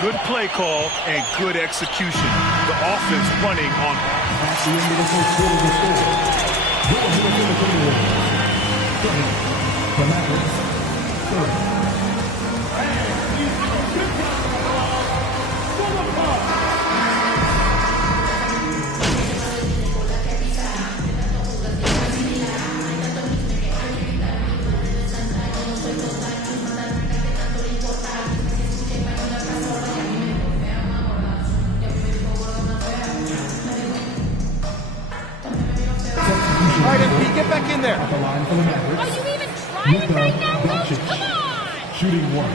Good play call and good execution. The offense running on. At the end of the first quarter, the score. The Mavericks, 30. All right, MP, get back in there. At the line for the Mavericks. Are you even trying right now, Coach? Doncic, Come on! shooting 1.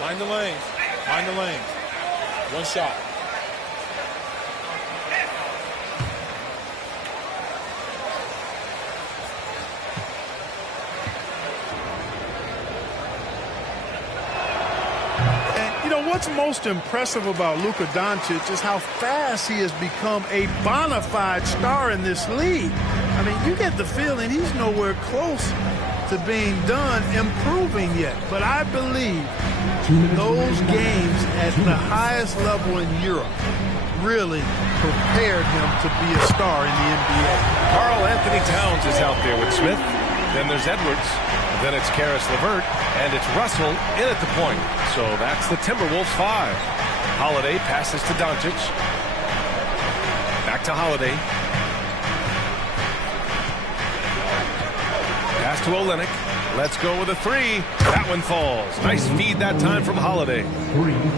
Mind the lanes. Mind the lanes. One shot. What's most impressive about Luka Doncic is how fast he has become a bona fide star in this league. I mean, you get the feeling he's nowhere close to being done improving yet. But I believe those games at the highest level in Europe really prepared him to be a star in the NBA. Karl Anthony Towns is out there with Smith. Then there's Edwards. Then it's Karis LeVert, and it's Russell in at the point. So that's the Timberwolves 5. Holiday passes to Doncic. Back to Holiday. Pass to Olynyk. Let's go with a 3. That one falls. Nice feed that time from Holiday.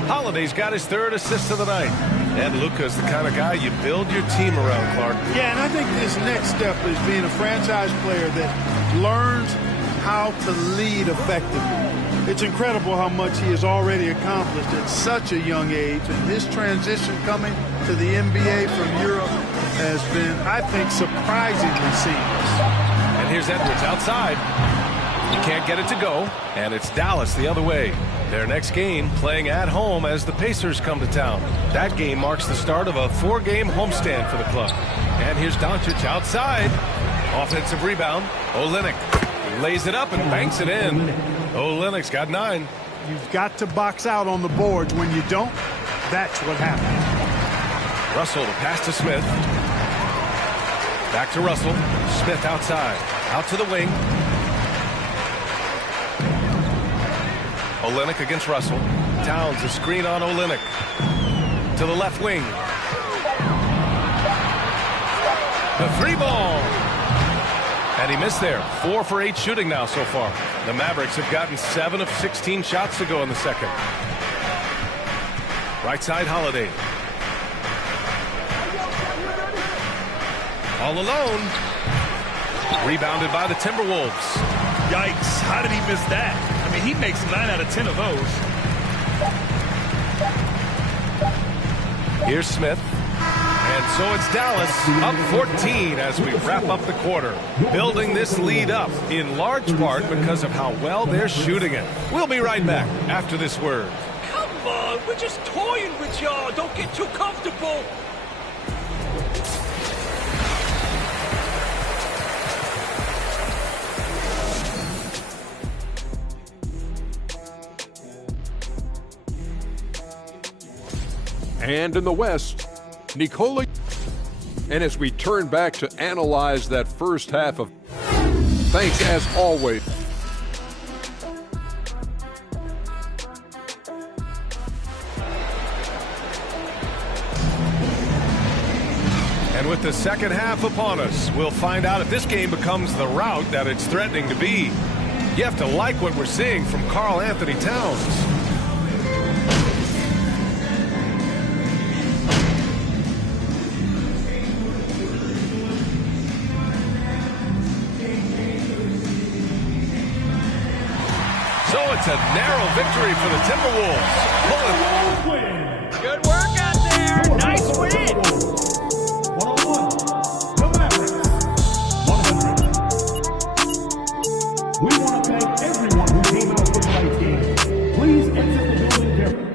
Holiday's got his 3rd assist of the night. And Luka's the kind of guy you build your team around, Clark. Yeah, and I think this next step is being a franchise player that learns how to lead effectively. It's incredible how much he has already accomplished at such a young age, and his transition coming to the NBA from Europe has been, I think, surprisingly seamless. And here's Edwards outside. He can't get it to go, and it's Dallas the other way. Their next game playing at home as the Pacers come to town. That game marks the start of a 4-game homestand for the club. And here's Doncic outside. Offensive rebound. Olynyk lays it up and banks it in. Olynyk's got 9. You've got to box out on the boards. When you don't, that's what happens. Russell, the pass to Smith. Back to Russell. Smith outside. Out to the wing. Olynyk against Russell. Towns, a screen on Olynyk. To the left wing. The 3-ball. And he missed there. 4 for 8 shooting now so far. The Mavericks have gotten 7 of 16 shots to go in the second. Right side, Holiday. All alone. Rebounded by the Timberwolves. Yikes, how did he miss that? I mean, he makes 9 out of 10 of those. Here's Smith. And so it's Dallas up 14 as we wrap up the quarter. Building this lead up in large part because of how well they're shooting it. We'll be right back after this word. Come on, we're just toying with y'all. Don't get too comfortable. And in the West, Nikola. And as we turn back to analyze that first half of, thanks as always. And with the second half upon us, we'll find out if this game becomes the rout that it's threatening to be. You have to like what we're seeing from Karl Anthony Towns. It's a narrow victory for the Timberwolves. Good work out there. Nice win. 101. The Mavericks. 100. We want to thank everyone who came out for tonight's game. Please exit the building carefully.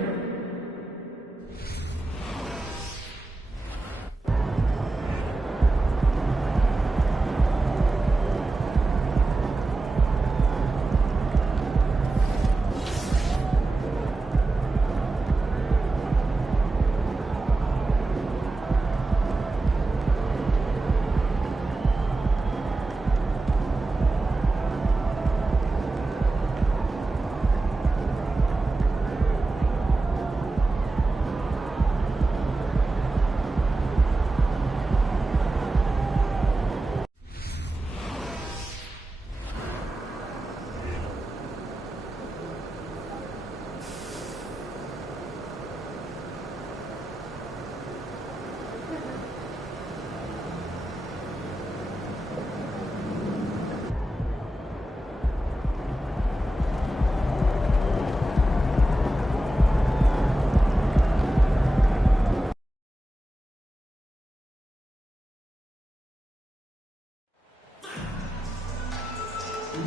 Still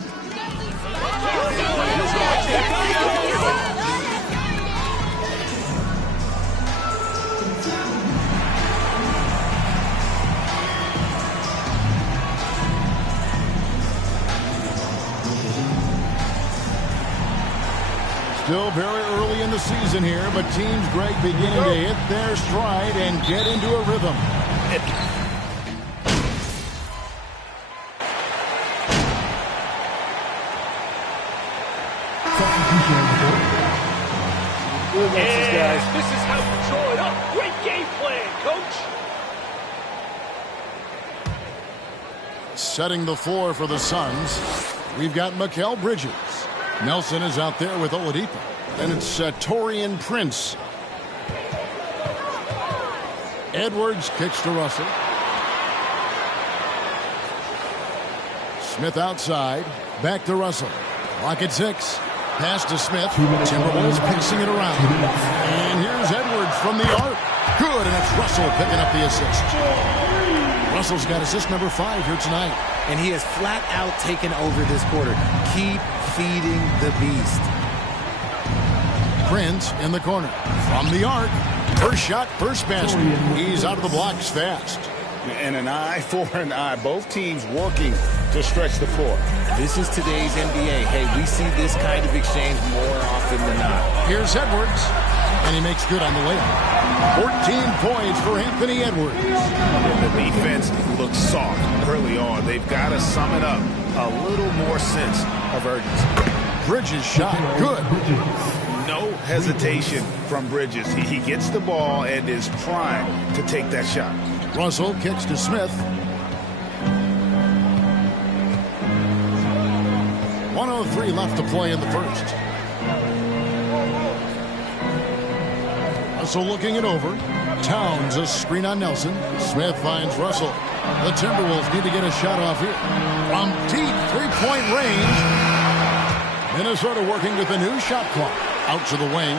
very early in the season here, but Teams Greg beginning to hit their stride and get into a rhythm. And this is how you draw it up. Great game plan, coach. Setting the floor for the Suns, we've got Mikal Bridges. Nelson is out there with Oladipo. And it's Taurean Prince. Edwards kicks to Russell. Smith outside. Back to Russell. Clock at 6. Pass to Smith. Timberwolves passing it around. And here's Edwards from the arc. Good, and it's Russell picking up the assist. Russell's got assist number 5 here tonight. And he has flat out taken over this quarter. Keep feeding the beast. Prince in the corner. From the arc. First shot, first basket. He's out of the blocks fast. And an eye for an eye. Both teams working to stretch the floor. This is today's NBA. Hey, we see this kind of exchange more often than not. Here's Edwards. And he makes good on the layup. 14 points for Anthony Edwards. The defense looks soft early on. They've got to sum it up. A little more sense of urgency. Bridges shot. Good. No hesitation from Bridges. He gets the ball and is primed to take that shot. Russell kicks to Smith. 1:03 left to play in the first. Russell looking it over. Towns a screen on Nelson. Smith finds Russell. The Timberwolves need to get a shot off here. From deep three-point range. Minnesota working with a new shot clock. Out to the wing.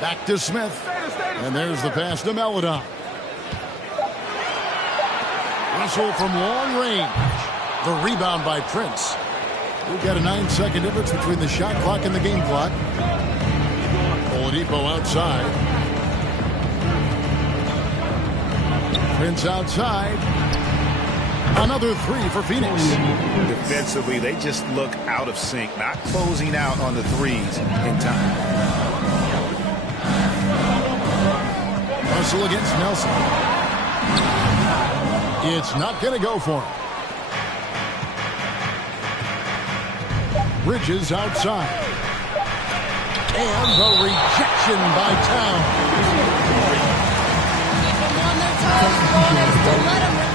Back to Smith. And there's the pass to Melodon. Russell from long range. The rebound by Prince. We've got a 9-second difference between the shot clock and the game clock. Oladipo outside. Prince outside. Another 3 for Phoenix. Defensively, they just look out of sync, not closing out on the threes in time. Russell against Nelson. It's not going to go for him. Bridges outside. And the rejection by Towns. Keep them on their toes, boys. Don't let them relax.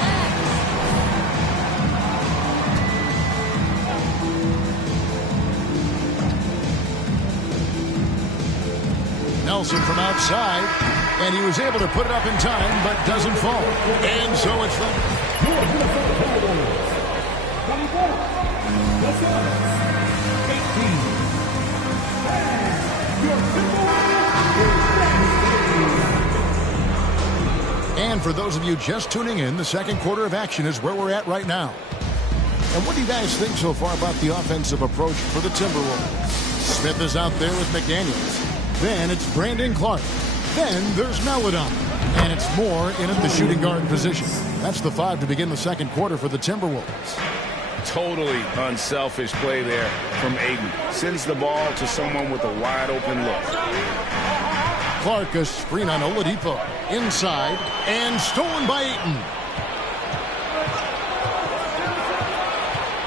Nelson from outside, and he was able to put it up in time, but doesn't fall. And so it's the 18. And for those of you just tuning in, the second quarter of action is where we're at right now. And what do you guys think so far about the offensive approach for the Timberwolves? Smith is out there with McDaniels. Then it's Brandon Clark. Then there's Melodon. And it's Moore in at the shooting guard position. That's the 5 to begin the second quarter for the Timberwolves. Totally unselfish play there from Ayton. Sends the ball to someone with a wide open look. Clark a screen on Oladipo. Inside and stolen by Ayton.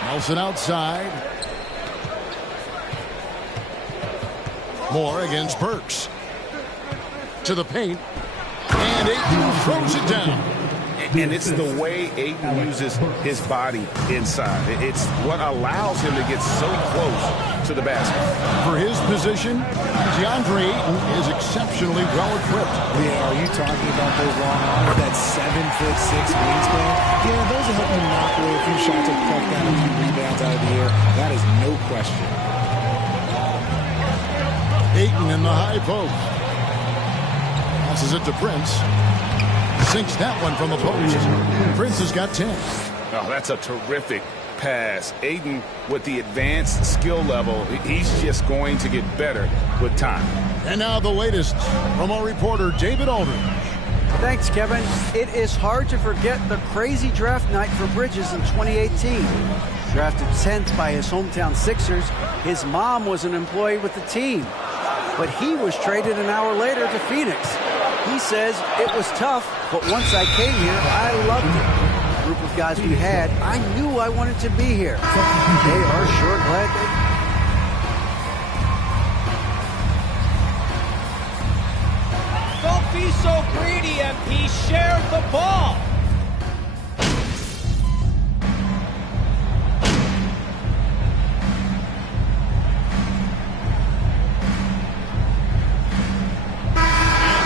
Nelson outside. Moore against Burks. To the paint. And Ayton throws it down. And it's the way Ayton uses his body inside. It's what allows him to get so close to the basket. For his position, DeAndre Ayton is exceptionally well equipped. Yeah, are you talking about those long arms, that 7'6" wingspan? Yeah, those will help him knock away a few shots or pluck down a few rebounds out of the air. That is no question. Ayton in the high post. Passes it to Prince. Sinks that one from the post. Prince has got 10. Oh, that's a terrific pass. Ayton, with the advanced skill level, he's just going to get better with time. And now the latest from our reporter, David Aldridge. Thanks, Kevin. It is hard to forget the crazy draft night for Bridges in 2018. Drafted 10th by his hometown Sixers, his mom was an employee with the team. But he was traded an hour later to Phoenix. He says it was tough, but once I came here, I loved it. The group of guys we had, I knew I wanted to be here. They are sure glad they... Don't be so greedy, MP. Share the ball.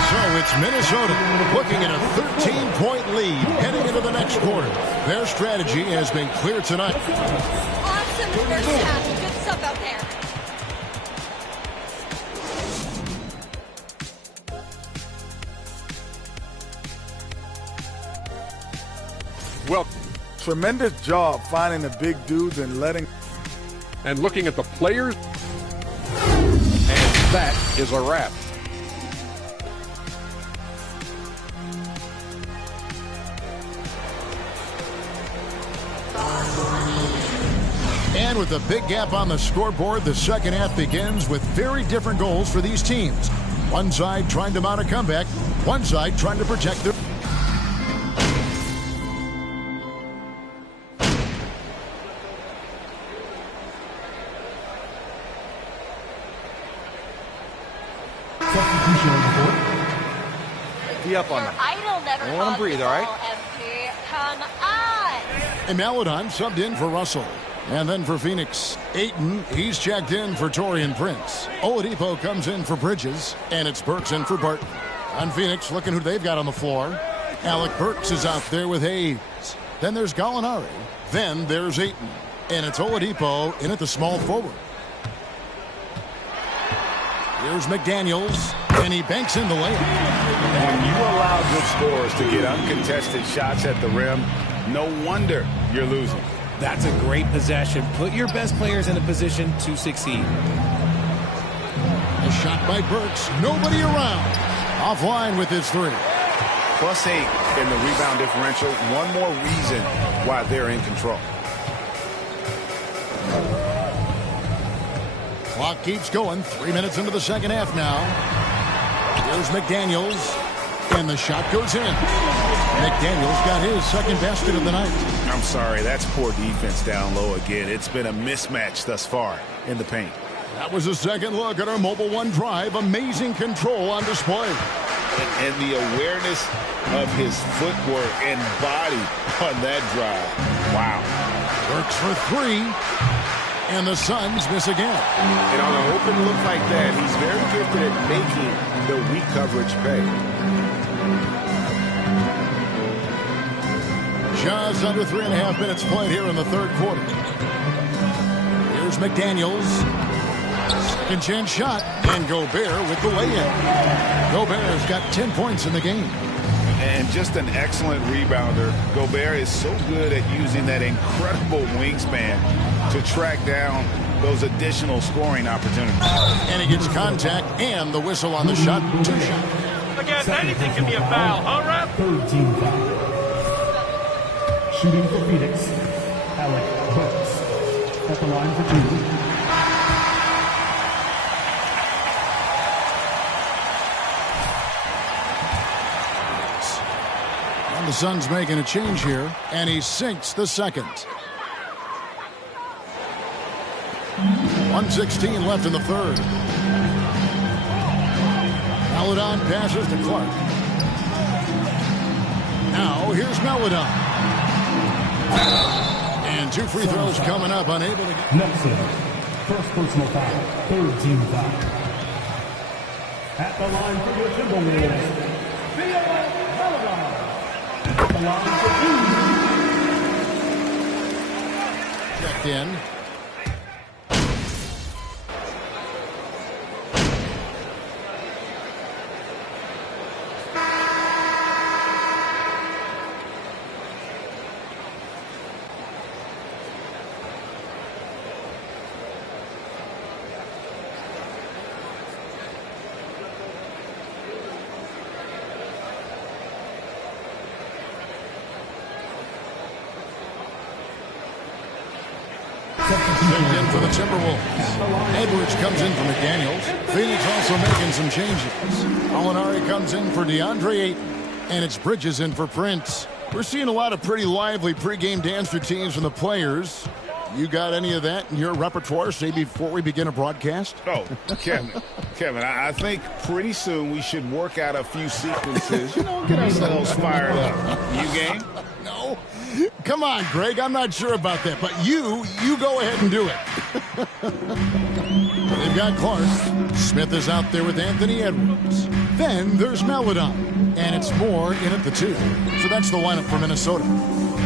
So it's Minnesota looking at a 13-point lead heading into the next quarter. Their strategy has been clear tonight. Awesome first half. Good stuff out there. Well, tremendous job finding the big dudes and letting. And looking at the players, and that is a wrap. And with a big gap on the scoreboard, the second half begins with very different goals for these teams. One side trying to mount a comeback, one side trying to protect their... Be up on them. Idol never Don't let him breathe, all right? MP. Come on. And Maladon subbed in for Russell. And then for Phoenix, Ayton, he's checked in for Taurean Prince. Oladipo comes in for Bridges, and it's Burks in for Barton. On Phoenix, looking who they've got on the floor. Alec Burks is out there with Hayes. Then there's Gallinari. Then there's Ayton. And it's Oladipo in at the small forward. Here's McDaniels, and he banks in the layup. When you allow good scorers to get uncontested shots at the rim, no wonder you're losing. That's a great possession. Put your best players in a position to succeed. A shot by Burks. Nobody around. Offline with his three. +8 in the rebound differential. One more reason why they're in control. Clock keeps going. 3 minutes into the second half now. Here's McDaniels. And the shot goes in. McDaniels got his second basket of the night. I'm sorry, that's poor defense down low again. It's been a mismatch thus far in the paint. That was a second look at our Mobile One drive. Amazing control on display. And the awareness of his footwork and body on that drive. Wow. Works for three. And the Suns miss again. And on an open look like that, he's very gifted at making the weak coverage pay. Just under 3.5 minutes played here in the third quarter. Here's McDaniels. Second chance shot. And Gobert with the lay-in. Gobert's got 10 points in the game. And just an excellent rebounder. Gobert is so good at using that incredible wingspan to track down those additional scoring opportunities. And he gets contact and the whistle on the shot. 2 shots. Again, anything can be a foul, huh, ref? Third team foul. Shooting for Phoenix, Alec Burks. At the line for 2. And the Suns making a change here, and he sinks the second. 1:16 left in the third. Maladon passes to Clark. Now here's Maladon. And 2 free throws coming up, unable to get... Nelson, first personal foul, third team foul. At the line for your Timberwolves, Maladon. At the line for 2. Checked in. Picked in for the Timberwolves. Edwards comes in for McDaniels. Phoenix also making some changes. Molinari comes in for DeAndre Ayton. And it's Bridges in for Prince. We're seeing a lot of pretty lively pregame dance routines from the players. You got any of that in your repertoire, say, before we begin a broadcast? Oh, Kevin, I think pretty soon we should work out a few sequences, get ourselves fired up. You game? No. Come on, Greg, I'm not sure about that, but you go ahead and do it. They've got Clark. Smith is out there with Anthony Edwards. Then there's Maledon, and it's Moore in at the 2. So that's the lineup for Minnesota.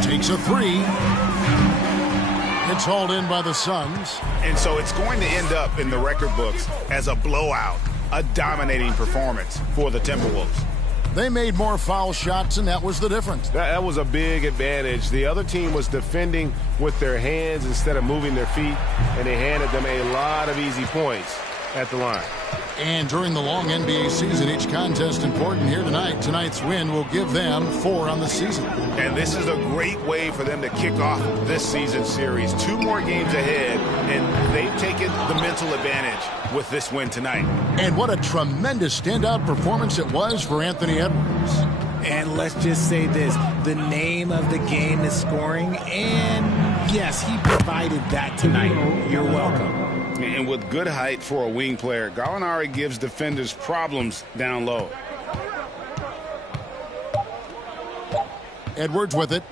Takes a 3. It's hauled in by the Suns. And so it's going to end up in the record books as a blowout, a dominating performance for the Timberwolves. They made more foul shots, and that was the difference. That was a big advantage. The other team was defending with their hands instead of moving their feet, and they handed them a lot of easy points at the line. And during the long NBA season, each contest important here tonight. Tonight's win will give them 4 on the season. And this is a great way for them to kick off this season series. 2 more games ahead, and they've taken the mental advantage with this win tonight. And what a tremendous standout performance it was for Anthony Edwards. And let's just say this, the name of the game is scoring, and yes, he provided that tonight. You're welcome. And with good height for a wing player, Gallinari gives defenders problems down low. Edwards with it.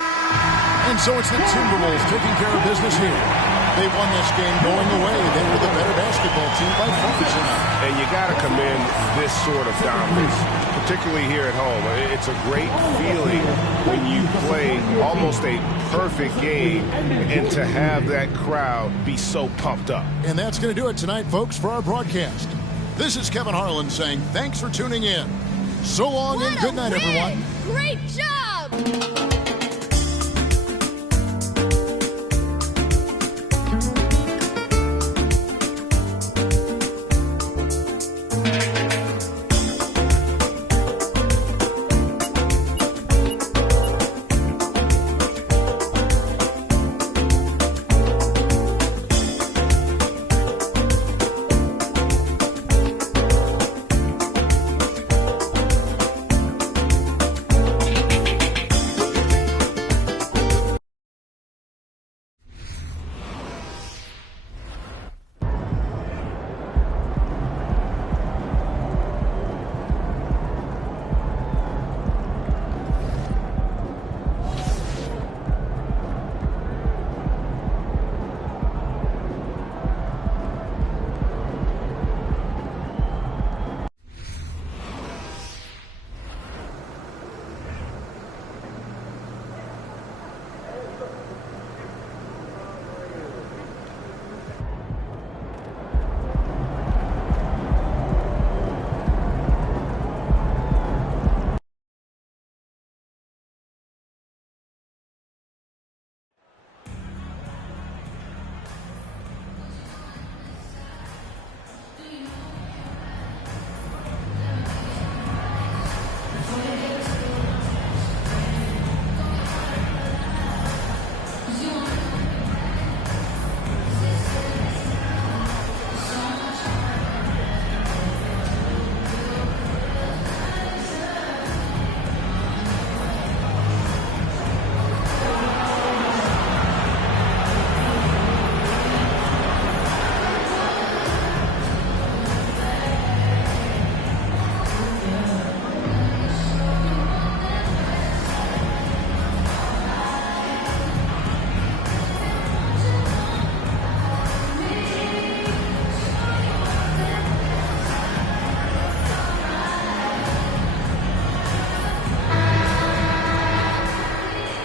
And so it's the Timberwolves taking care of business here. They won this game going away. They were the better basketball team by far tonight. And you got to commend this sort of dominance, particularly here at home. It's a great feeling when you play almost a perfect game and to have that crowd be so pumped up. And that's going to do it tonight, folks, for our broadcast. This is Kevin Harlan saying thanks for tuning in. So long and good night, everyone. Great job!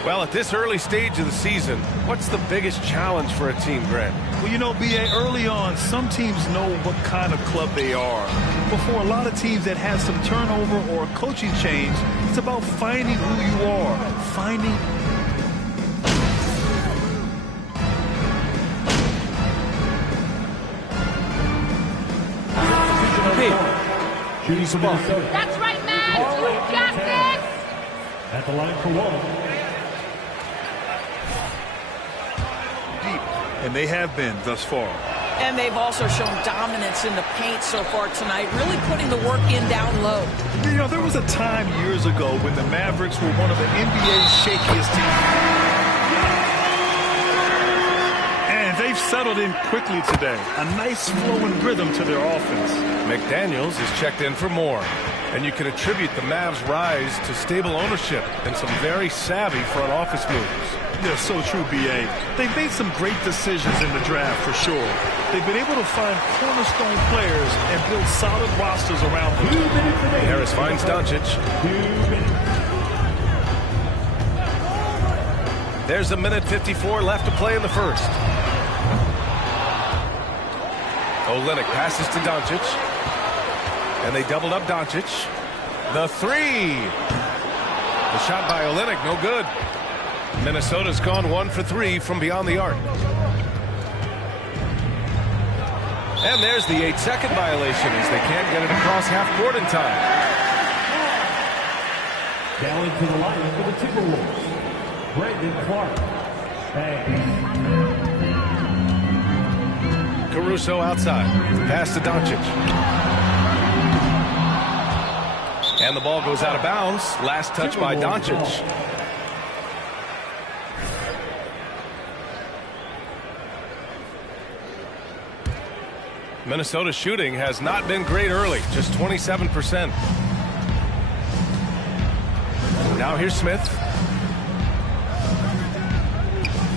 Well, at this early stage of the season, what's the biggest challenge for a team, Grant? Well, B.A., early on, some teams know what kind of club they are. But for a lot of teams that have some turnover or a coaching change, it's about finding who you are, finding Shooting some ball. That's right, man. You got this. At the line for one. And they have been thus far. And they've also shown dominance in the paint so far tonight, really putting the work in down low. You know, there was a time years ago when the Mavericks were one of the NBA's shakiest teams. And they've settled in quickly today. A nice flowing rhythm to their offense. McDaniels is checked in for more. And you can attribute the Mavs' rise to stable ownership and some very savvy front office moves. Yeah, so true, B.A. They've made some great decisions in the draft, for sure. They've been able to find cornerstone players and build solid rosters around them. Harris finds Doncic. There's a minute 54 left to play in the first. Olynyk passes to Doncic. And they doubled up Doncic. The three. The shot by Olynyk, no good. Minnesota's gone 1 for 3 from beyond the arc. And there's the 8-second violation as they can't get it across half court in time. Down into the line for the Timberwolves, Brandon Clark. Caruso outside. Pass to Doncic. And the ball goes out of bounds. Last touch by Doncic. Minnesota's shooting has not been great early, just 27%. Now here's Smith.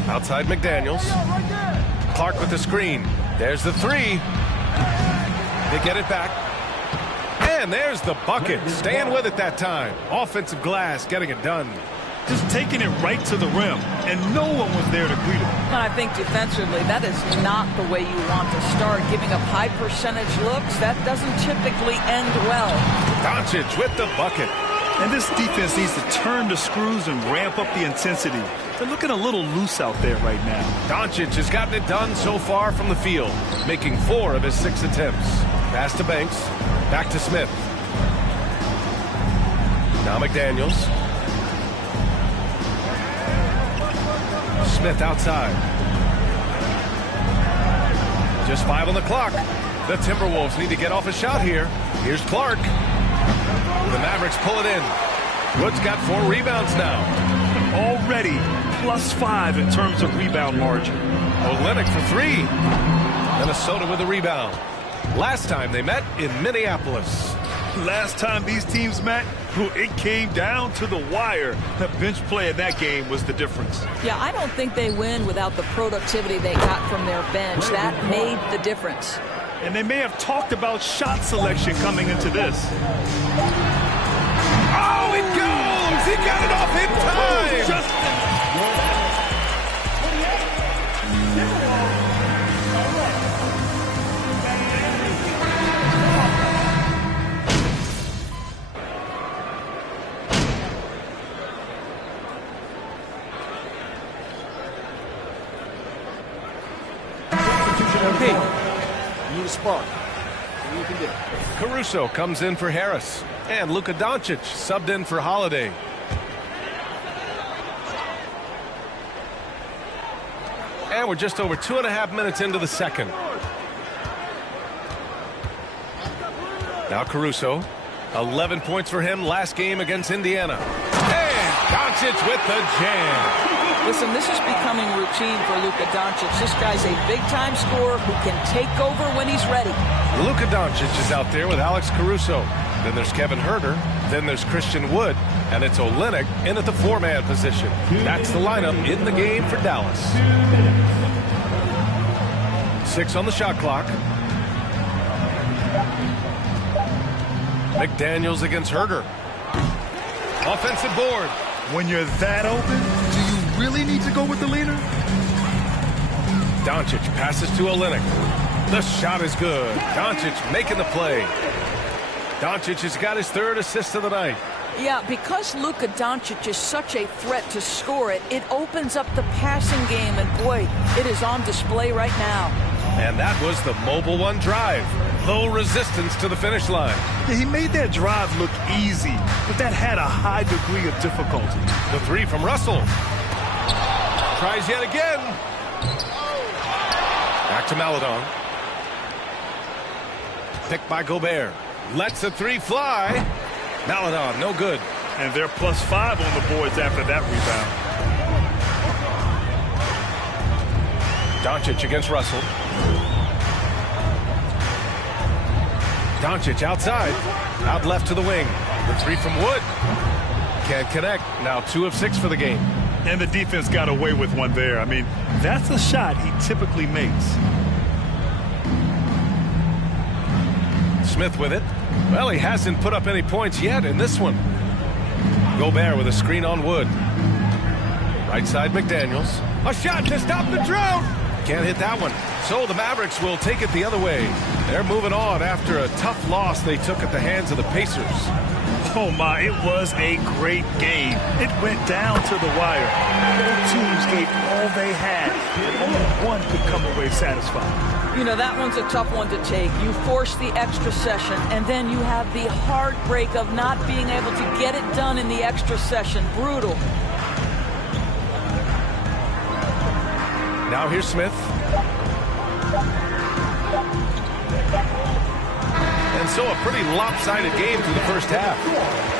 Outside McDaniels. Clark with the screen. There's the three. They get it back. And there's the bucket. Staying with it that time. Offensive glass, getting it done. Just taking it right to the rim, and no one was there to greet him. And I think defensively, that is not the way you want to start. Giving up high percentage looks, that doesn't typically end well. Doncic with the bucket. And this defense needs to turn the screws and ramp up the intensity. They're looking a little loose out there right now. Doncic has gotten it done so far from the field, making 4 of his 6 attempts. Pass to Banks. Back to Smith. Now McDaniels. Smith outside. Just 5 on the clock. The Timberwolves need to get off a shot here. Here's Clark. The Mavericks pull it in. Wood's got 4 rebounds now. Already +5 in terms of rebound margin. Olynyk for 3. Minnesota with a rebound. Last time they met in Minneapolis. Last time these teams met, it came down to the wire. The bench play in that game was the difference. Yeah, I don't think they win without the productivity they got from their bench. That made the difference. And they may have talked about shot selection coming into this. Oh, it goes! He got it off in time! Need a spark. You can do it. Caruso comes in for Harris. And Luka Doncic subbed in for Holiday. And we're just over 2.5 minutes into the second. Now Caruso. 11 points for him last game against Indiana. And Doncic with the jam. Listen, this is becoming routine for Luka Doncic. This guy's a big-time scorer who can take over when he's ready. Luka Doncic is out there with Alex Caruso. Then there's Kevin Huerter. Then there's Christian Wood. And it's Olynyk in at the 4-man position. That's the lineup in the game for Dallas. 6 on the shot clock. McDaniels against Huerter. Offensive board. When you're that open, do you really need to go with the leader? Doncic passes to Olynyk. The shot is good. Doncic making the play. Doncic has got his 3rd assist of the night. Yeah, because Luka Doncic is such a threat to score it, it opens up the passing game, and boy, it is on display right now. And that was the Mobile One drive. Low resistance to the finish line. Yeah, he made that drive look easy, but that had a high degree of difficulty. The 3 from Russell. Tries yet again. Back to Maledon. Picked by Gobert. Lets the three fly. Maledon, no good. And they're +5 on the boards after that rebound. Doncic against Russell. Doncic outside. Out left to the wing. The three from Wood. Can't connect. Now 2 of 6 for the game. And the defense got away with one there. I mean, that's a shot he typically makes. Smith with it. Well, he hasn't put up any points yet in this one. Gobert with a screen on Wood. Right side McDaniels. A shot to stop the drought. Can't hit that one. So the Mavericks will take it the other way. They're moving on after a tough loss they took at the hands of the Pacers. Oh my, it was a great game. It went down to the wire. Both teams gave all they had, and only one could come away satisfied. You know, that one's a tough one to take. You force the extra session, and then you have the heartbreak of not being able to get it done in the extra session. Brutal. Now here's Smith. And so a pretty lopsided game through the first half.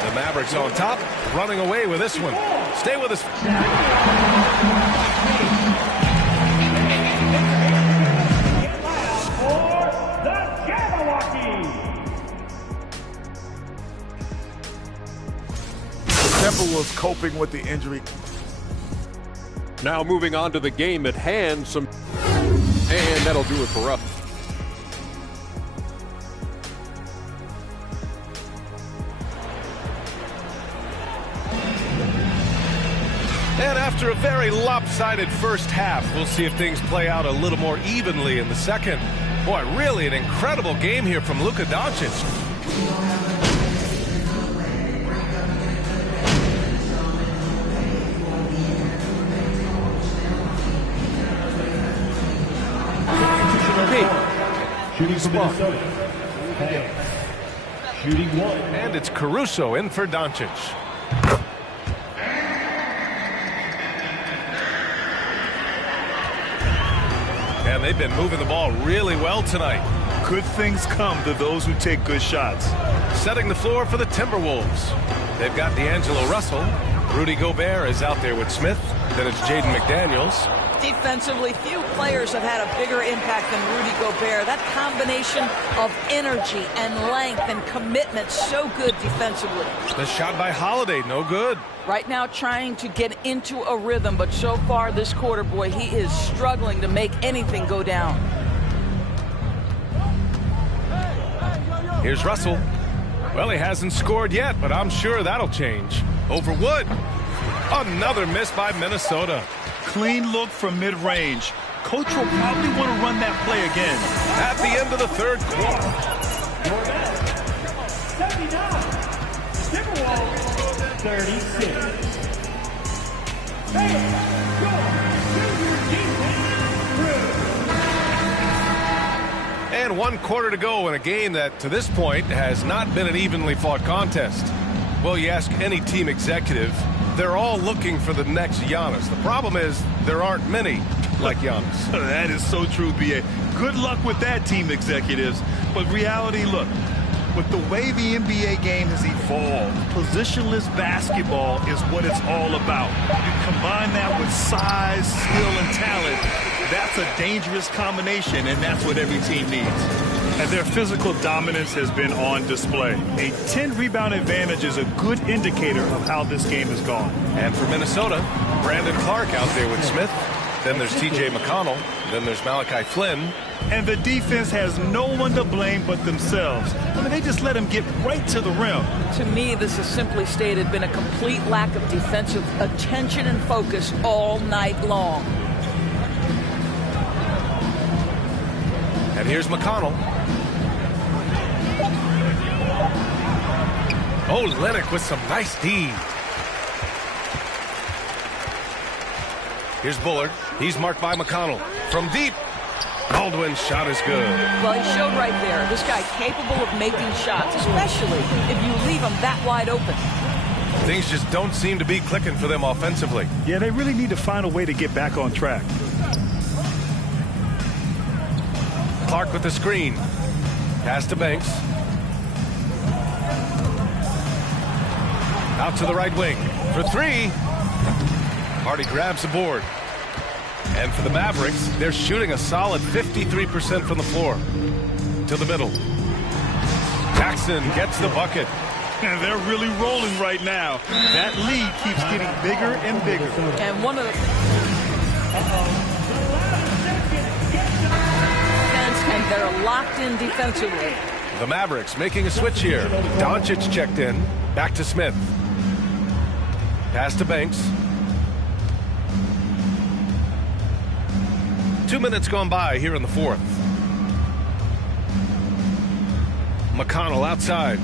The Mavericks on top, running away with this one. Stay with us. The Timberwolves coping with the injury. Now moving on to the game at hand. And that'll do it for us. And after a very lopsided first half, we'll see if things play out a little more evenly in the second. Boy, really an incredible game here from Luka Doncic. Shooting for Minnesota. Shooting 1. And it's Caruso in for Doncic. And they've been moving the ball really well tonight. Good things come to those who take good shots. Setting the floor for the Timberwolves. They've got D'Angelo Russell. Rudy Gobert is out there with Smith. Then it's Jaden McDaniels. Defensively, few players have had a bigger impact than Rudy Gobert. That combination of energy and length and commitment, so good defensively. The shot by Holiday, no good. Right now trying to get into a rhythm, but so far this quarter, boy, he is struggling to make anything go down. Here's Russell. Well, he hasn't scored yet, but I'm sure that'll change. Over Wood. Another miss by Minnesota. Clean look from mid-range. Coach will probably want to run that play again. At the end of the third quarter. 79. Timberwolves 36. And 1 quarter to go in a game that, to this point, has not been an evenly fought contest. Well, you ask any team executive, they're all looking for the next Giannis. The problem is there aren't many like Giannis. That is so true, B.A. Good luck with that, team executives. But reality, look, with the way the NBA game has evolved, positionless basketball is what it's all about. You combine that with size, skill, and talent, that's a dangerous combination, and that's what every team needs. And their physical dominance has been on display. A 10-rebound advantage is a good indicator of how this game has gone. And for Minnesota, Brandon Clark out there with Smith. Then there's T.J. McConnell. Then there's Malachi Flynn. And the defense has no one to blame but themselves. I mean, they just let him get right to the rim. To me, this has simply stated been a complete lack of defensive attention and focus all night long. And here's McConnell. Oh, Lennox with some nice D. Here's Bullard. He's marked by McConnell. From deep, Baldwin's shot is good. Well, he showed right there, this guy capable of making shots, especially if you leave him that wide open. Things just don't seem to be clicking for them offensively. Yeah, they really need to find a way to get back on track. Clark with the screen. Pass to Banks. Out to the right wing for three. Hardy grabs the board. And for the Mavericks, they're shooting a solid 53% from the floor. To the middle. Jackson gets the bucket. And they're really rolling right now. That lead keeps getting bigger and bigger. And one of the... And they're locked in defensively. The Mavericks making a switch here. Doncic checked in. Back to Smith. Pass to Banks. 2 minutes gone by here in the fourth. McConnell outside.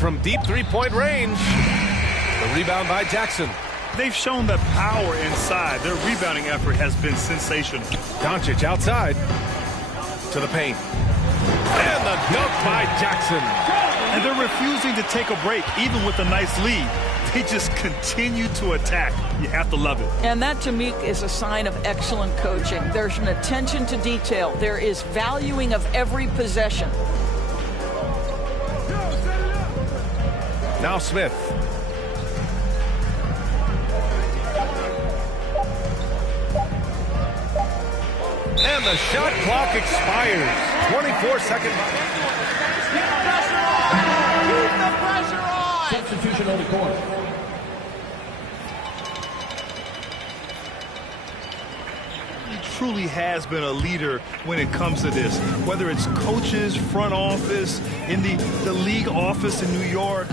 From deep three-point range. The rebound by Jackson. They've shown that power inside. Their rebounding effort has been sensational. Doncic outside to the paint. And the dunk by Jackson. And they're refusing to take a break, even with a nice lead. They just continue to attack. You have to love it. And that, to me, is a sign of excellent coaching. There's an attention to detail. There is valuing of every possession. Now Smith. And the shot clock expires. 24-second. Keep the pressure on. Substitution on the court. He truly has been a leader when it comes to this. Whether it's coaches, front office, in the league office in New York,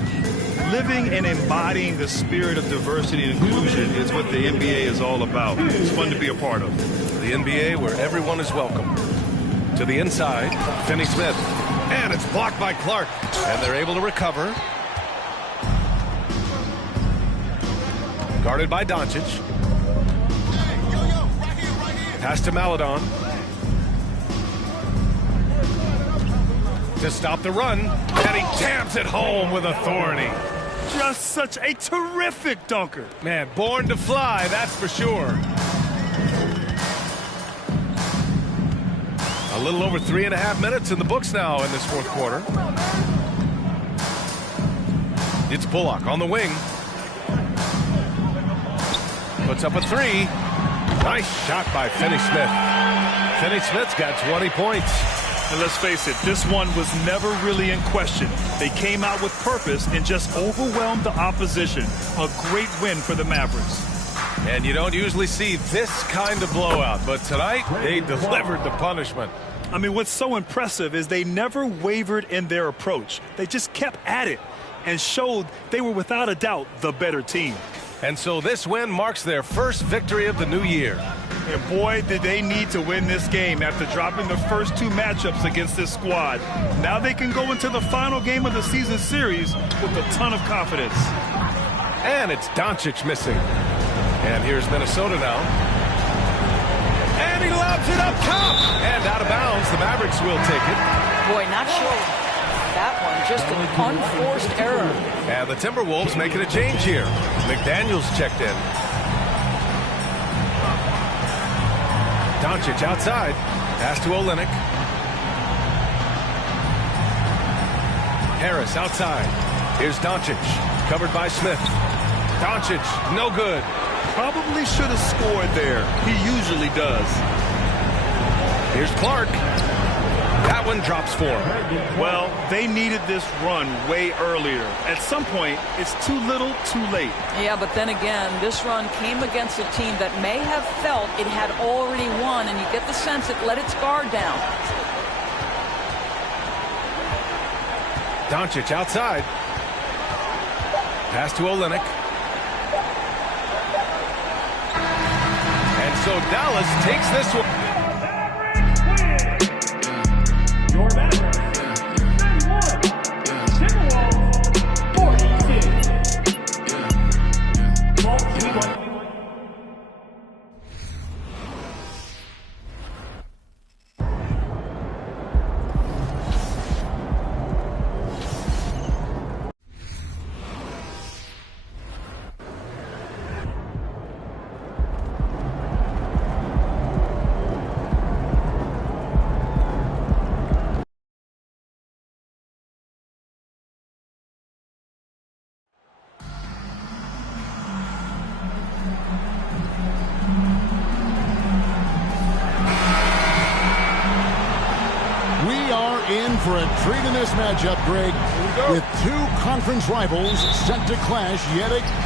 living and embodying the spirit of diversity and inclusion is what the NBA is all about. It's fun to be a part of. The NBA where everyone is welcome. To the inside, Finney Smith. And it's blocked by Clark. And they're able to recover. Guarded by Doncic. Pass to Maledon. To stop the run. And he jams it home with authority. Just such a terrific dunker. Man, born to fly, that's for sure. A little over 3.5 minutes in the books now in this fourth quarter. It's Bullock on the wing. Puts up a three. Nice shot by Finney Smith. Finney Smith's got 20 points. And let's face it, this one was never really in question. They came out with purpose and just overwhelmed the opposition. A great win for the Mavericks. And you don't usually see this kind of blowout, but tonight they delivered the punishment. I mean, what's so impressive is they never wavered in their approach. They just kept at it and showed they were without a doubt the better team. And so this win marks their first victory of the new year. And boy, did they need to win this game after dropping the first two matchups against this squad. Now they can go into the final game of the season series with a ton of confidence. And it's Doncic missing. And here's Minnesota now. And he lobs it up top. And out of bounds, the Mavericks will take it. Boy, not sure. That one, just an unforced error. And the Timberwolves making a change here. McDaniels checked in. Doncic outside. Pass to Olynyk. Harris outside. Here's Doncic. Covered by Smith. Doncic, no good. Probably should have scored there. He usually does. Here's Clark. That one drops for him. Well, they needed this run way earlier. At some point, it's too little, too late. Yeah, but then again, this run came against a team that may have felt it had already won, and you get the sense it let its guard down. Doncic outside. Pass to Olynyk. And so Dallas takes this one. Your Mavericks, 31. Timberwolves, 46. Ball 21. intrigue in this matchup, Greg, with two conference rivals set to clash yet again.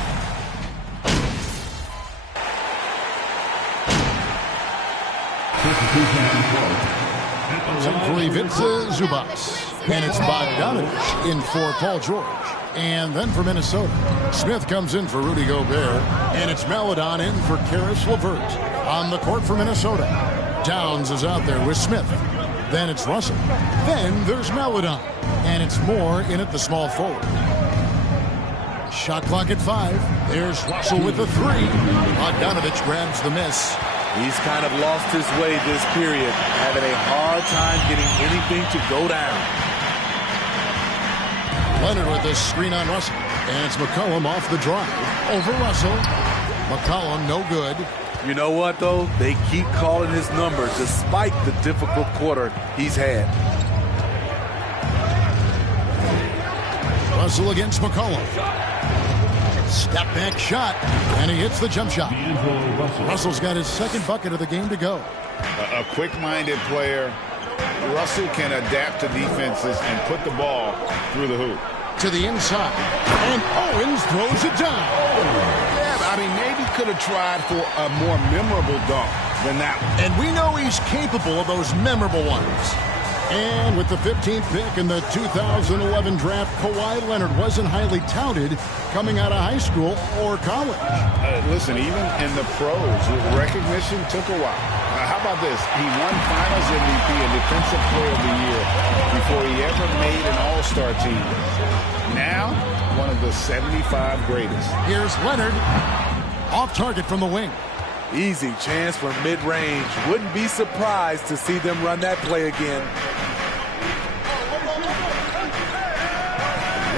For Ivica Zubac. And it's Bogdanovich in for Paul George. And then for Minnesota, Smith comes in for Rudy Gobert. And it's Maledon in for Karis LeVert. On the court for Minnesota, Towns is out there with Smith. Then it's Russell. Then there's Maledon. And it's Moore in at the small forward. Shot clock at 5. There's Russell with the 3. Bogdanovich grabs the miss. He's kind of lost his way this period, having a hard time getting anything to go down. Leonard with the screen on Russell. And it's McCollum off the drive. Over Russell. McCollum no good. You know what, though? They keep calling his number despite the difficult quarter he's had. Russell against McCollum. Step back shot, and he hits the jump shot. Russell's got his second bucket of the game to go. A quick-minded player. Russell can adapt to defenses and put the ball through the hoop. To the inside, and Owens throws it down. Yeah, I mean, maybe could have tried for a more memorable dunk than that one. And we know he's capable of those memorable ones. And with the 15th pick in the 2011 draft, Kawhi Leonard wasn't highly touted coming out of high school or college. Listen, even in the pros, recognition took a while. How about this? He won Finals MVP and Defensive Player of the Year before he ever made an All-Star team. Now, one of the 75 greatest. Here's Leonard, off target from the wing. Easy chance for mid-range. Wouldn't be surprised to see them run that play again.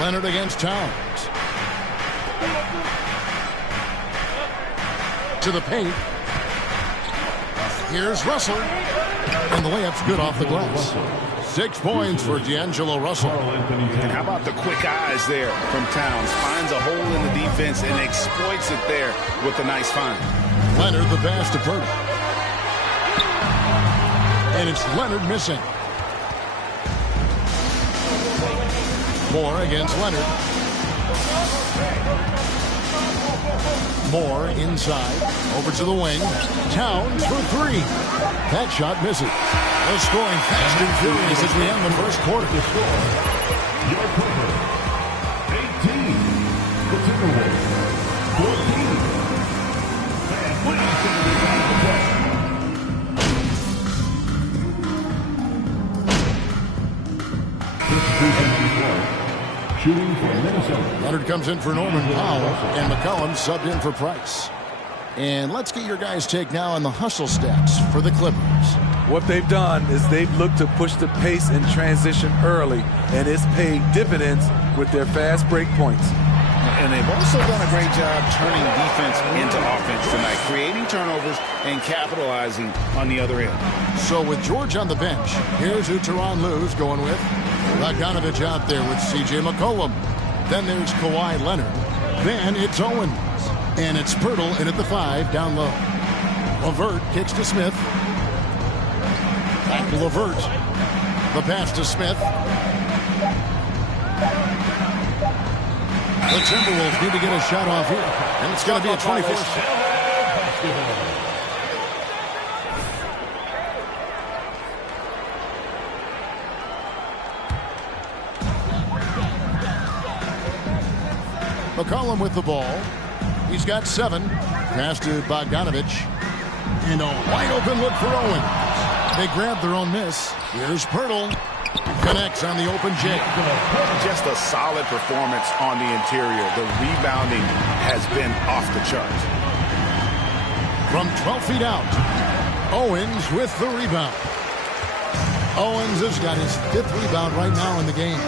Leonard against Towns. To the paint. Here's Russell. And the layup's good off the glass. 6 points for D'Angelo Russell. And how about the quick eyes there from Towns? Finds a hole in the defense and exploits it there with a nice find. Leonard the pass to Purdy. And it's Leonard missing. Moore against Leonard. Moore inside. Over to the wing. Towns for 3. That shot misses. They're scoring fast and furious as we end the first quarter. Your quarter. 18. The Timberwolves. 14. Shooting for Minnesota. Leonard comes in for Norman Powell, and McCollum subbed in for Price. And let's get your guys' take now on the hustle stats for the Clippers. What they've done is they've looked to push the pace in transition early, and it's paid dividends with their fast break points. And they've also done a great job turning defense into offense tonight, creating turnovers and capitalizing on the other end. So with George on the bench, here's who Tyronn Lue's going with. Bogdanovich out there with C.J. McCollum. Then there's Kawhi Leonard. Then it's Owens. And it's Pirtle in at the 5 down low. LeVert kicks to Smith. Back to LeVert. The pass to Smith. The Timberwolves need to get a shot off here. And it's going to be a 24. McCollum with the ball. He's got 7. Pass to Bogdanovich. And a wide open look for Owens. They grab their own miss. Here's Pirtle. Connects on the open J. Just a solid performance on the interior. The rebounding has been off the charts. From 12 feet out, Owens with the rebound. Owens has got his 5th rebound right now in the game.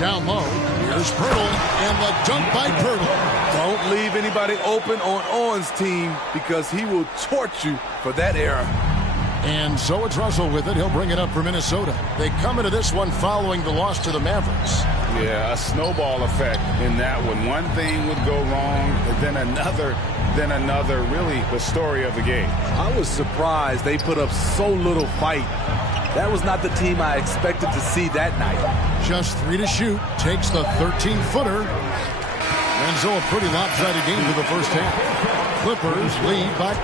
Down low, here's Pirtle, and the dunk by Pirtle. Don't leave anybody open on Owens' team because he will torch you for that error. And so it's Russell with it. He'll bring it up for Minnesota. They come into this one following the loss to the Mavericks. Yeah, a snowball effect in that one. One thing would go wrong, then another. Really the story of the game. I was surprised they put up so little fight. That was not the team I expected to see that night. Just 3 to shoot. Takes the 13-footer. And so a pretty lopsided game for the first half. Clippers lead by...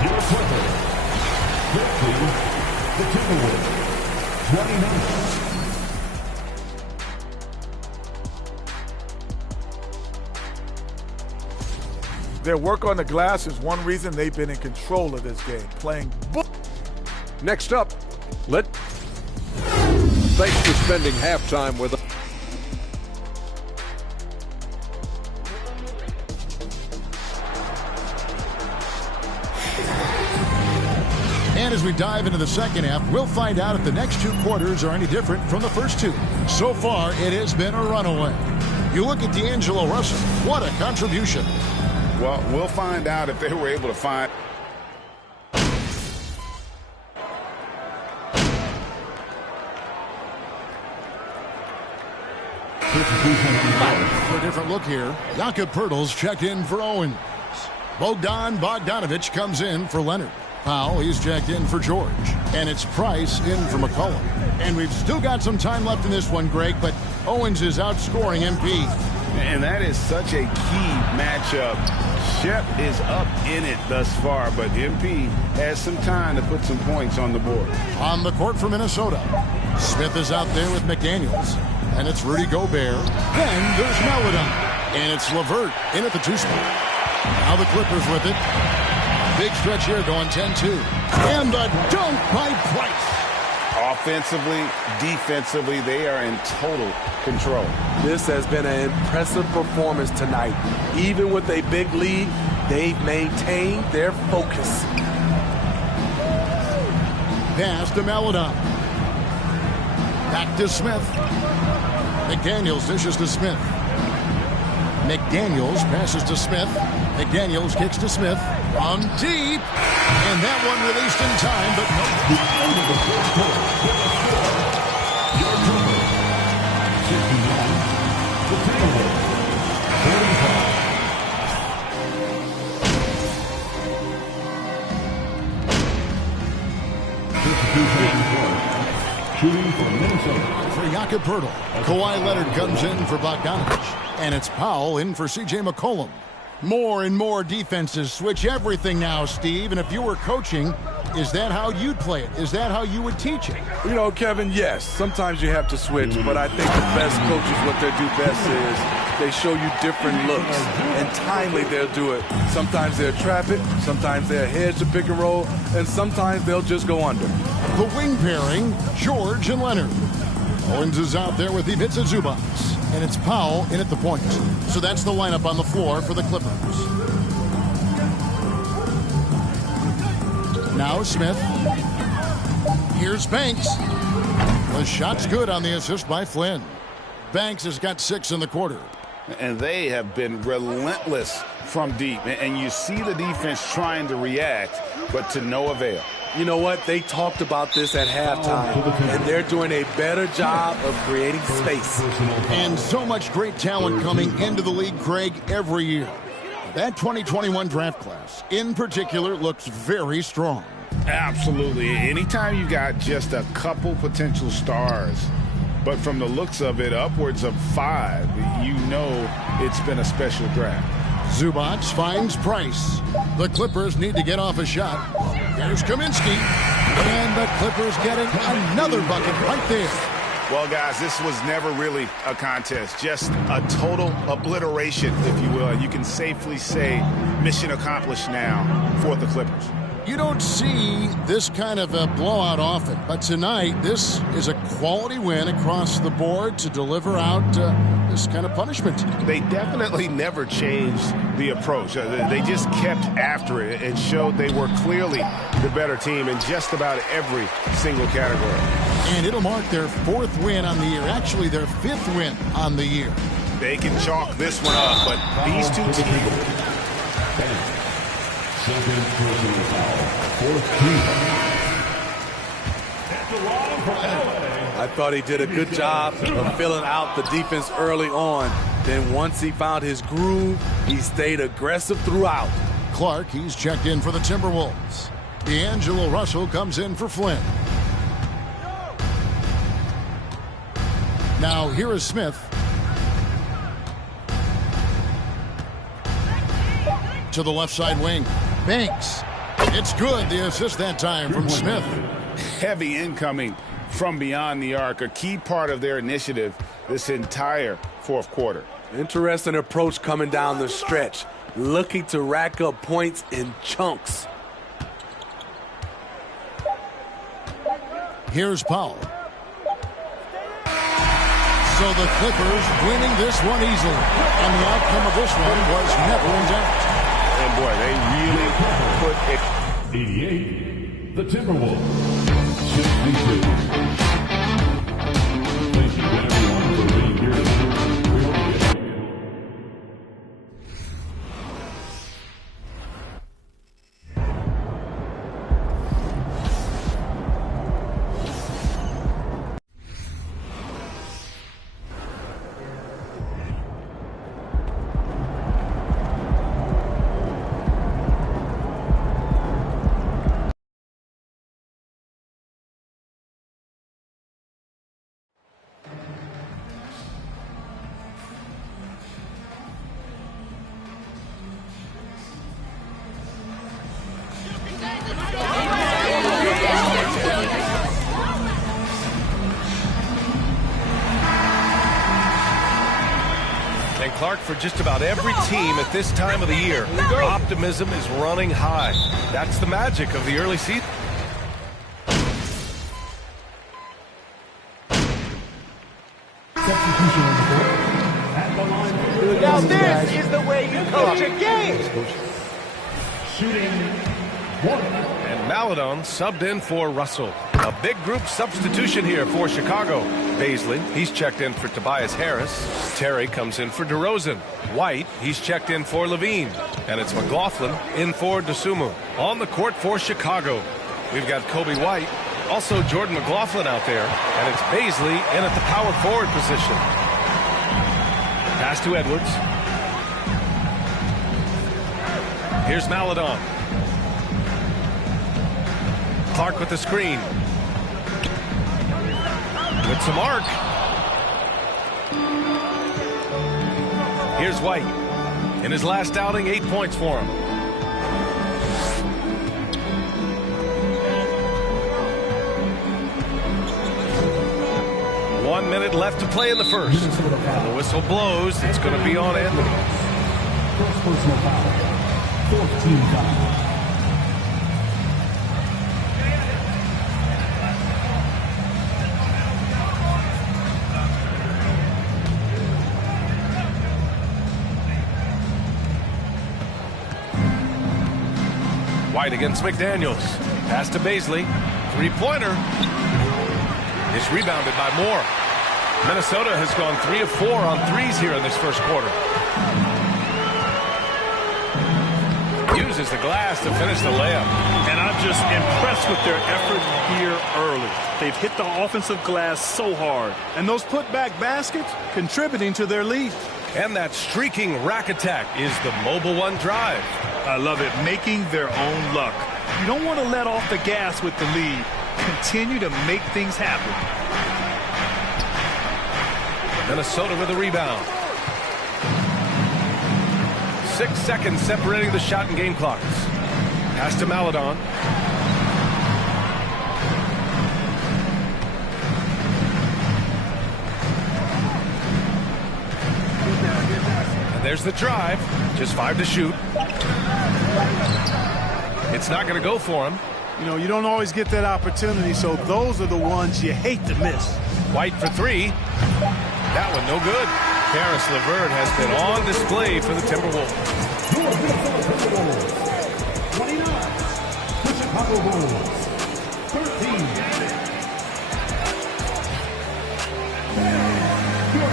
Your Clippers. 50, the Timberwolves. 29. Their work on the glass is one reason they've been in control of this game, playing. Next up, thanks for spending halftime with us. And as we dive into the second half, we'll find out if the next 2 quarters are any different from the first 2. So far, it has been a runaway. You look at D'Angelo Russell. What a contribution. Well, we'll find out if they were able to find... For a different look here, Jakob Poeltl's checked in for Owens. Bogdan Bogdanovic comes in for Leonard. Powell, he's checked in for George. And it's Price in for McCollum. And we've still got some time left in this one, Greg, but Owens is outscoring MP. And that is such a key matchup. Shep is up in it thus far, but MP has some time to put some points on the board. On the court for Minnesota, Smith is out there with McDaniels. And it's Rudy Gobert. Then there's Melodon. And it's LeVert in at the 2 spot. Now the Clippers with it. Big stretch here going 10-2. And the dunk by Price. Offensively, defensively, they are in total control. This has been an impressive performance tonight. Even with a big lead, they've maintained their focus. Pass to Melodon. Back to Smith. McDaniels dishes to Smith. McDaniels passes to Smith. McDaniels kicks to Smith. On deep. And that one released in time, but no. Shooting for Minnesota. For Jakob Poeltl, Kawhi Leonard comes in for Bogdanovic. And it's Powell in for C.J. McCollum. More and more defenses switch everything now, Steve. And if you were coaching, is that how you'd play it? Is that how you would teach it? You know, Kevin, yes. Sometimes you have to switch, but I think the best coaches, what they do best is they show you different looks. And timely, they'll do it. Sometimes they'll trap it. Sometimes they'll hedge the pick and roll. And sometimes they'll just go under. The wing pairing, George and Leonard. Owens is out there with Ivica Zubac. And it's Powell in at the point. So that's the lineup on the floor for the Clippers. Now Smith. Here's Banks. The shot's good on the assist by Flynn. Banks has got 6 in the quarter. And they have been relentless from deep. And you see the defense trying to react, but to no avail. You know what? They talked about this at halftime, and they're doing a better job of creating space. And so much great talent coming into the league, Craig, every year. That 2021 draft class, in particular, looks very strong. Absolutely. Anytime you got just a couple potential stars, but from the looks of it, upwards of 5, you know it's been a special draft. Zubac finds Price. The Clippers need to get off a shot. Here's Kaminsky. And the Clippers getting another bucket right there. Well, guys, this was never really a contest. Just a total obliteration, if you will. You can safely say mission accomplished now for the Clippers. You don't see this kind of a blowout often, but tonight this is a quality win across the board to deliver out this kind of punishment. They definitely never changed the approach. They just kept after it and showed they were clearly the better team in just about every single category. And it'll mark their 4th win on the year, actually their 5th win on the year. They can chalk this one up, but these two teams... Second personal foul. 4th team. I thought he did a good job of filling out the defense early on. Then once he found his groove, he stayed aggressive throughout. Clark, he's checked in for the Timberwolves. D'Angelo Russell comes in for Flynn. Now here is Smith. To the left side wing. Banks. It's good. The assist that time from Smith. Heavy incoming from beyond the arc. A key part of their initiative this entire fourth quarter. Interesting approach coming down the stretch. Looking to rack up points in chunks. Here's Powell. So the Clippers winning this one easily. And the outcome of this one was never in doubt. And boy, they really put it. 88, the Timberwolves. 62. Thank you to everyone for being here to see the real game. And Clark, for just about every team at this time of the year, optimism is running high. That's the magic of the early season. Substitution on the court. At the line. Now this is the way you coach a game. Shooting one. And Maledon subbed in for Russell. A big group substitution here for Chicago. Baisley, he's checked in for Tobias Harris. Terry comes in for DeRozan. White, he's checked in for Levine. And it's McLaughlin in for DeSumo. On the court for Chicago, we've got Kobe White. Also Jordan McLaughlin out there. And it's Baisley in at the power forward position. Pass to Edwards. Here's Maledon. Clark with the screen. With some arc. Here's White. In his last outing, 8 points for him. One minute left to play in the first. And the whistle blows. It's going to be on Anthony. First personal foul. Fourth team foul. White against McDaniels. Pass to Baisley. Three-pointer. It's rebounded by Moore. Minnesota has gone 3 of 4 on threes here in this first quarter. Uses the glass to finish the layup. And I'm just impressed with their effort here early. They've hit the offensive glass so hard. And those putback baskets contributing to their lead. And that streaking rack attack is the Mobile One drive. I love it, making their own luck. You don't want to let off the gas with the lead. Continue to make things happen. Minnesota with a rebound. 6 seconds separating the shot and game clocks. Pass to Maledon. And there's the drive. Just 5 to shoot. It's not going to go for him. You know, you don't always get that opportunity, so those are the ones you hate to miss. White for 3. That one no good. Karis LeVert has been on display for the Timberwolves. 29, the Chicago Bulls. 13. Your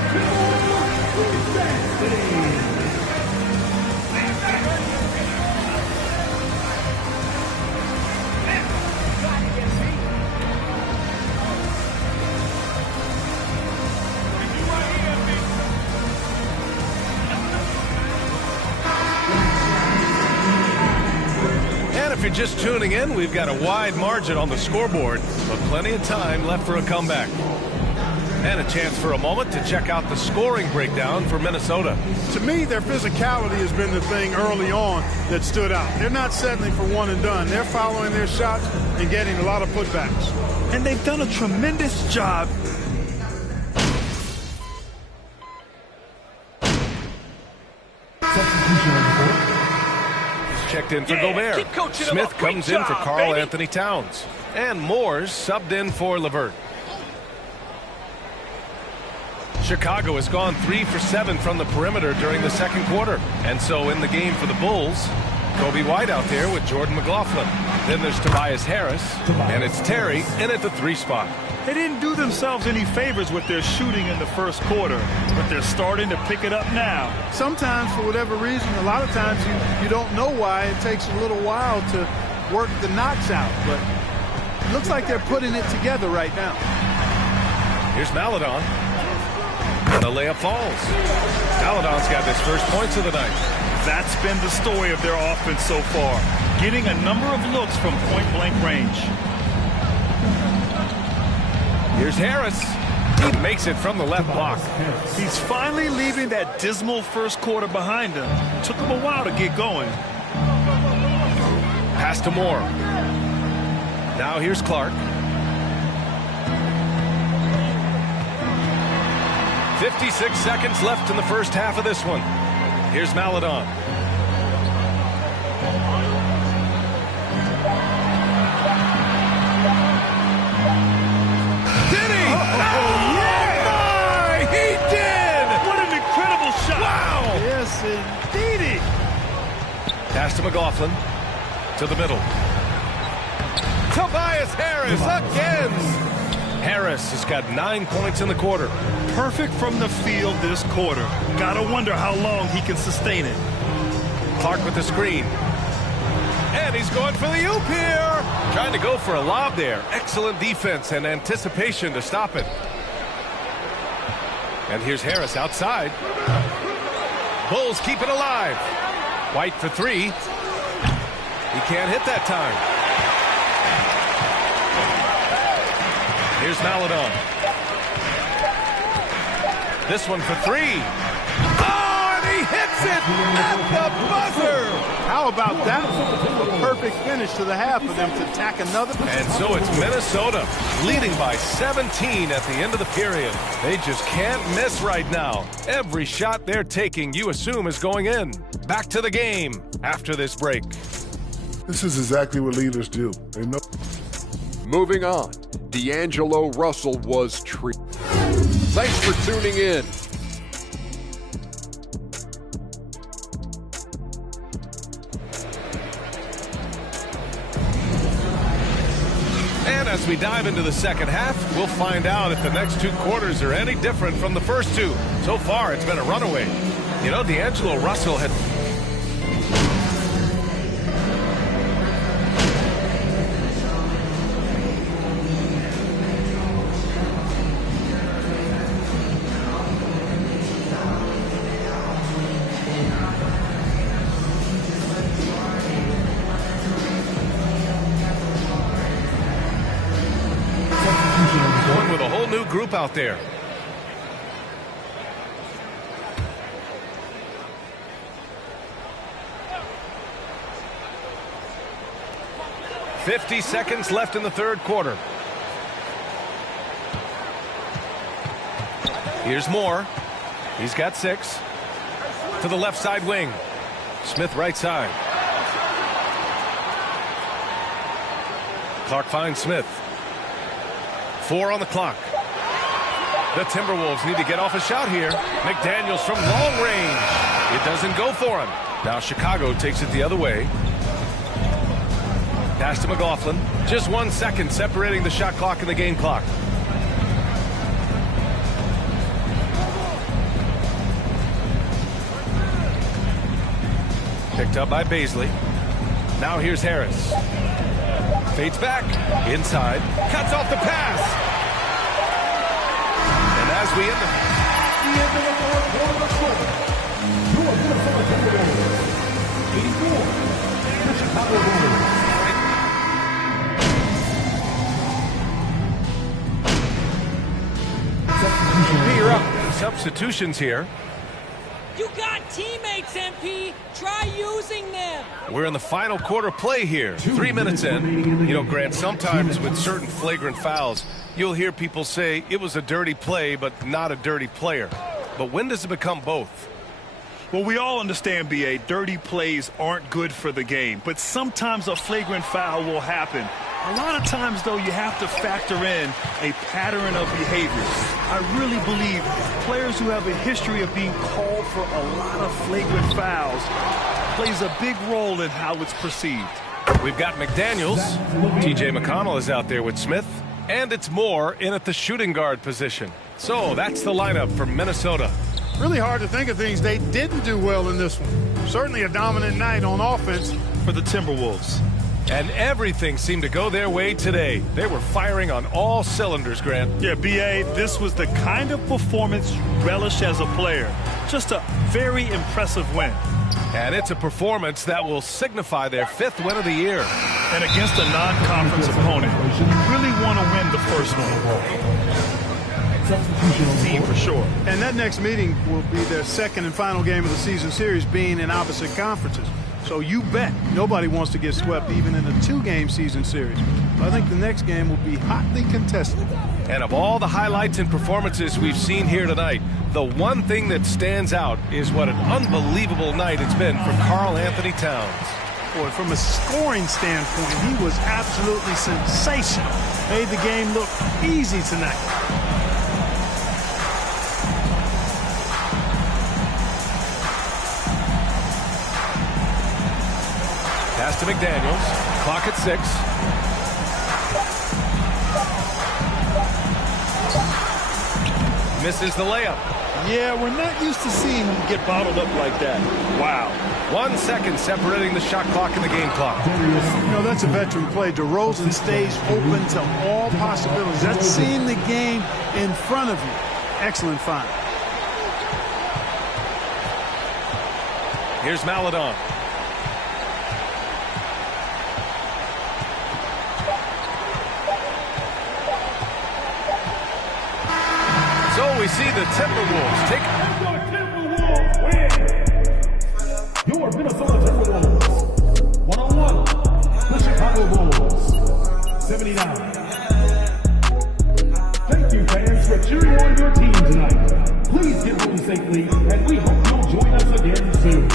If you're just tuning in, we've got a wide margin on the scoreboard, but plenty of time left for a comeback. And a chance for a moment to check out the scoring breakdown for Minnesota. To me, their physicality has been the thing early on that stood out. They're not settling for one and done. They're following their shots and getting a lot of putbacks. And they've done a tremendous job. He's checked in for Gobert. Smith comes in for Karl Anthony Towns. And Moore's subbed in for LeVert. Chicago has gone 3 for 7 from the perimeter during the second quarter. And so in the game for the Bulls, Kobe White out there with Jordan McLaughlin. Then there's Tobias Harris, and it's Terry in at the 3 spot. They didn't do themselves any favors with their shooting in the first quarter, but they're starting to pick it up now. Sometimes, for whatever reason, a lot of times you don't know why. It takes a little while to work the knocks out, but it looks like they're putting it together right now. Here's Maledon. And the layup falls. Maledon's got his first points of the night. That's been the story of their offense so far, getting a number of looks from point-blank range. Here's Harris. He makes it from the left block. He's finally leaving that dismal first quarter behind him. Took him a while to get going. Pass to Moore. Now here's Clark. 56 seconds left in the first half of this one. Here's Maledon. Did he? Oh, yeah! He did! What an incredible shot! Wow! Yes, indeedy! Pass to McLaughlin. To the middle. Tobias Harris again! Harris has got 9 points in the quarter. Perfect from the field this quarter. Gotta wonder how long he can sustain it. Clark with the screen. And he's going for the oop here. Trying to go for a lob there. Excellent defense and anticipation to stop it. And here's Harris outside. Bulls keep it alive. White for 3. He can't hit that time. Here's Maledon. This one for 3. Oh, and he hits it at the buzzer. How about that? A perfect finish to the half for them to tack another. And so it's Minnesota leading by 17 at the end of the period. They just can't miss right now. Every shot they're taking, you assume, is going in. Back to the game after this break. This is exactly what leaders do. They know. Moving on, D'Angelo Russell was treated. Thanks for tuning in. And as we dive into the second half, we'll find out if the next 2 quarters are any different from the first 2. So far, it's been a runaway. You know, D'Angelo Russell had... One with a whole new group out there. "50 seconds left in the third quarter. Here's Moore. He's got 6. To the left side wing. Smith right side. Clark finds Smith. 4 on the clock. The Timberwolves need to get off a shot here. McDaniels from long range. It doesn't go for him. Now Chicago takes it the other way. Pass to McLaughlin. Just 1 second separating the shot clock and the game clock. Picked up by Baisley. Now here's Harris. Fades back. Inside. Cuts off the pass. And as we end the fourth quarter, your Minnesota Timberwolves 84, the Chicago Bulls. substitutions here. You got teammates, MP. Try using them. We're in the final quarter play here. 3 minutes in. You know, Grant, sometimes with certain flagrant fouls, you'll hear people say it was a dirty play, but not a dirty player. But when does it become both? Well, we all understand, B.A., dirty plays aren't good for the game, but sometimes a flagrant foul will happen. A lot of times, though, you have to factor in a pattern of behavior. I really believe players who have a history of being called for a lot of flagrant fouls plays a big role in how it's perceived. We've got McDaniels. T.J. McConnell is out there with Smith. And it's Moore in at the shooting guard position. So that's the lineup for Minnesota. Really hard to think of things they didn't do well in this one. Certainly a dominant night on offense for the Timberwolves. And everything seemed to go their way today. They were firing on all cylinders, Grant. Yeah, B.A., this was the kind of performance you relish as a player. Just a very impressive win. And it's a performance that will signify their 5th win of the year. And against a non-conference opponent, you really want to win the first one. Team for sure. And that next meeting will be their 2nd and final game of the season series, being in opposite conferences. So you bet nobody wants to get swept even in a 2-game season series. I think the next game will be hotly contested. And of all the highlights and performances we've seen here tonight, the one thing that stands out is what an unbelievable night it's been for Karl Anthony Towns. Boy, from a scoring standpoint, he was absolutely sensational. Made the game look easy tonight. Pass to McDaniels. Clock at 6. Misses the layup. Yeah, we're not used to seeing him get bottled up like that. Wow. 1 second separating the shot clock and the game clock. You know, that's a veteran play. DeRozan stays open to all possibilities. That's seeing the game in front of you. Excellent find. Here's Maledon. So we see the Timberwolves take. Timberwolves win. Your Minnesota Timberwolves 101. The Chicago Bulls 79. Thank you, fans, for cheering on your team tonight. Please get home safely, and we hope you'll join us again soon.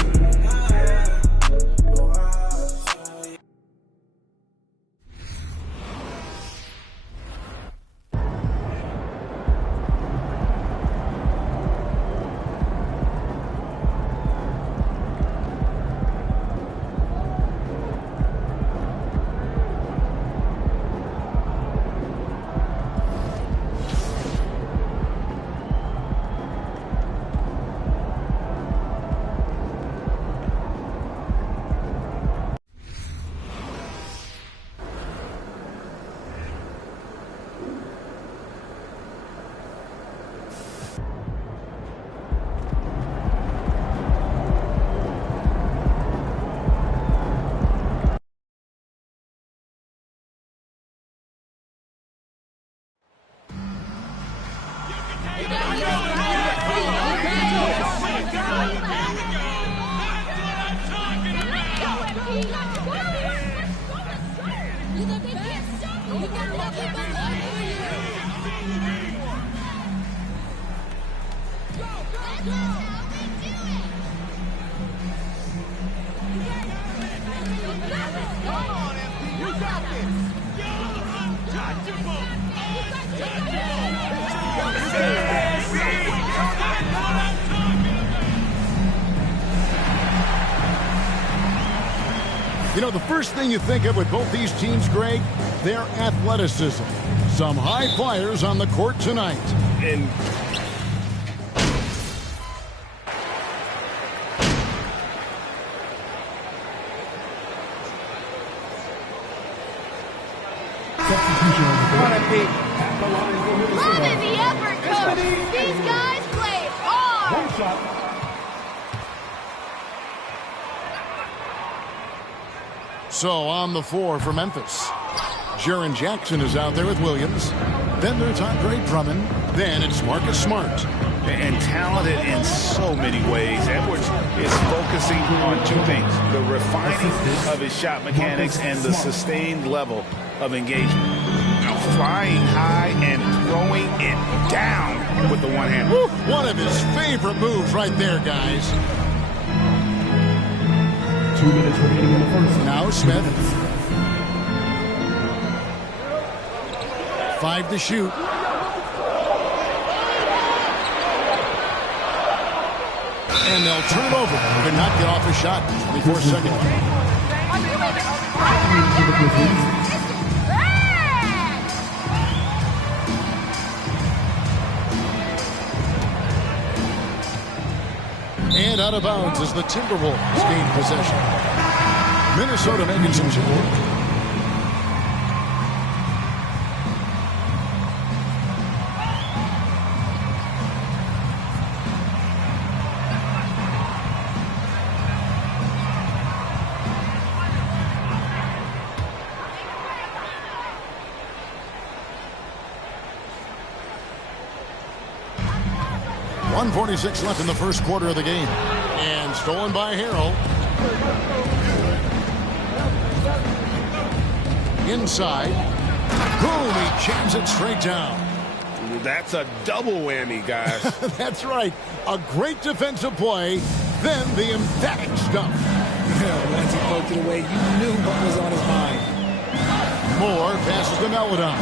You know, the first thing you think of with both these teams, Greg, their athleticism. Some high flyers on the court tonight. And Love is the effort, coach. These guys play hard. One shot. So on the floor for Memphis, Jaren Jackson is out there with Williams. Then there's Andre Drummond. Then it's Marcus Smart. and talented in so many ways. Edwards is focusing on two things: the refining of his shot mechanics and the sustained level of engagement. Flying high and throwing it down with the one hand. One of his favorite moves right there, guys. 2 minutes remaining in the first. Now Smith. 5 to shoot. And they'll turn it over. Could not get off a shot. 24 seconds. And out of bounds as the Timberwolves gain possession. Minnesota making some support. .146 left in the first quarter of the game. And stolen by Harrell. Inside. Boom, he jams it straight down. That's a double whammy, guys. That's right. A great defensive play, then the emphatic stuff. Once he poked it away, you knew what was on his mind. Moore passes to Melodon.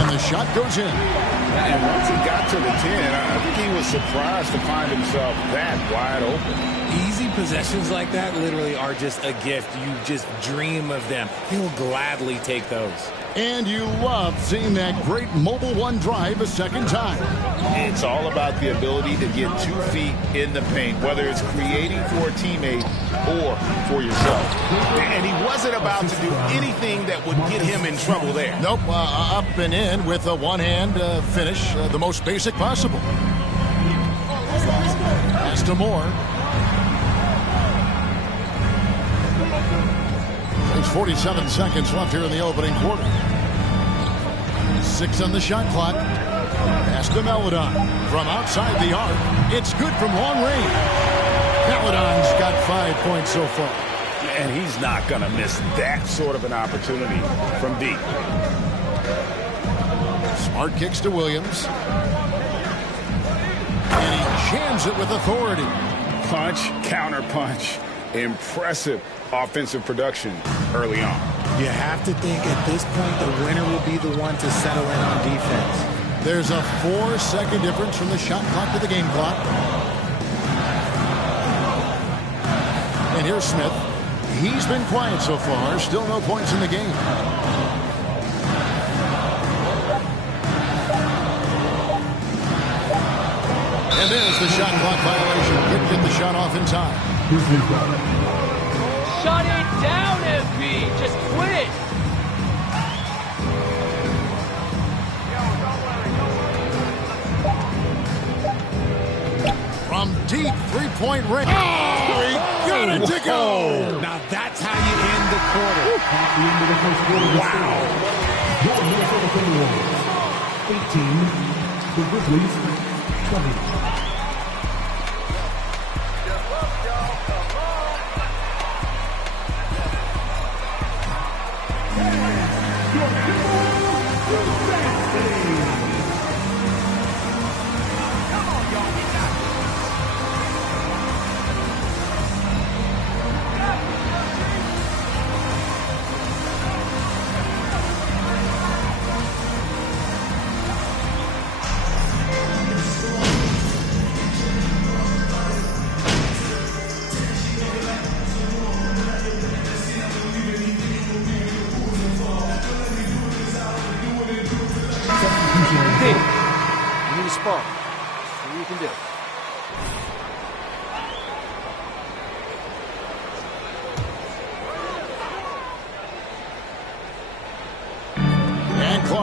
And the shot goes in. And once he got to the 10, I think he was surprised to find himself that wide open. Easy possessions like that literally are just a gift. You just dream of them. He'll gladly take those. And you love seeing that great mobile one drive a second time. It's all about the ability to get 2 feet in the paint, whether it's creating for a teammate or for yourself. And he wasn't about to do anything that would get him in trouble there. Nope, up and in with a one-hand finish, the most basic possible. Pass to Moore. There's 47 seconds left here in the opening quarter. 6 on the shot clock. Pass to Melodon from outside the arc. It's good from long range. Melodon's got 5 points so far. And he's not going to miss that sort of an opportunity from deep. Smart kicks to Williams. And he jams it with authority. Punch, counter punch. Impressive offensive production early on. You have to think at this point the winner will be the one to settle in on defense. There's a 4-second difference from the shot clock to the game clock. And here's Smith. He's been quiet so far. Still no points in the game. And there's the shot clock violation. Didn't get the shot off in time. Shut it down, FB. Just quit it. From deep three-point range. Oh, he got it to go. Now that's how you end the quarter. At the end of the first quarter. Wow. Your Minnesota Timberwolves 18. The Grizzlies 20.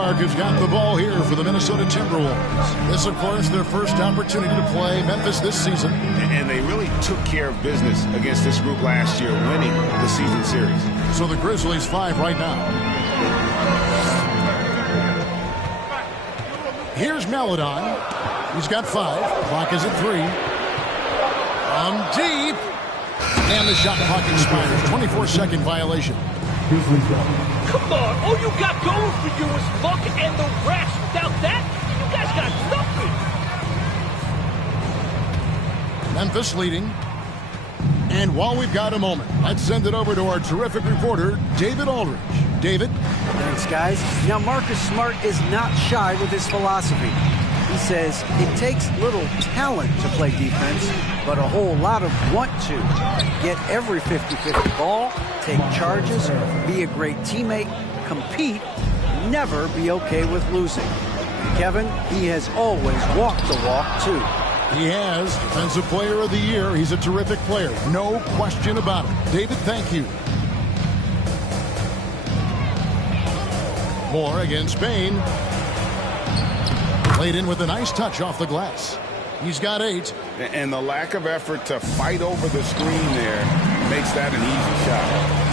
Has got the ball here for the Minnesota Timberwolves. This, of course, their first opportunity to play Memphis this season. And they really took care of business against this group last year, winning the season series. So the Grizzlies 5 right now. Here's Maledon. He's got 5. Clock is at 3. Deep. And the shot clock expires. 24-second violation. Come on, all you got going for you is luck and the rest. Without that, you guys got nothing. Memphis leading. And while we've got a moment, let's send it over to our terrific reporter, David Aldridge. David? Thanks, guys. Now, Marcus Smart is not shy with his philosophy. He says it takes little talent to play defense, but a whole lot of want to. Get every 50-50 ball, take charges, be a great teammate, compete, never be okay with losing. And Kevin, he has always walked the walk, too. He has. Defensive Player of the Year. He's a terrific player. No question about it. David, thank you. Moore against Bain. Played in with a nice touch off the glass. He's got 8. And the lack of effort to fight over the screen there makes that an easy shot.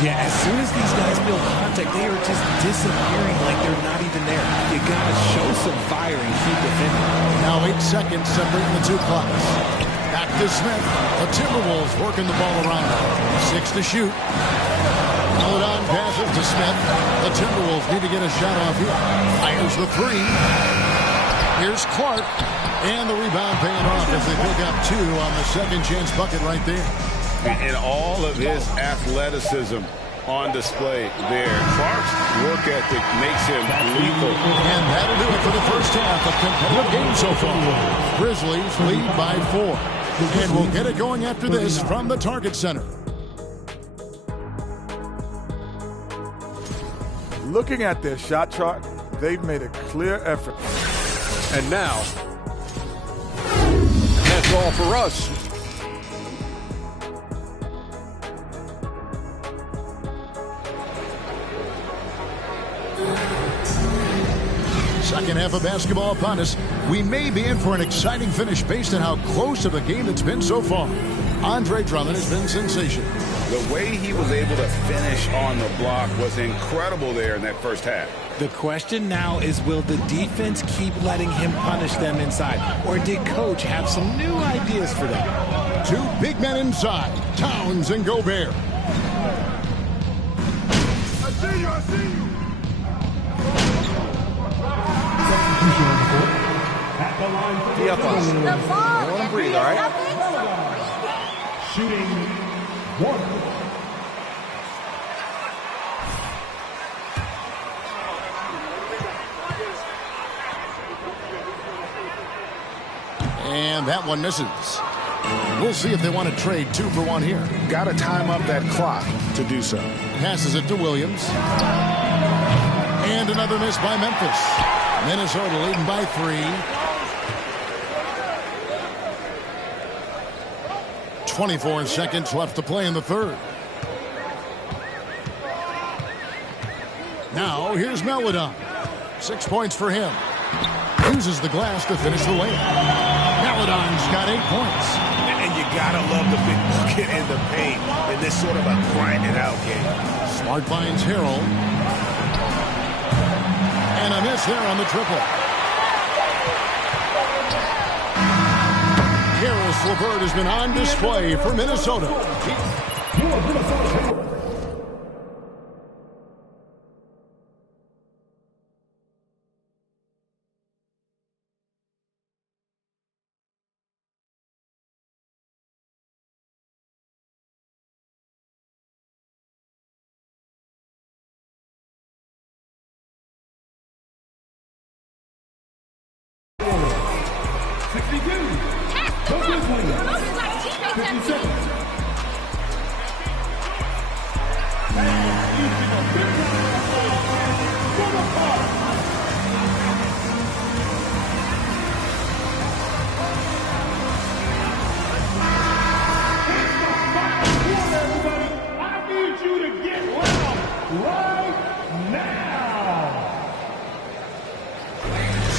Yeah, as soon as these guys feel contact, they are just disappearing like they're not even there. You got to show some fire and keep defending. Now 8 seconds separating the two clocks. Back to Smith. The Timberwolves working the ball around. 6 to shoot. Maledon passes to Smith. The Timberwolves need to get a shot off here. Fires the 3. Here's Clark. And the rebound paying off as they pick up 2 on the second chance bucket right there. And all of his athleticism on display there. Clark's work ethic makes him lethal. And that'll do it for the first half of competitive game so far. Grizzlies lead by 4. And we'll get it going after this from the Target Center. Looking at their shot chart, they've made a clear effort. And now, that's all for us. Second half of basketball upon us. We may be in for an exciting finish based on how close of a game it's been so far. Andre Drummond has been sensational. The way he was able to finish on the block was incredible there in that first half. The question now is, will the defense keep letting him punish them inside? Or did Coach have some new ideas for them? 2 big men inside, Towns and Gobert. I see you, I see you. The ball. Let him breathe, all right? Shooting 1. And that one misses. We'll see if they want to trade 2 for 1 here. Got to time up that clock to do so. Passes it to Williams. And another miss by Memphis. Minnesota leading by 3. 24 seconds left to play in the third. Now here's Maledon. 6 points for him. Uses the glass to finish the layup. Maledon's got 8 points. And you gotta love the big bucket in the paint in this sort of a grinded out game. Smart finds Harrell. And a miss there on the triple. Karis LeVert has been on display for Minnesota.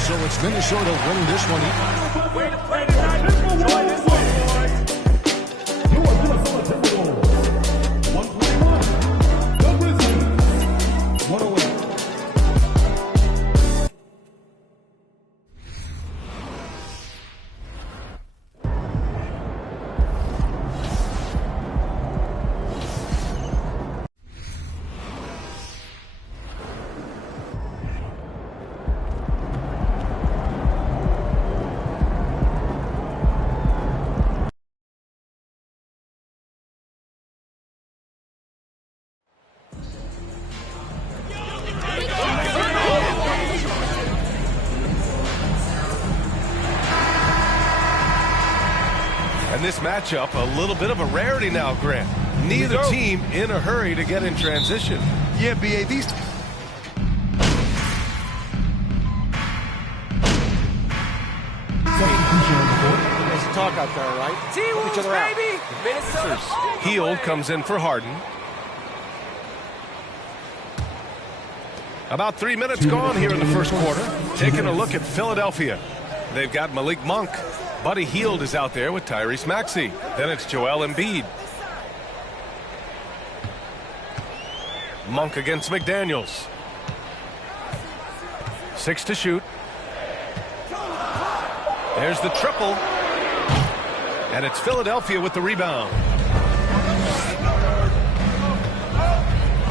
So it's Minnesota winning this one. Way to play tonight. Enjoy this one, boys. Your Minnesota Timberwolves. 121. The Grizzlies. 108. And this matchup, a little bit of a rarity now, Grant. Neither team in a hurry to get in transition. Yeah, B.A., these... There's a talk out there, right? T-Wolves, baby! Minnesota. Hield comes in for Harden. About 3 minutes gone here in the first quarter. Taking a look at Philadelphia. They've got Malik Monk. Buddy Hield is out there with Tyrese Maxey. Then it's Joel Embiid. Monk against McDaniels. 6 to shoot. There's the triple. And it's Philadelphia with the rebound.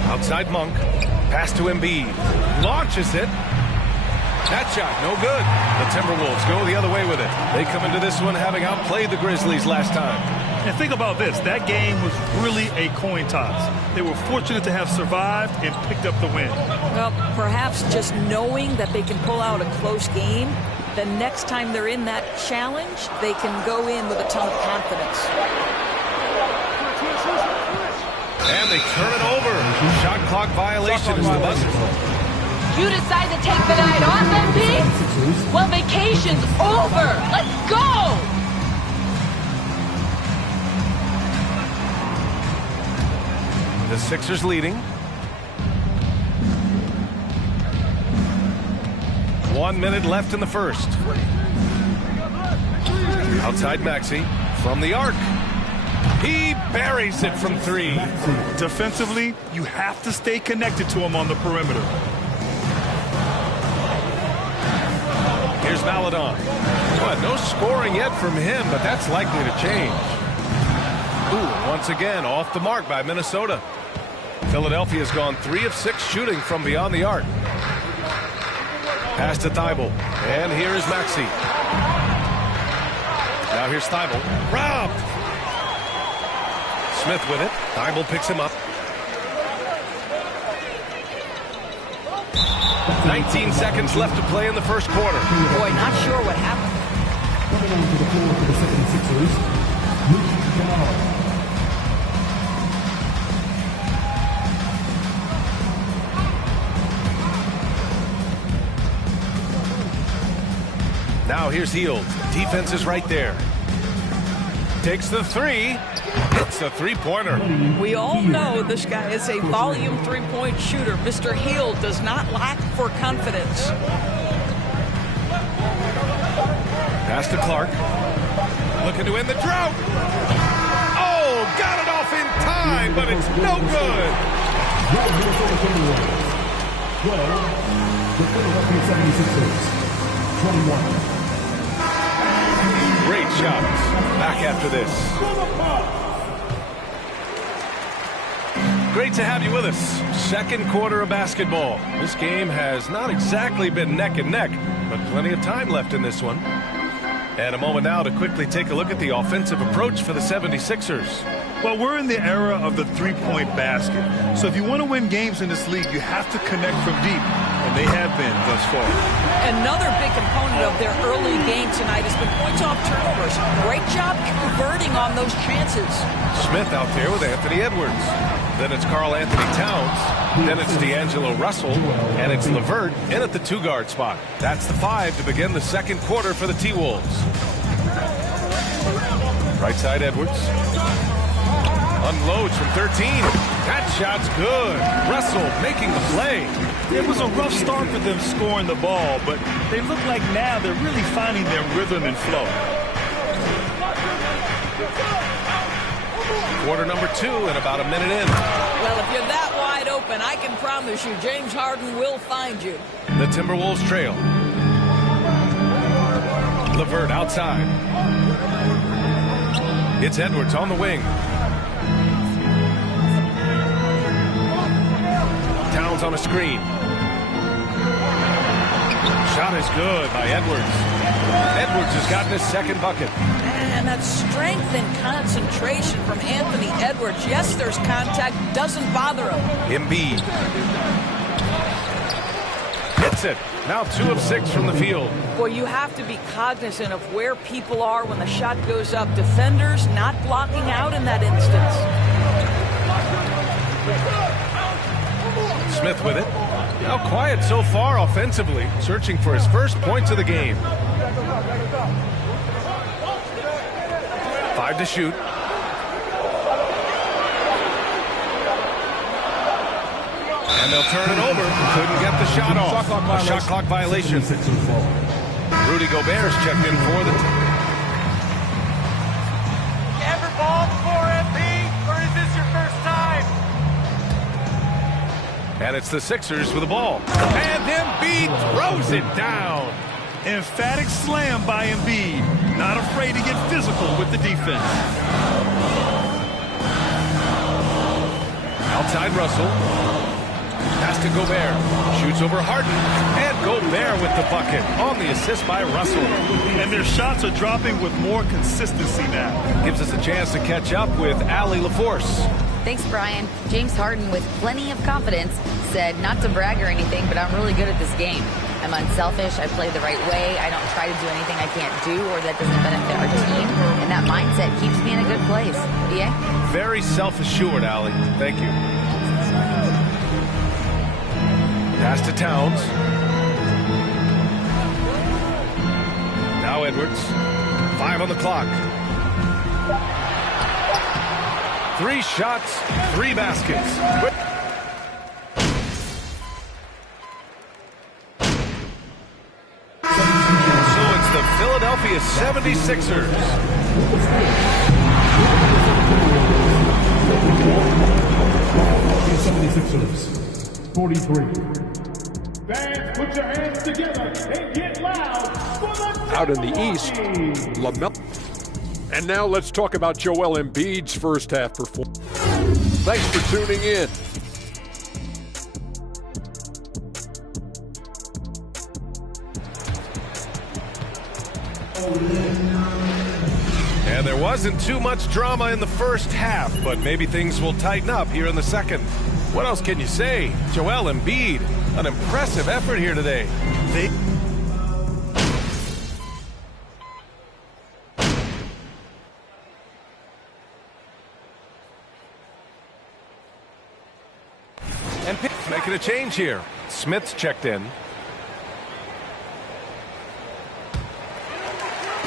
Outside Monk. Pass to Embiid. Launches it. That shot, no good. The Timberwolves go the other way with it. They come into this one having outplayed the Grizzlies last time. And think about this. That game was really a coin toss. They were fortunate to have survived and picked up the win. Well, perhaps just knowing that they can pull out a close game, the next time they're in that challenge, they can go in with a ton of confidence. And they turn it over. Shot clock violation is the buzzer. You decide to take the night off, MP? Well, vacation's over. Let's go! The Sixers leading. 1 minute left in the first. Outside Maxey from the arc. He buries it from 3. Defensively, you have to stay connected to him on the perimeter. Here's Maledon. Well, no scoring yet from him, but that's likely to change. Ooh, once again, off the mark by Minnesota. Philadelphia's gone 3 of 6 shooting from beyond the arc. Pass to Thibault. And here is Maxey. Now here's Thibault. Robbed! Smith with it. Thibault picks him up. 19 seconds left to play in the first quarter. Boy, not sure what happened. Coming onto the floor for the 76ers, Luke Kennard. Now here's Hield. Defense is right there. Takes the 3. It's a 3-pointer. We all know this guy is a volume 3-point shooter. Mr. Hield does not lack for confidence. Pass to Clark. Looking to end the drought. Oh, got it off in time, but it's no good. The Minnesota Timberwolves. 12. The Philadelphia 76ers. 21. Great shots. Back after this. Great to have you with us. Second quarter of basketball. This game has not exactly been neck and neck, but plenty of time left in this one. And a moment now to quickly take a look at the offensive approach for the 76ers. Well, we're in the era of the three-point basket. So if you want to win games in this league, you have to connect from deep. And they have been thus far. Another big component of their early game tonight has been points off turnovers. Great job converting on those chances. Smith out there with Anthony Edwards. Then it's Karl Anthony Towns. Then it's D'Angelo Russell. And it's LeVert in at the 2-guard spot. That's the 5 to begin the second quarter for the T-Wolves. Right side Edwards. Unloads from 13. That shot's good. Russell making the play. It was a rough start for them scoring the ball, but they look like now they're really finding their rhythm and flow. Quarter number 2 and about a minute in. Well, if you're that wide open, I can promise you James Harden will find you. The Timberwolves trail. LeVert outside. It's Edwards on the wing. Towns on a screen. Shot is good by Edwards. Edwards has gotten his second bucket. And that strength and concentration from Anthony Edwards. Yes, there's contact. Doesn't bother him. Embiid. Hits it. Now 2 of 6 from the field. Boy, you have to be cognizant of where people are when the shot goes up. Defenders not blocking out in that instance. Smith with it. Now quiet so far offensively, searching for his first points of the game. 5 to shoot. And they'll turn it over. Couldn't get the shot off. A shot clock violation. Rudy Gobert's checked in for the team. You ever ball before, MP? Or is this your first time? And it's the Sixers with the ball. And Embiid throws it down. Emphatic slam by Embiid. Not afraid to get physical with the defense. Outside Russell. Pass to Gobert. Shoots over Harden. And Gobert with the bucket on the assist by Russell. And their shots are dropping with more consistency now. Gives us a chance to catch up with Allie LaForce. Thanks, Brian. James Harden, with plenty of confidence, said not to brag or anything, but I'm really good at this game. I'm unselfish. I play the right way. I don't try to do anything I can't do or that doesn't benefit our team. And that mindset keeps me in a good place. BA? Very self-assured, Allie. Thank you. Pass to Towns. Now Edwards. 5 on the clock. 3 shots, 3 baskets. So it's the Philadelphia 76ers. The 76ers, 43. Fans, put your hands together and get loud for the Out in the East, LaMelo. And now let's talk about Joel Embiid's first half performance. Thanks for tuning in. And there wasn't too much drama in the first half, but maybe things will tighten up here in the second. What else can you say? Joel Embiid, an impressive effort here today. And making a change here. Smith's checked in.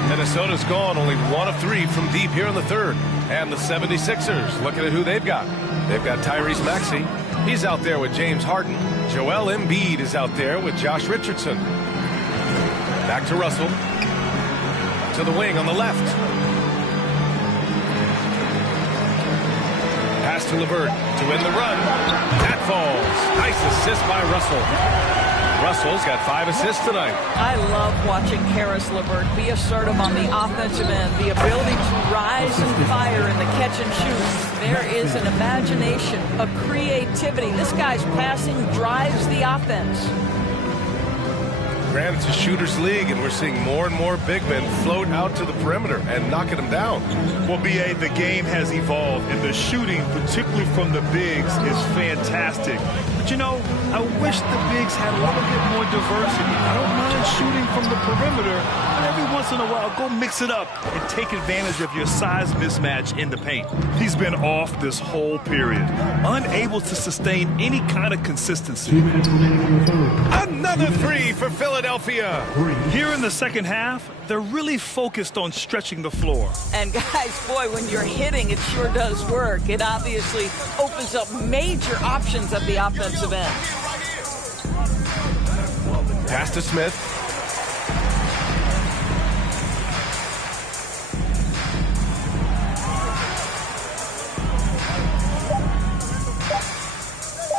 Minnesota's gone only 1 of 3 from deep here in the third. And the 76ers, looking at who they've got. They've got Tyrese Maxey. He's out there with James Harden. Joel Embiid is out there with Josh Richardson. Back to Russell. To the wing on the left. Pass to LeVert to win the run. That falls. Nice assist by Russell. Russell's got 5 assists tonight. I love watching Karis LeVert be assertive on the offensive end. The ability to rise and fire in the catch and shoot. There is an imagination, a creativity. This guy's passing drives the offense. Granted, it's a shooter's league, and we're seeing more and more big men float out to the perimeter and knocking them down. Well, B.A., the game has evolved, and the shooting, particularly from the bigs, is fantastic. But, you know, I wish the bigs had a little bit more diversity. I don't mind shooting from the perimeter, but every once in a while, go mix it up and take advantage of your size mismatch in the paint. He's been off this whole period, unable to sustain any kind of consistency. Another 3 for Philadelphia. Here in the second half, they're really focused on stretching the floor. And guys, boy, when you're hitting, it sure does work. It obviously opens up major options at the offensive end. Pass to Smith.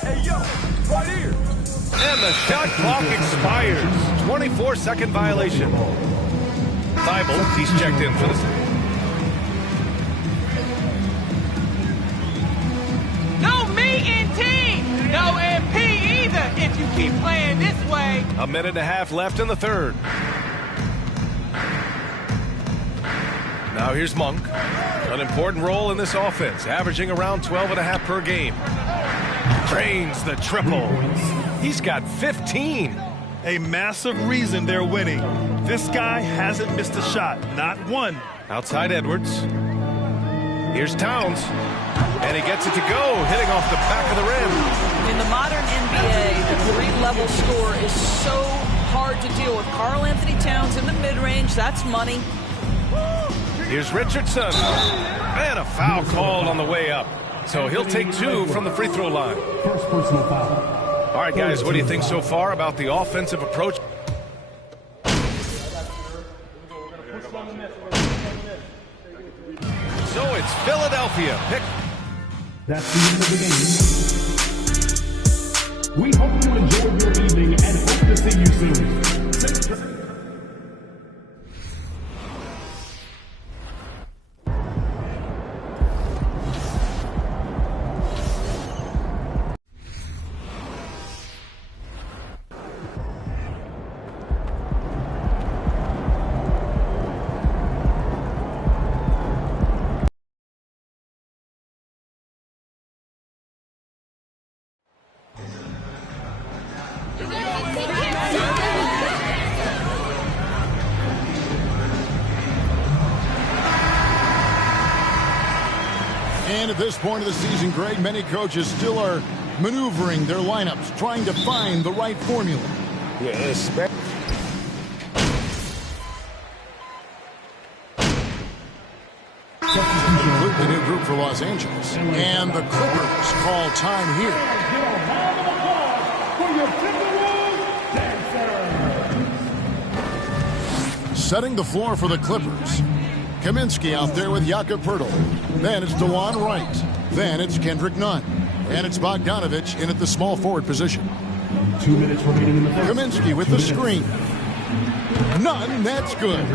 Hey, yo, right here. And the shot clock expires. 24-second violation. Thibault, he's checked in for the No me and team. No MP either if you keep playing this way. A minute and a half left in the third. Now here's Monk. An important role in this offense, averaging around 12.5 per game. Drains the triple. He's got 15. A massive reason they're winning. This guy hasn't missed a shot, not one. Outside Edwards. Here's Towns. And he gets it to go, hitting off the back of the rim. In the modern NBA, the three-level score is so hard to deal with. Karl Anthony Towns in the mid-range, that's money. Here's Richardson. And a foul called on the way up. So he'll take 2 from the free throw line. First personal foul. All right, guys, what do you think so far about the offensive approach? So it's Philadelphia. That's the end of the game. We hope you enjoyed your evening and hope to see you soon. And at this point of the season, Greg, many coaches still are maneuvering their lineups, trying to find the right formula. Yeah, The new group for Los Angeles. And the Clippers call time here. Setting the floor for the Clippers. Kaminsky out there with Jakob Poeltl. Then it's DeJuan Wright. Then it's Kendrick Nunn. And it's Bogdanovic in at the small forward position. 2 minutes remaining in the first. Kaminsky with the screen. Nunn, that's good.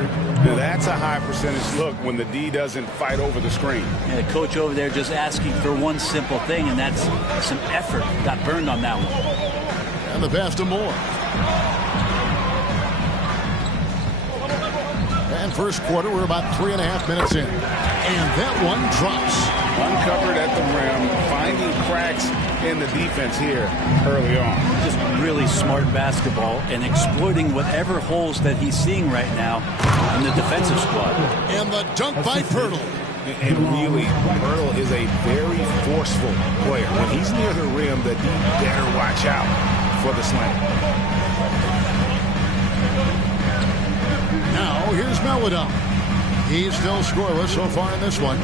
Now that's a high percentage look when the D doesn't fight over the screen. Yeah, the coach over there just asking for one simple thing, and that's some effort. Got burned on that one. And the pass to Moore. And first quarter, we're about 3.5 minutes in. And that one drops. Uncovered at the rim, finding cracks in the defense here early on. Just really smart basketball and exploiting whatever holes that he's seeing right now in the defensive squad. And the dunk by Poeltl. And really, Poeltl is a very forceful player. When he's near the rim, the D better watch out for the slam. Now, here's Melodon. He's still scoreless so far in this one.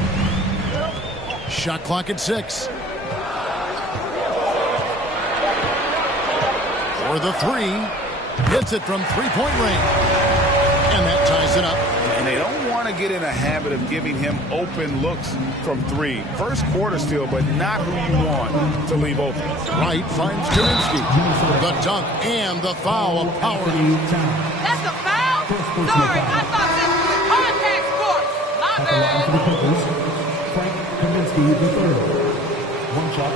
Shot clock at 6. For the 3. Hits it from three-point range. And that ties it up. And they don't want to get in a habit of giving him open looks from 3. First quarter still, but not who you want to leave open. Wright finds Kaminsky. The dunk and the foul of Power. That's a foul? Sorry, I thought this was a contact sport. My bad. Frank Kaminsky the third. One shot.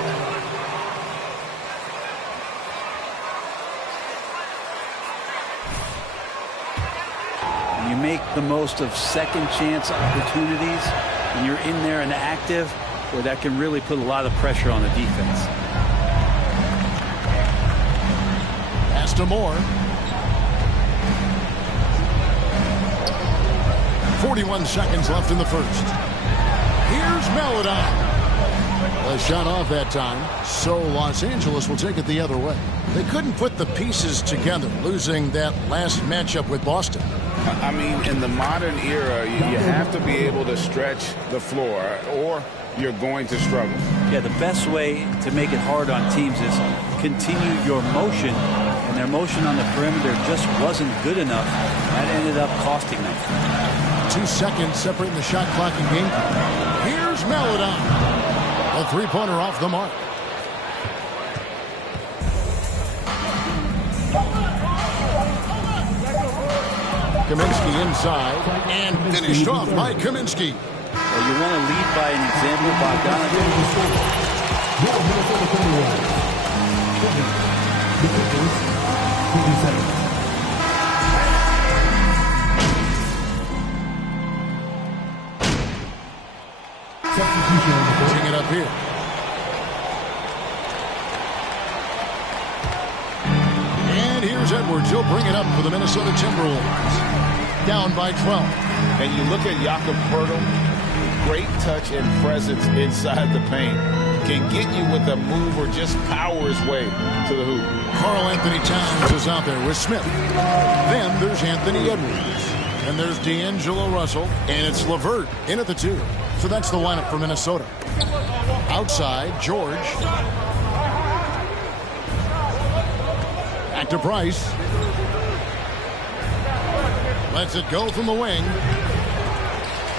You make the most of second chance opportunities when you're in there and active, where that can really put a lot of pressure on the defense. Pass to Moore. 41 seconds left in the first. Here's Melodon. A shot off that time, so Los Angeles will take it the other way. They couldn't put the pieces together, losing that last matchup with Boston. I mean, in the modern era, you have to be able to stretch the floor, or you're going to struggle. Yeah, the best way to make it hard on teams is continue your motion, and their motion on the perimeter just wasn't good enough. That ended up costing them. 2 seconds separating the shot clock and game. Here's Melodon. A three-pointer off the mark. Kaminsky inside and finished off by Kaminsky. Well, you want to lead by an example, Bogdanovic. Bring it up here. And here's Edwards. Edwards, he'll bring it up for the Minnesota Timberwolves. Down by 12. And you look at Jakob Poeltl, great touch and presence inside the paint. Can get you with a move or just power his way to the hoop. Karl Anthony Towns is out there with Smith. Then there's Anthony Edwards. And there's D'Angelo Russell. And it's LeVert in at the 2. So that's the lineup for Minnesota. Outside, George. Back to Price. Lets it go from the wing.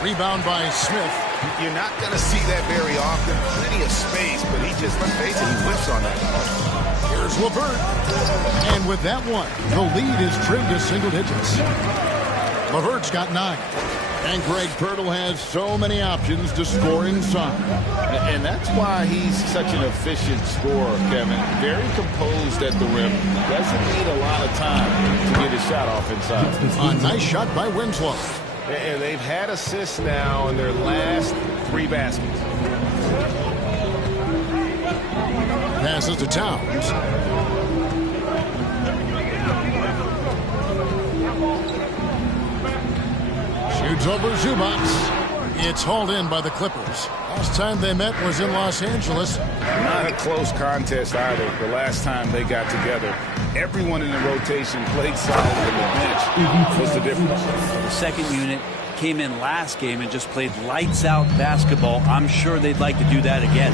Rebound by Smith. You're not going to see that very often. Plenty of space, but he just, let's face it, he whips on that. Here's LeVert. And with that one, the lead is trimmed to single digits. LeVert's got 9. And Greg Poeltl has so many options to score inside. And that's why he's such an efficient scorer, Kevin. Very composed at the rim. Doesn't need a lot of time to get his shot off inside. A nice shot by Winslow. And they've had assists now in their last 3 baskets. Passes to Towns. Shoots over Zubac. It's hauled in by the Clippers. Last time they met was in Los Angeles. Not a close contest either. The last time they got together, everyone in the rotation played solid, and the bench was the difference. The second unit came in last game and just played lights-out basketball. I'm sure they'd like to do that again.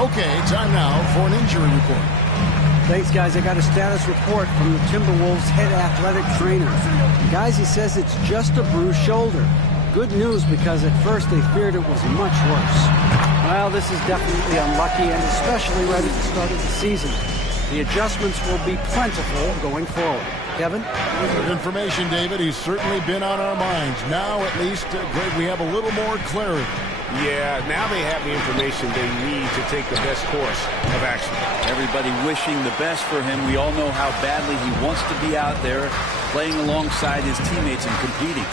Okay, time now for an injury report. Thanks, guys. I got a status report from the Timberwolves head athletic trainer. Guys, he says it's just a bruised shoulder. Good news, because at first they feared it was much worse. Well, this is definitely unlucky, and especially right at the start of the season. The adjustments will be plentiful going forward. Kevin? Good information, David. He's certainly been on our minds. Now, at least, Greg, we have a little more clarity. Yeah, now they have the information they need to take the best course of action. Everybody wishing the best for him. We all know how badly he wants to be out there playing alongside his teammates and competing.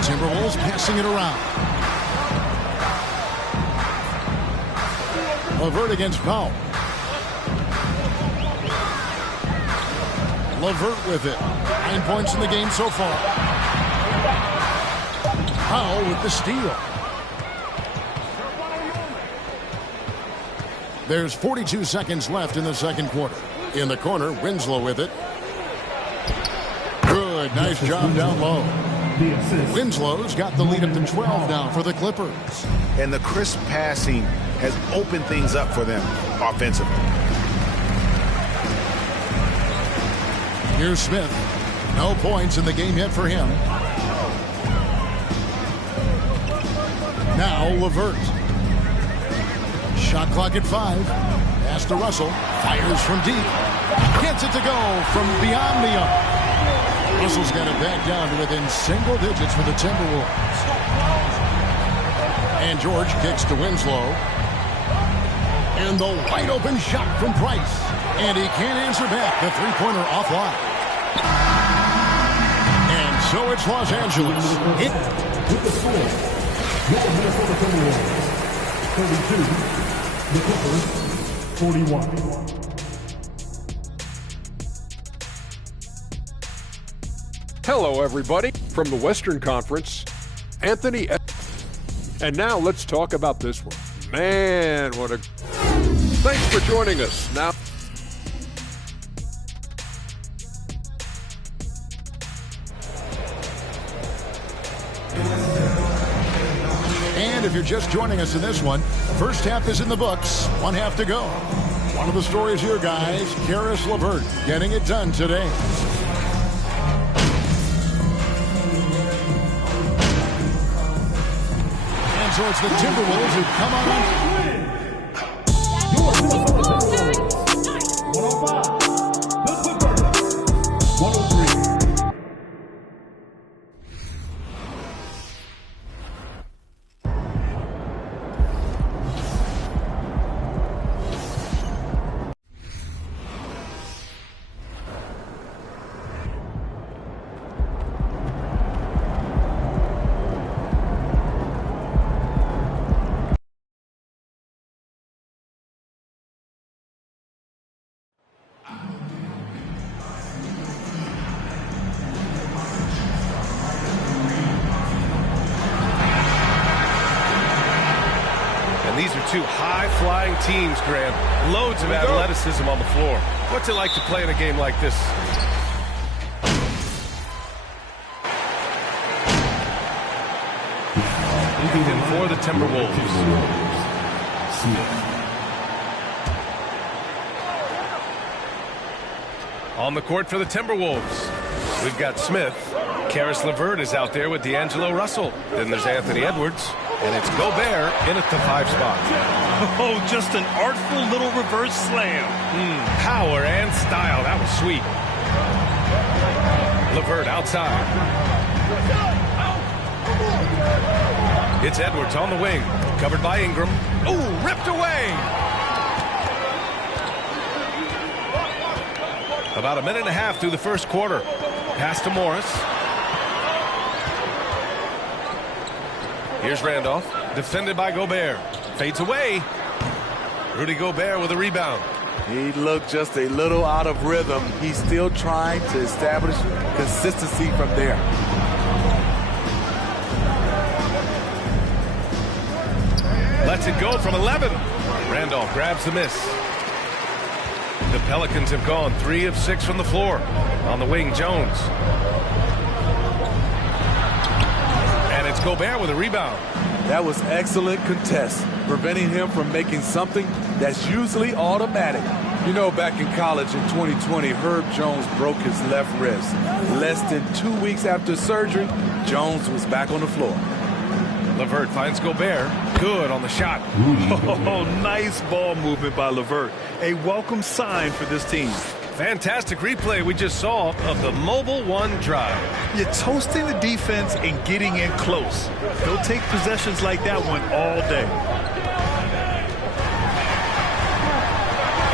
Timberwolves passing it around. LeVert against Powell. LeVert with it. 9 points in the game so far. Powell with the steal. There's 42 seconds left in the second quarter. In the corner, Winslow with it. Good, nice job down low. Winslow's got the lead up to 12 now for the Clippers. And the crisp passing has opened things up for them offensively. Here's Smith. No points in the game yet for him. Now LeVert. Shot clock at 5. Pass to Russell. Fires from deep. Gets it to go from beyond the arc. Russell's got it back down to within single digits for the Timberwolves. And George kicks to Winslow. And the wide open shot from Price. And he can't answer back. The three-pointer offline. And so it's Los Angeles. With the score, your Minnesota Timberwolves 32. The Clippers, 41. Hello, everybody, from the Western Conference, Anthony. And now let's talk about this one. Man, what a... Thanks for joining us. Now... And if you're just joining us in this one, first half is in the books. 1 half to go. One of the stories here, guys, Caris LeVert getting it done today. And so it's the Timberwolves who come on. 105. These are two high-flying teams, Grant. Loads of athleticism on the floor. What's it like to play in a game like this? Leading for the Timberwolves. On the court for the Timberwolves, we've got Smith. Karis LeVert is out there with D'Angelo Russell. Then there's Anthony Edwards. And it's Gobert in at the 5 spot. Oh, just an artful little reverse slam. Power and style. That was sweet. LeVert outside. It's Edwards on the wing. Covered by Ingram. Ooh, ripped away. About a minute and a half through the first quarter. Pass to Morris. Here's Randolph, defended by Gobert. Fades away. Rudy Gobert with a rebound. He looked just a little out of rhythm. He's still trying to establish consistency from there. Lets it go from 11. Randolph grabs the miss. The Pelicans have gone 3 of 6 from the floor. On the wing, Jones. And it's Gobert with a rebound. That was excellent contest, preventing him from making something that's usually automatic. You know, back in college in 2020, Herb Jones broke his left wrist. Less than 2 weeks after surgery, Jones was back on the floor. LeVert finds Gobert. Good on the shot. Oh, nice ball movement by LeVert. A welcome sign for this team. Fantastic replay we just saw of the Mobile One drive. You're toasting the defense and getting in close. He'll take possessions like that one all day.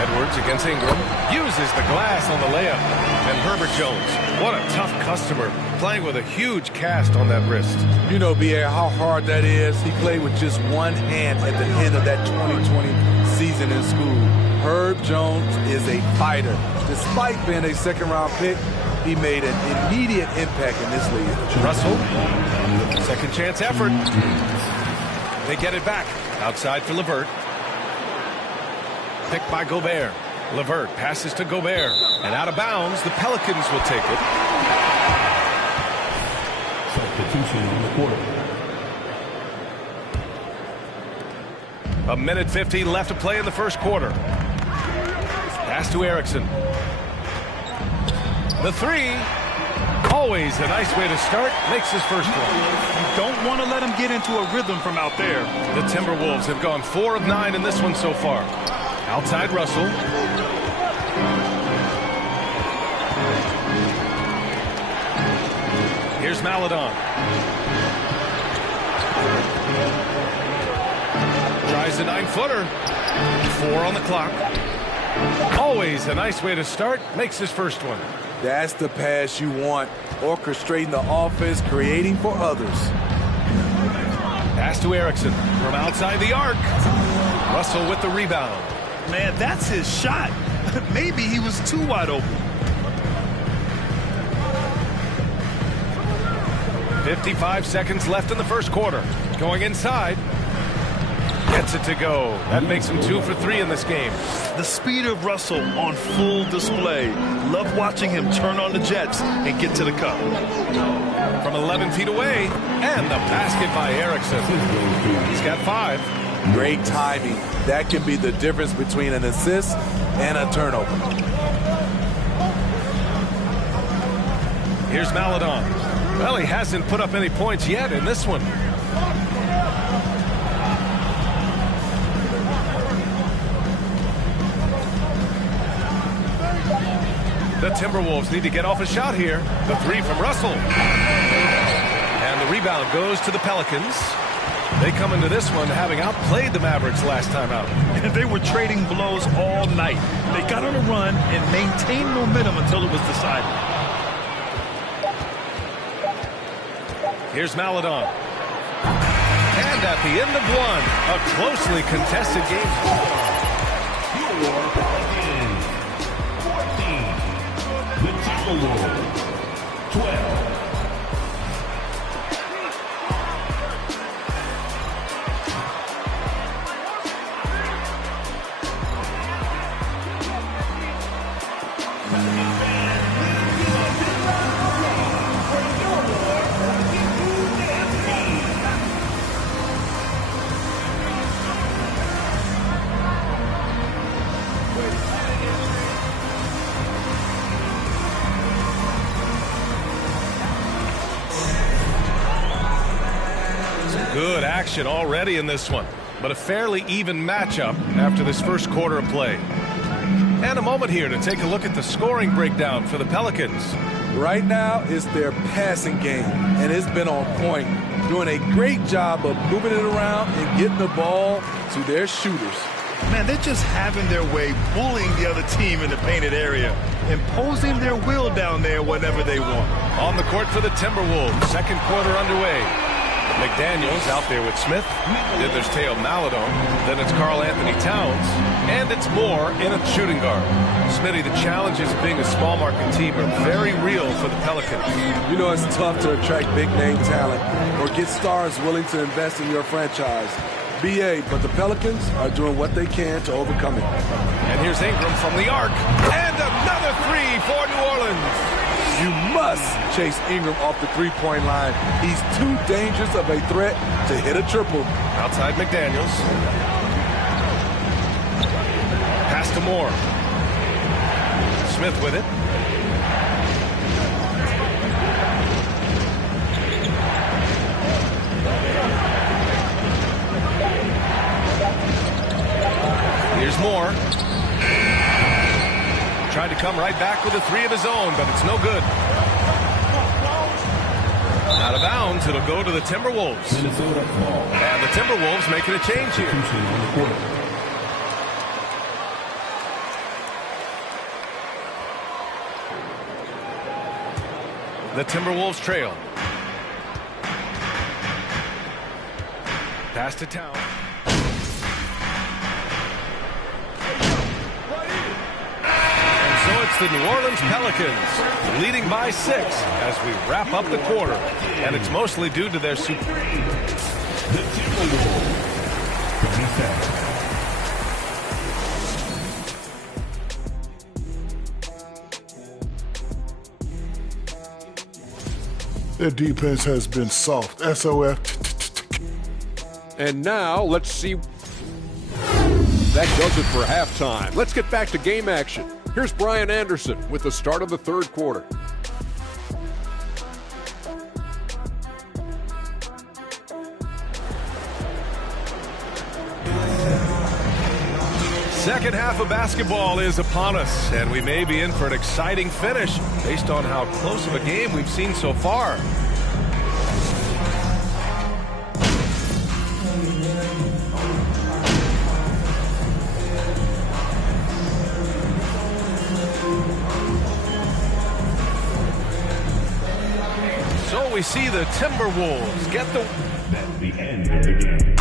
Edwards against Ingram. Uses the glass on the layup. And Herbert Jones. What a tough customer. Playing with a huge cast on that wrist. You know, B.A., how hard that is. He played with just one hand at the end of that 2020 season in school. Herb Jones is a fighter. Despite being a second-round pick, he made an immediate impact in this league. Russell, second chance effort. They get it back. Outside for LeVert. Picked by Gobert. LeVert passes to Gobert. And out of bounds, the Pelicans will take it. Substitution in the quarter. A minute 50 left to play in the first quarter. Pass to Erickson. The 3. Always a nice way to start. Makes his first one. You don't want to let him get into a rhythm from out there. The Timberwolves have gone 4 of 9 in this one so far. Outside Russell. Here's Maledon. Tries a 9-footer. 4 on the clock. Always a nice way to start. Makes his first one. That's the pass you want. Orchestrating the offense, creating for others. Pass to Erickson from outside the arc. Russell with the rebound. Man, that's his shot. Maybe he was too wide open. 55 seconds left in the first quarter. Going inside. Gets it to go. That makes him 2 for 3 in this game. The speed of Russell on full display. Love watching him turn on the jets and get to the cup. From 11 feet away. And the basket by Erickson. He's got 5. Great timing. That can be the difference between an assist and a turnover. Here's Maledon. Well, he hasn't put up any points yet in this one. The Timberwolves need to get off a shot here. The 3 from Russell. And the rebound goes to the Pelicans. They come into this one having outplayed the Mavericks last time out. And they were trading blows all night. They got on a run and maintained momentum until it was decided. Here's Maledon. And at the end of one, a closely contested game. 14. The Timberwolves. 12. Good action already in this one, but a fairly even matchup after this first quarter of play. And a moment here to take a look at the scoring breakdown for the Pelicans. Right now, it's their passing game, and it's been on point, doing a great job of moving it around and getting the ball to their shooters. Man, they're just having their way, bullying the other team in the painted area, imposing their will down there whenever they want. On the court for the Timberwolves, second quarter underway. McDaniels out there with Smith. Then there's Teo Maladon. Then it's Karl Anthony Towns. And it's Moore in a shooting guard. Smitty, the challenges of being a small market team are very real for the Pelicans. You know, it's tough to attract big name talent or get stars willing to invest in your franchise. BA, but the Pelicans are doing what they can to overcome it. And here's Ingram from the arc. And another three for New Orleans. You must chase Ingram off the three-point line. He's too dangerous of a threat to hit a triple. Outside McDaniels. Pass to Moore. Smith with it. Here's Moore. Tried to come right back with a three of his own, but it's no good. Out of bounds, it'll go to the Timberwolves. And the Timberwolves making a change here. The Timberwolves trail. Pass to Towns. So it's the New Orleans Pelicans leading by 6 as we wrap up the quarter. And it's mostly due to their super. Their defense has been soft. SOF. And now let's see. That does it for halftime. Let's get back to game action. Here's Brian Anderson with the start of the third quarter. Second half of basketball is upon us, and we may be in for an exciting finish based on how close of a game we've seen so far. So we see the Timberwolves get the... That's the end of the game.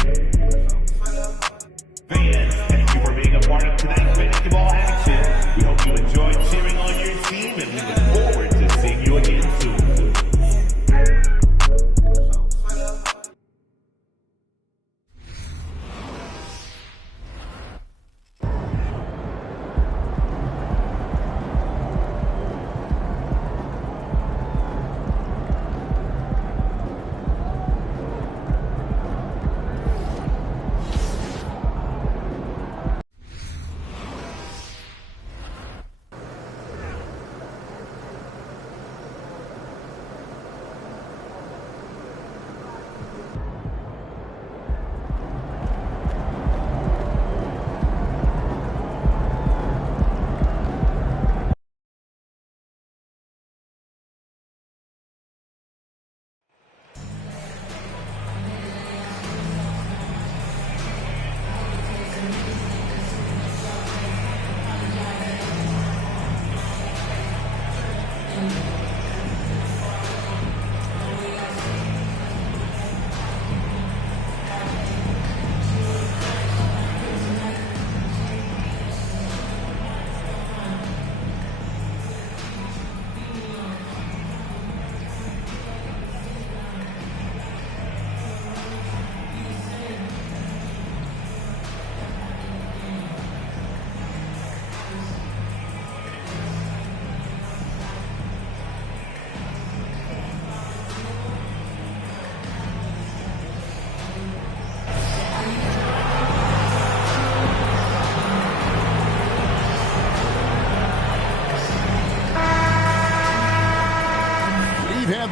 Fans, thank you for being a part of tonight's basketball action. We hope you enjoyed cheering on your team, and we look forward to seeing you again soon.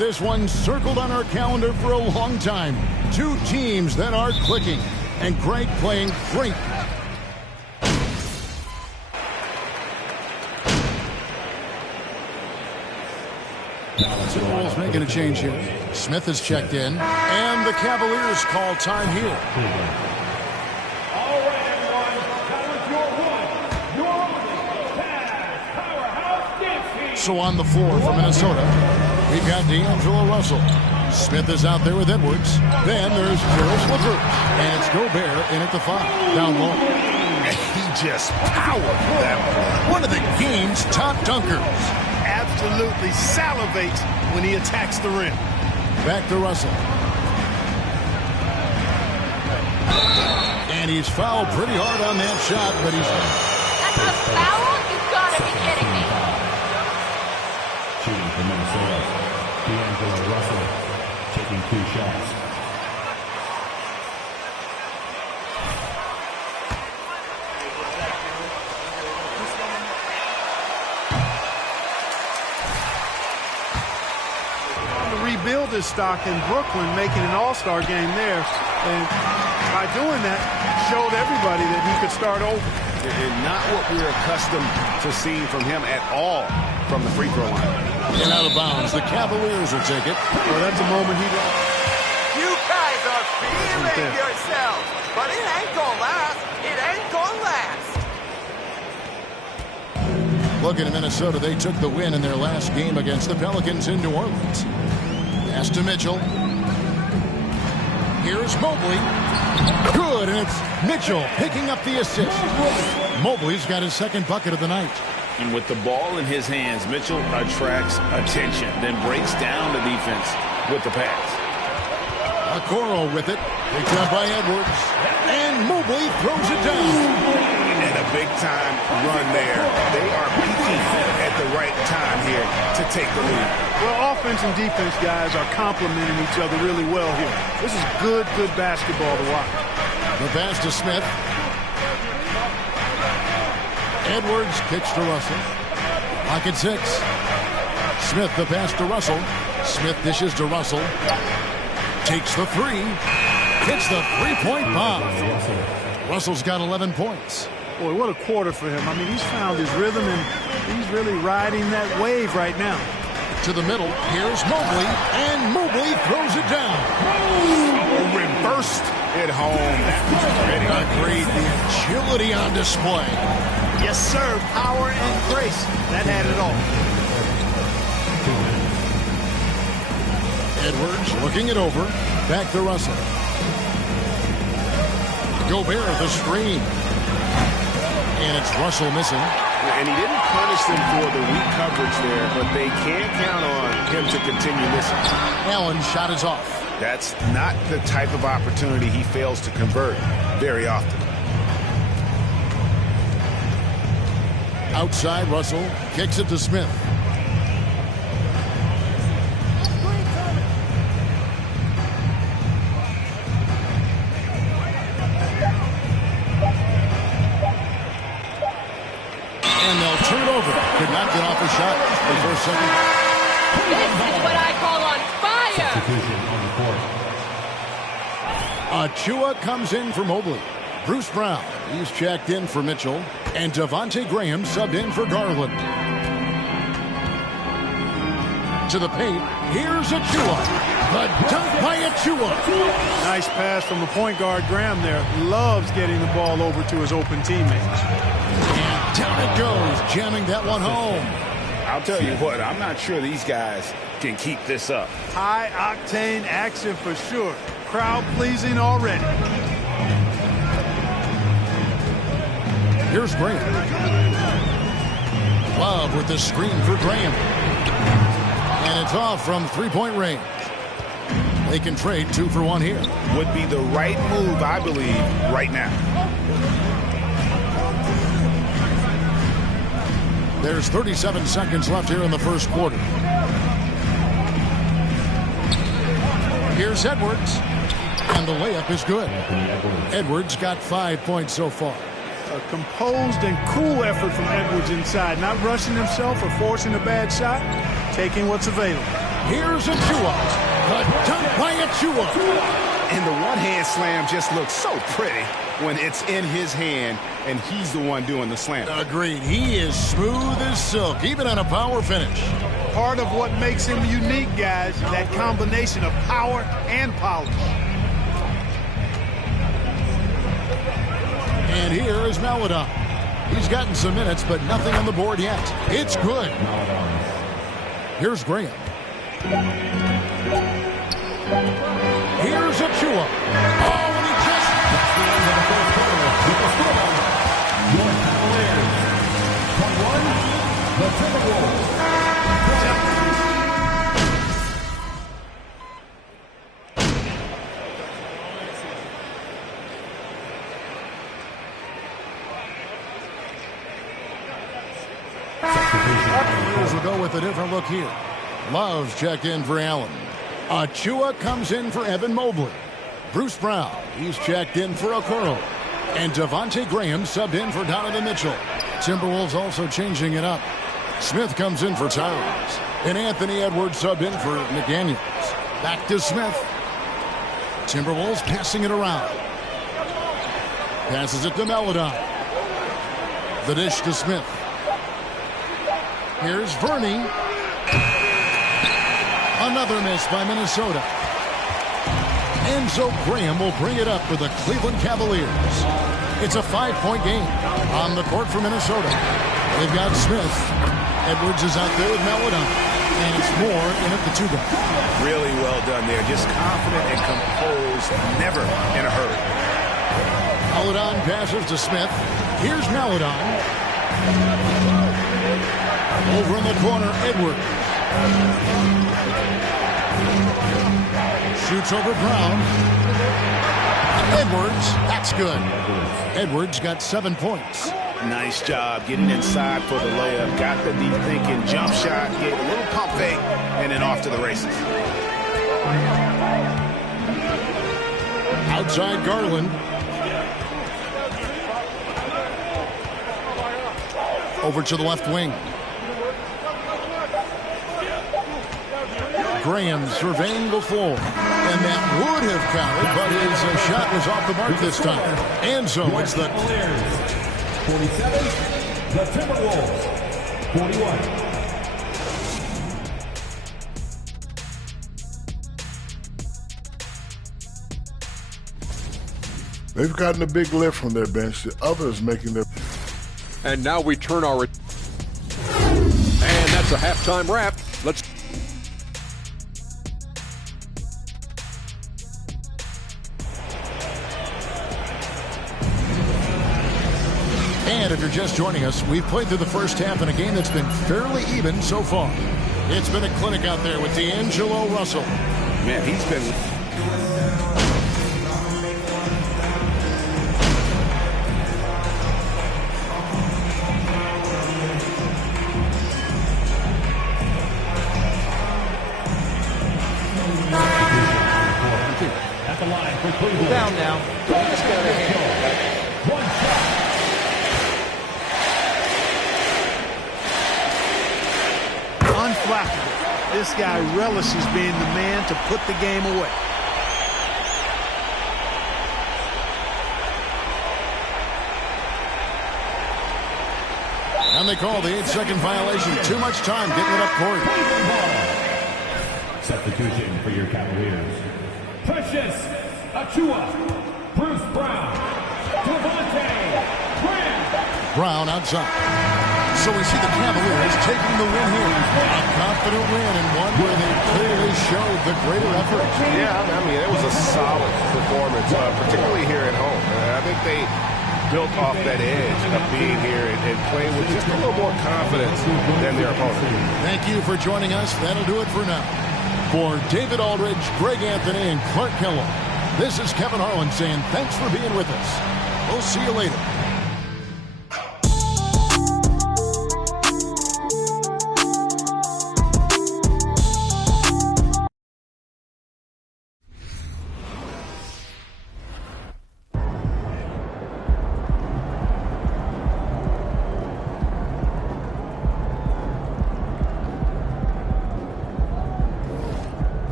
this one circled on our calendar for a long time. Two teams that are clicking, and Greg playing great. The Bulls making a change here. Smith is checked in, and the Cavaliers call time here. All right, everyone. That was your powerhouse dance team. So on the floor for Minnesota, we've got D'Angelo Russell. Smith is out there with Edwards. Then there's Karis LeVert. And it's Gobert in at the 5. Down low. He just powered that one of the game's top dunkers. Absolutely salivates when he attacks the rim. Back to Russell. And he's fouled pretty hard on that shot, but he's... That's a foul? You gotta be kidding me. Shooting for Minnesota, D'Angelo Russell taking 2 shots. Rebuild his stock in Brooklyn, making an all-star game there. And by doing that, showed everybody that he could start over. And not what we're accustomed to seeing from him at all from the free throw line. And out of bounds. The Cavaliers will take it. Well, that's a moment he... You guys are feeling yourselves, but it ain't gonna last. It ain't gonna last. Looking at Minnesota, they took the win in their last game against the Pelicans in New Orleans. Pass to Mitchell. Here's Mobley. Good, and it's Mitchell picking up the assist. Mobley's got his second bucket of the night. And with the ball in his hands, Mitchell attracts attention, then breaks down the defense with the pass. Okoro with it. Picked up by Edwards. And Mobley throws it down. And a big-time run there. They are peaking at the right time here to take the lead. Well, offense and defense guys are complementing each other really well here. This is good basketball to watch. The pass to Smith. Edwards kicks to Russell. Pocket 6. Smith the pass to Russell. Smith dishes to Russell. Takes the 3. Hits the three-point bomb. Russell's got 11 points. Boy, what a quarter for him. I mean, he's found his rhythm, and he's really riding that wave right now. To the middle, here's Mobley, and Mobley throws it down. Reversed it home. That was pretty. Agreed. The agility on display. Yes, sir. Power and grace. That had it all. Edwards looking it over. Back to Russell. Gobert the screen. And it's Russell missing. And he didn't punish them for the weak coverage there, but they can't count on him to continue missing. Allen's shot is off. That's not the type of opportunity he fails to convert very often. Outside, Russell kicks it to Smith. And they'll turn it over. Could not get off a shot for the first second. This is what I call on fire. Achua comes in for Mobley. Bruce Brown, he's checked in for Mitchell. And Devontae Graham subbed in for Garland. To the paint, here's Achua. The dunk by Achua. Nice pass from the point guard, Graham there. Loves getting the ball over to his open teammates. And down it goes, jamming that one home. I'll tell you what, I'm not sure these guys can keep this up. High-octane action for sure. Crowd-pleasing already. Here's Graham. Love with the screen for Graham. And it's off from three-point range. They can trade 2 for 1 here. Would be the right move, I believe, right now. There's 37 seconds left here in the first quarter. Here's Edwards. And the layup is good. Edwards got 5 points so far. A composed and cool effort from Edwards inside. Not rushing himself or forcing a bad shot. Taking what's available. Here's Achua. The dunk by Achua. And the one-hand slam just looks so pretty when it's in his hand and he's the one doing the slam. Agreed. He is smooth as silk, even on a power finish. Part of what makes him unique, guys, that combination of power and polish. And here is Maladon. He's gotten some minutes, but nothing on the board yet. It's good. Here's Graham. Here's Achua. Oh, and he just... Your Cavaliers. 21, the Timberwolves. We'll go with a different look here. Love's checked in for Allen. Achua comes in for Evan Mobley. Bruce Brown, he's checked in for Okoro. And Devontae Graham subbed in for Donovan Mitchell. Timberwolves also changing it up. Smith comes in for Towns. And Anthony Edwards subbed in for McDaniels. Back to Smith. Timberwolves passing it around. Passes it to Maladon. The dish to Smith. Here's Verney. Another miss by Minnesota. Enzo Graham will bring it up for the Cleveland Cavaliers. It's a 5-point game on the court for Minnesota. They've got Smith. Edwards is out there with Maladon. And it's Moore in at the 2-guard. Really well done there. Just confident and composed, never in a hurry. Maladon passes to Smith. Here's Maladon. Over in the corner, Edwards. Shoots over Brown. Edwards, that's good. Edwards got 7 points. Nice job getting inside for the layup. Got the deep thinking jump shot, gave a little pump fake, and then off to the races. Outside Garland. Over to the left wing. Graham surveying the floor. And that would have counted, but his shot was off the mark this time. And so it's the 47, the Timberwolves. 41. They've gotten a big lift from their bench. The others making their... And now we turn our... And that's a halftime wrap. Let's... And if you're just joining us, we've played through the first half in a game that's been fairly even so far. It's been a clinic out there with D'Angelo Russell. Man, he's been... At the line for Cleveland. Down now. Just get out of hand. One shot. Unflappable. This guy relishes being the man to put the game away. And they call the 8-second violation. Too much time getting it up court. Substitution for your Cavaliers. Precious Achua. Bruce Brown. Devontae Graham. Brown outside. So we see the Cavaliers taking the win here. A confident win and one where they clearly showed the greater effort. Yeah, I mean, it was a solid performance, particularly here at home. I think they built off that edge of being here and playing with just a little more confidence than their opponent. Thank you for joining us. That'll do it for now. For David Aldridge, Greg Anthony, and Clark Kellogg, this is Kevin Harlan saying thanks for being with us. We'll see you later.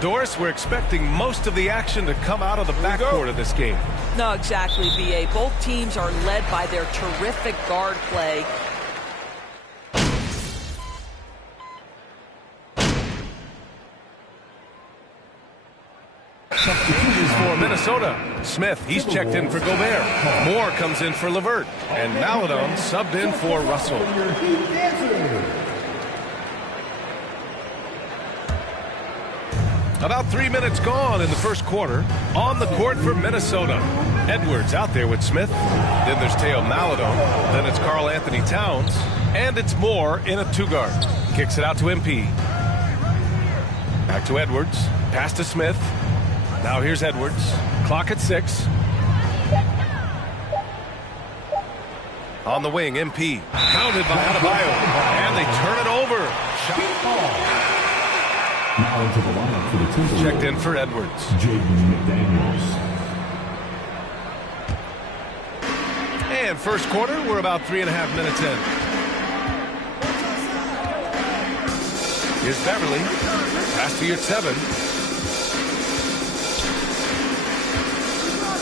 Doris, we're expecting most of the action to come out of the backcourt of this game. No, exactly, B.A. Both teams are led by their terrific guard play. Changes for Minnesota. Smith, he's checked in for Gobert. Moore comes in for LeVert. And Maledon subbed in for Russell. About 3 minutes gone in the first quarter. On the court for Minnesota. Edwards out there with Smith. Then there's Theo Maledon. Then it's Karl Anthony Towns. And it's Moore in a two-guard. Kicks it out to MP. Back to Edwards. Pass to Smith. Now here's Edwards. Clock at 6. On the wing, MP. Counted by Adebayo. And they turn it over. Now into the lineup for the Timberwolves. Checked in for Edwards. Jaden McDaniels. And first quarter, we're about 3.5 minutes in. Here's Beverly. Pass to Yurtseven.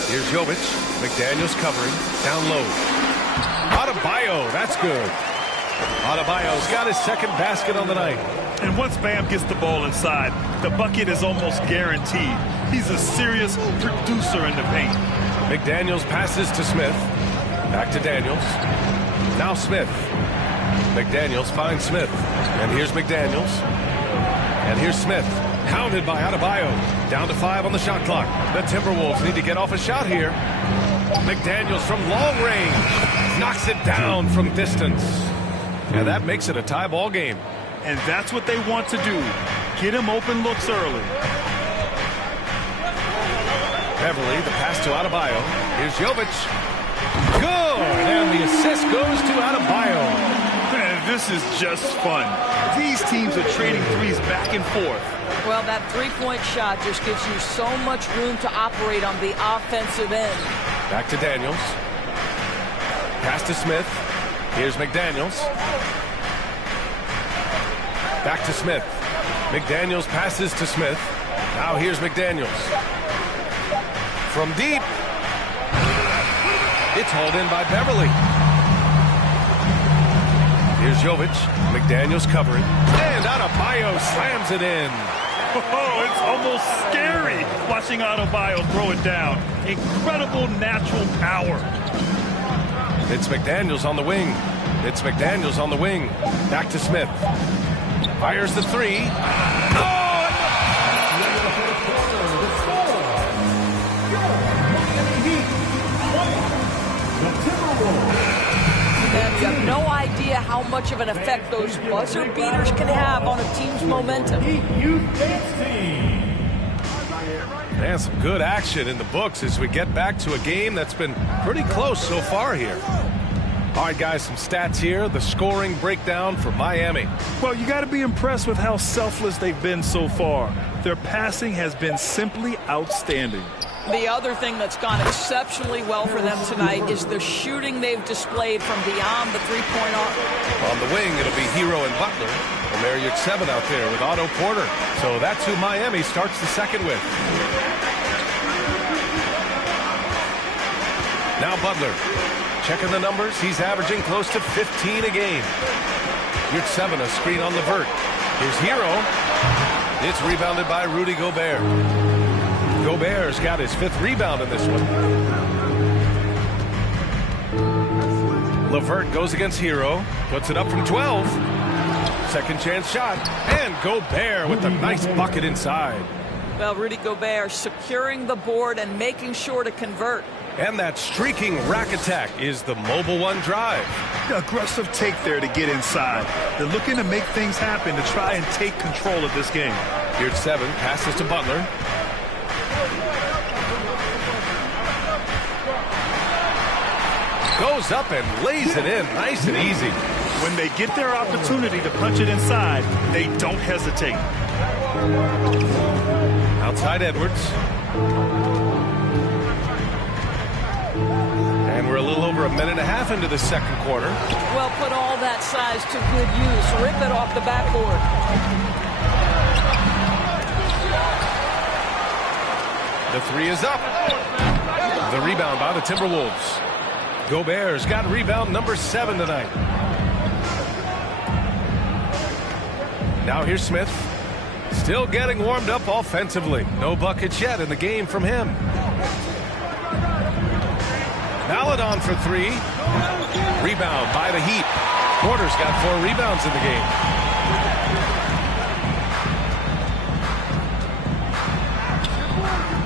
Here's Jovic. McDaniels covering. Down low. Adebayo. That's good. Adebayo's got his second basket on the night. And once Bam gets the ball inside, the bucket is almost guaranteed. He's a serious producer in the paint. McDaniels passes to Smith. Back to Daniels. Now Smith. McDaniels finds Smith. And here's McDaniels. And here's Smith. Counted by Adebayo. Down to 5 on the shot clock. The Timberwolves need to get off a shot here. McDaniels from long range. Knocks it down from distance. And that makes it a tie ball game. And that's what they want to do. Get him open looks early. Beverly, the pass to Adebayo. Here's Jovic. Good! And the assist goes to Adebayo. Man, this is just fun. These teams are trading threes back and forth. Well, that three-point shot just gives you so much room to operate on the offensive end. Back to Daniels. Pass to Smith. Here's McDaniels. Back to Smith. McDaniels passes to Smith. Now here's McDaniels. From deep. It's hauled in by Beverly. Here's Jovic. McDaniels covering. And Adebayo slams it in. Oh, it's almost scary watching Adebayo throw it down. Incredible natural power. It's McDaniels on the wing. It's McDaniels on the wing. Back to Smith. Fires the three. And you have no idea how much of an effect those buzzer beaters can have on a team's momentum. And some good action in the books as we get back to a game that's been pretty close so far here. All right, guys, some stats here. The scoring breakdown for Miami. Well, you got to be impressed with how selfless they've been so far. Their passing has been simply outstanding. The other thing that's gone exceptionally well for them tonight is the shooting they've displayed from beyond the three-point arc. On the wing, it'll be Hero and Butler. And there you're 7 out there with Otto Porter. So that's who Miami starts the second with. Now Butler. Checking the numbers, he's averaging close to 15 a game. Here's 7, a screen on LeVert. Here's Hero. It's rebounded by Rudy Gobert. Gobert's got his 5th rebound in this one. LeVert goes against Hero. Puts it up from 12. Second chance shot. And Gobert with the nice bucket inside. Well, Rudy Gobert securing the board and making sure to convert. And that streaking rack attack is the Mobile One drive. Aggressive take there to get inside. They're looking to make things happen to try and take control of this game. Here's 7, passes to Butler. Goes up and lays it in nice and easy. When they get their opportunity to punch it inside, they don't hesitate. Outside Edwards. And we're a little over a minute and a half into the second quarter. Well, put all that size to good use. Rip it off the backboard. The three is up. The rebound by the Timberwolves. Gobert's got rebound number 7 tonight. Now here's Smith. Still getting warmed up offensively. No buckets yet in the game from him. Maledon for 3. Rebound by the Heat. Porter's got 4 rebounds in the game.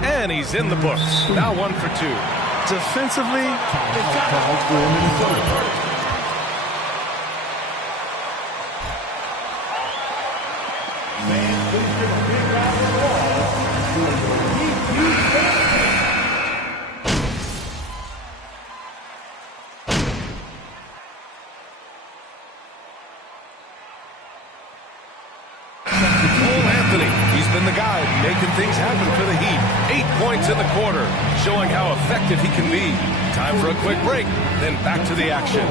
And he's in the books. Now 1 for 2. Defensively, The guy making things happen for the Heat. 8 points in the quarter, showing how effective he can be. Time for a quick break, then back to the action.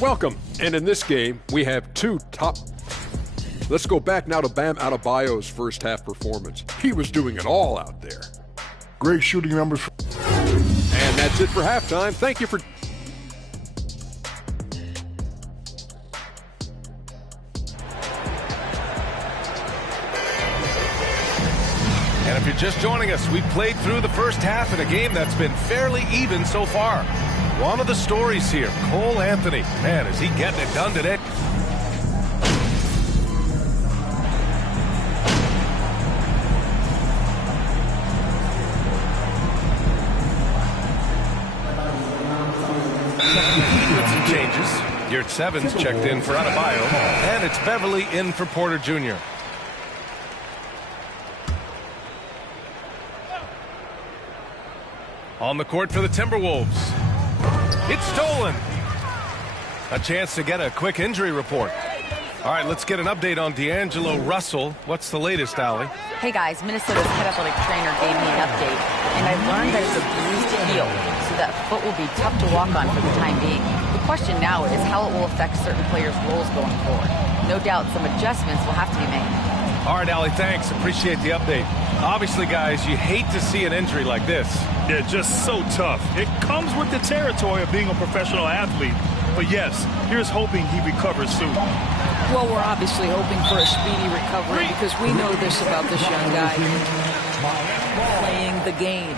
Welcome. And in this game, we have 2 top. Let's go back now to Bam Adebayo's first half performance. He was doing it all out there. Great shooting numbers. And that's it for halftime. Thank you for... And if you're just joining us, we played through the first half in a game that's been fairly even so far. One of the stories here, Cole Anthony. Man, is he getting it done today? With some changes. Yurt 7's checked in for Adebayo, and it's Beverly in for Porter Jr. On the court for the Timberwolves. It's stolen. A chance to get a quick injury report. All right, let's get an update on D'Angelo Russell. What's the latest, Allie? Hey guys, Minnesota's head athletic trainer gave me an update, and I learned that it's a bruised heel, so that foot will be tough to walk on for the time being. The question now is how it will affect certain players' roles going forward. No doubt some adjustments will have to be made. All right, Allie, thanks. Appreciate the update. Obviously, guys, you hate to see an injury like this. Yeah, just so tough. It comes with the territory of being a professional athlete. But yes, here's hoping he recovers soon. Well, we're obviously hoping for a speedy recovery because we know this about this young guy. Playing the game.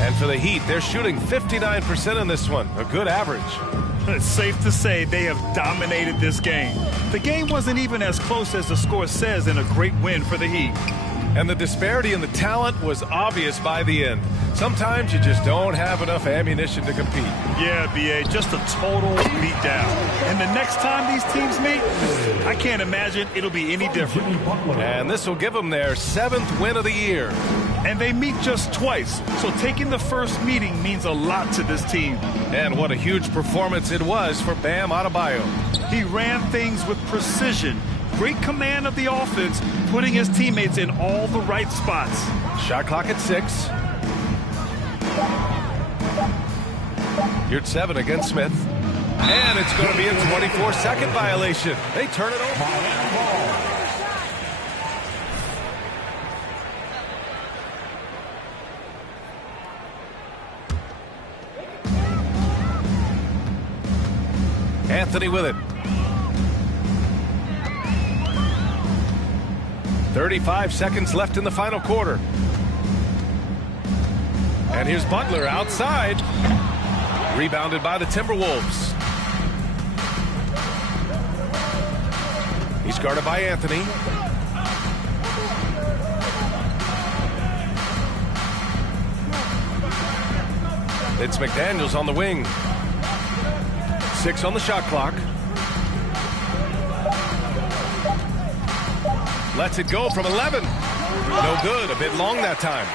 And for the Heat, they're shooting 59% in this one. A good average. It's safe to say they have dominated this game. The game wasn't even as close as the score says in a great win for the Heat. And the disparity in the talent was obvious by the end. Sometimes you just don't have enough ammunition to compete. Yeah, B.A., just a total beatdown. And the next time these teams meet, I can't imagine it'll be any different. And this will give them their 7th win of the year. And they meet just twice, so taking the first meeting means a lot to this team. And what a huge performance it was for Bam Adebayo. He ran things with precision. Great command of the offense, putting his teammates in all the right spots. Shot clock at 6. Yurt 7 against Smith. And it's going to be a 24-second violation. They turn it over. Anthony with it. 35 seconds left in the final quarter. And here's Butler outside. Rebounded by the Timberwolves. He's guarded by Anthony. It's McDaniels on the wing. 6 on the shot clock. Lets it go from 11. No good. A bit long that time.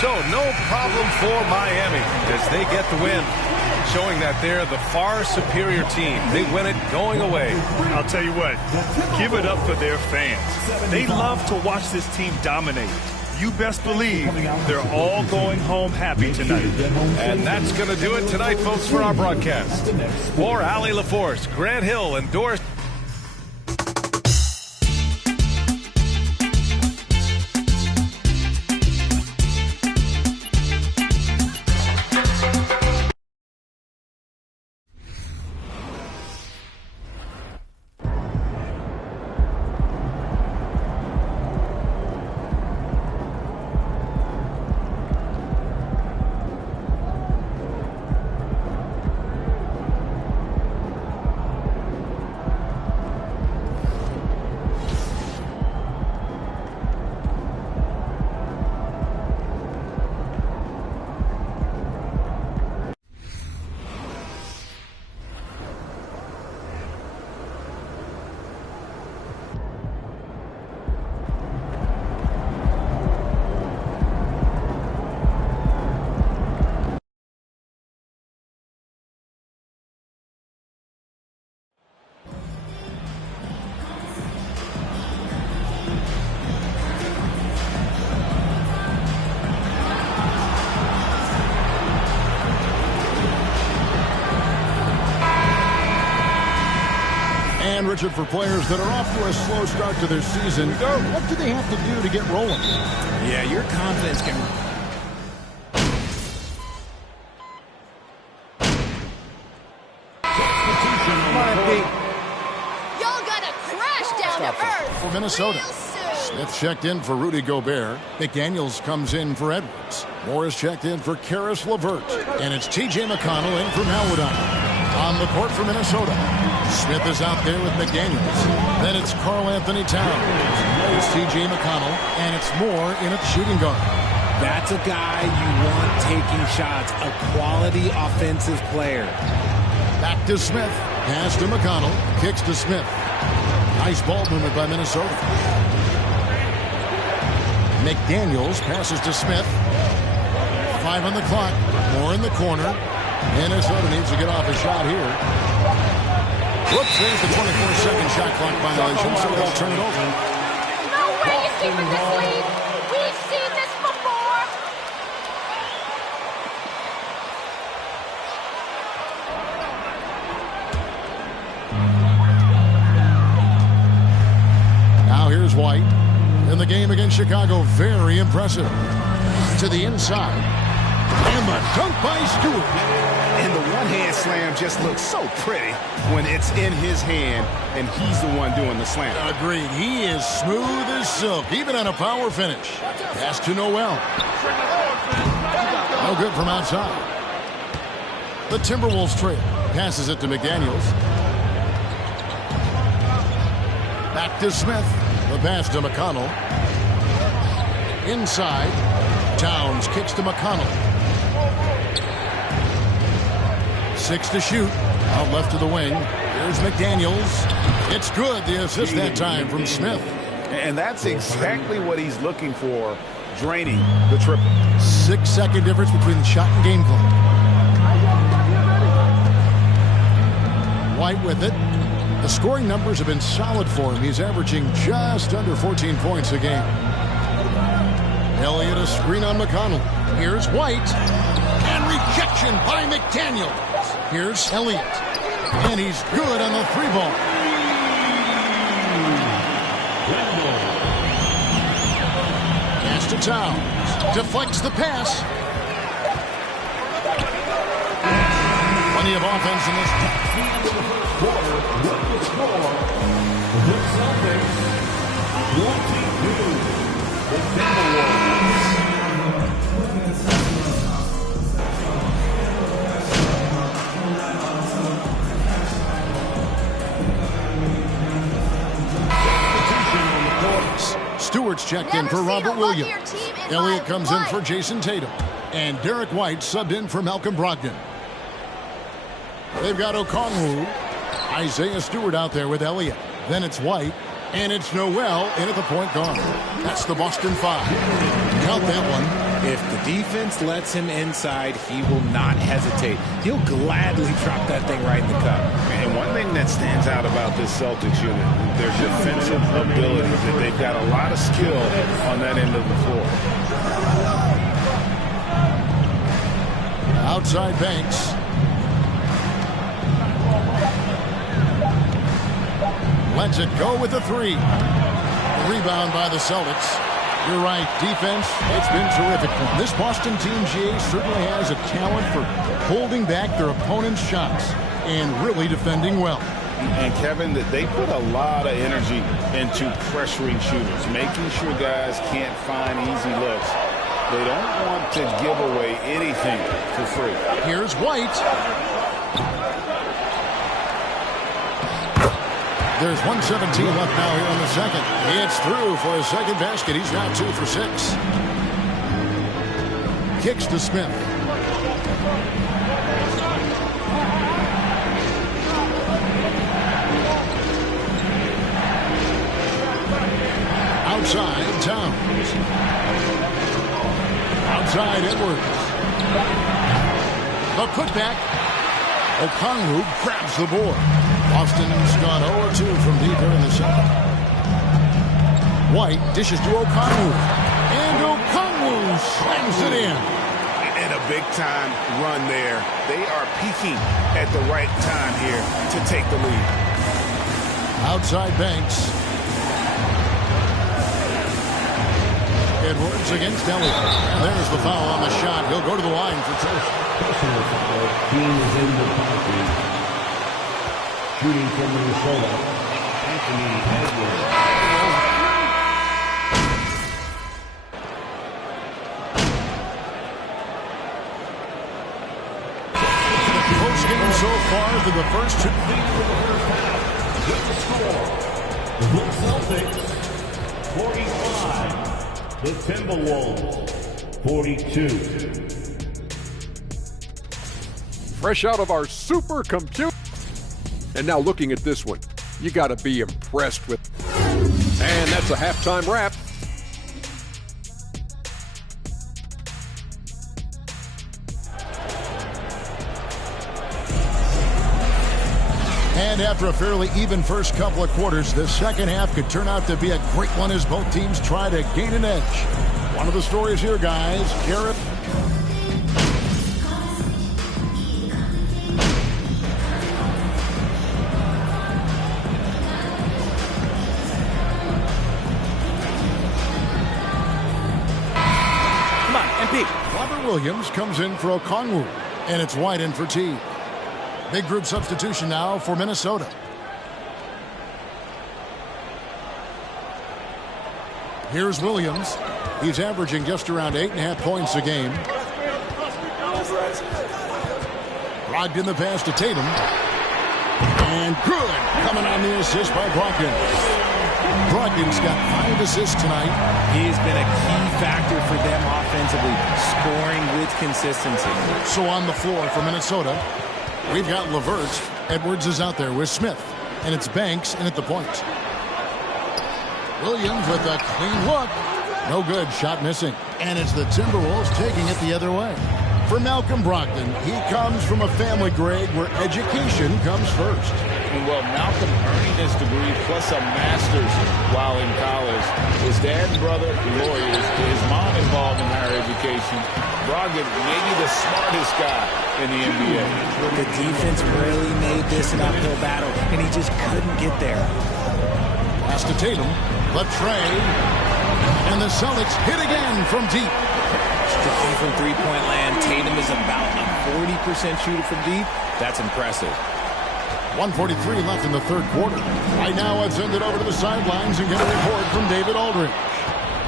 So no problem for Miami as they get the win. showing that they're the far superior team. They win it going away. I'll tell you what, give it up for their fans. They love to watch this team dominate. You best believe they're all going home happy tonight. And that's going to do it tonight, folks, for our broadcast. For Allie LaForce, Grant Hill, and Doris. And Richard, for players that are off to a slow start to their season, what do they have to do to get rolling? Yeah, your confidence can... Y'all gotta crash down to earth. For Minnesota, Smith checked in for Rudy Gobert. McDaniels comes in for Edwards. Morris checked in for Karis LeVert. And it's T.J. McConnell in for Maladon. On the court for Minnesota, Smith is out there with McDaniels. Then it's Karl Anthony Towns. It's T.J. McConnell, and it's Moore in at shooting guard. That's a guy you want taking shots, a quality offensive player. Back to Smith. Pass to McConnell. Kicks to Smith. Nice ball movement by Minnesota. McDaniels passes to Smith. 5 on the clock. Moore in the corner. Minnesota needs to get off a shot here. Whoops, there's the 24-second shot clock violation, so they'll turn it over. No way you're keeping this lead. We've seen this before. Now here's White. In the game against Chicago, very impressive. To the inside. And the dunk by Stewart. And the one-hand slam just looks so pretty when it's in his hand and he's the one doing the slam. Agreed. He is smooth as silk, even on a power finish. Pass to Noel. No good from outside. The Timberwolves trail. Passes it to McDaniels. Back to Smith. The pass to McConnell. Inside. Towns kicks to McConnell. 6 to shoot. Out left to the wing. Here's McDaniels. It's good. The assist that time from Smith. And that's exactly what he's looking for, draining the triple. 6-second difference between the shot and game clock. White with it. The scoring numbers have been solid for him. He's averaging just under 14 points a game. Elliott a screen on McConnell. Here's White. And rejection by McDaniels. Here's Elliott. And he's good on the 3-ball. Pass to Towns. Deflects the pass. Plenty of offense in this quarter. The Celtics 22. The Timberwolves. Stewart's checked in for Robert Williams. Elliott comes in for Jason Tatum. And Derek White subbed in for Malcolm Brogdon. They've got Okongwu. Isaiah Stewart out there with Elliott. Then it's White. And it's Noel in at the point guard. That's the Boston 5. Count that one. If the defense lets him inside, he will not hesitate. He'll gladly drop that thing right in the cup. And one thing that stands out about this Celtics unit, their defensive ability. They've got a lot of skill on that end of the floor. Outside Banks. Lets it go with the three. Rebound by the Celtics. You're right, defense, it's been terrific. This Boston team, GA, certainly has a talent for holding back their opponent's shots and really defending well. And Kevin, that they put a lot of energy into pressuring shooters, making sure guys can't find easy looks. They don't want to give away anything for free. Here's White. There's 1:17 left now here in the second. It's through for his second basket. He's now 2 for 6. Kicks to Smith. Outside Towns. Outside Edwards. The putback. Okongwu grabs the board. Boston's gone 0-2 from deep here in the second. White dishes to Okongwu. And Okongwu slams it in. And a big-time run there. They are peaking at the right time here to take the lead. Outside Banks. Edwards against Elliott. And there's the foul on the shot. He'll go to the line for two. Shooting from Minnesota, Anthony Edwards. Post-game so far through the first two. With the score, the Celtics 45, the Timberwolves 42. Fresh out of our supercomputer. And now looking at this one, you got to be impressed with. And that's a halftime wrap. And after a fairly even first couple of quarters, the second half could turn out to be a great one as both teams try to gain an edge. One of the stories here, guys, Garrett. Robert Williams comes in for Okongwu, and it's White in for T. Big group substitution now for Minnesota. Here's Williams. He's averaging just around 8.5 points a game. Brogdon the pass to Tatum. And good. Coming on the assist by Brogdon. Brogdon's got 5 assists tonight. He's been a key factor for them offensively, scoring with consistency. So on the floor for Minnesota, we've got LeVert. Edwards is out there with Smith. And it's Banks in at the point. Williams with a clean look. No good. Shot missing. And it's the Timberwolves taking it the other way. For Malcolm Brogdon, he comes from a family, Greg, where education comes first. And well, Malcolm earning his degree plus a master's while in college. His dad and brother, lawyers. His mom involved in higher education. Brogdon, maybe the smartest guy in the NBA. The defense really made this an uphill battle, and he just couldn't get there. Pass to Tatum. Latrey. And the Celtics hit again from deep. Strong from three-point land. Tatum is about a 40% shooter from deep. That's impressive. 1:43 left in the third quarter. Right now, I've sent it over to the sidelines and get a report from David Aldridge.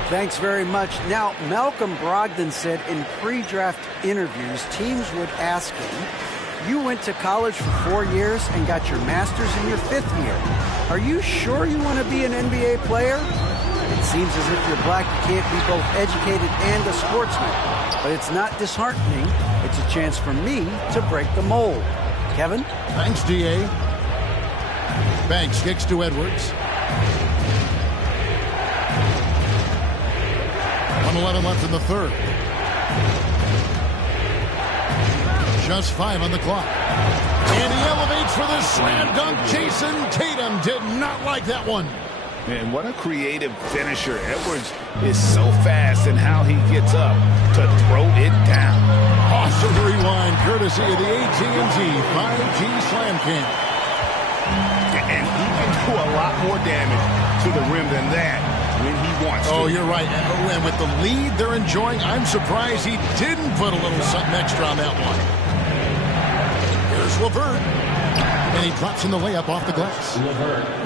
Thanks very much. Now, Malcolm Brogdon said in pre-draft interviews, teams would ask him, you went to college for 4 years and got your master's in your 5th year. Are you sure you want to be an NBA player? It seems as if you're black, you can't be both educated and a sportsman. But it's not disheartening. It's a chance for me to break the mold. Kevin? Thanks, D.A. Banks kicks to Edwards. 1:11 left in the third. Just 5 on the clock. And he elevates for the slam dunk. Jason Tatum did not like that one. And what a creative finisher. Edwards is so fast in how he gets up to throw it down. Awesome rewind, courtesy of the AT&T 5G Slam Cam. And he can do a lot more damage to the rim than that when he wants to. Oh, you're right. And with the lead they're enjoying, I'm surprised he didn't put a little something extra on that one. Here's LeVert. And he drops in the layup off the glass.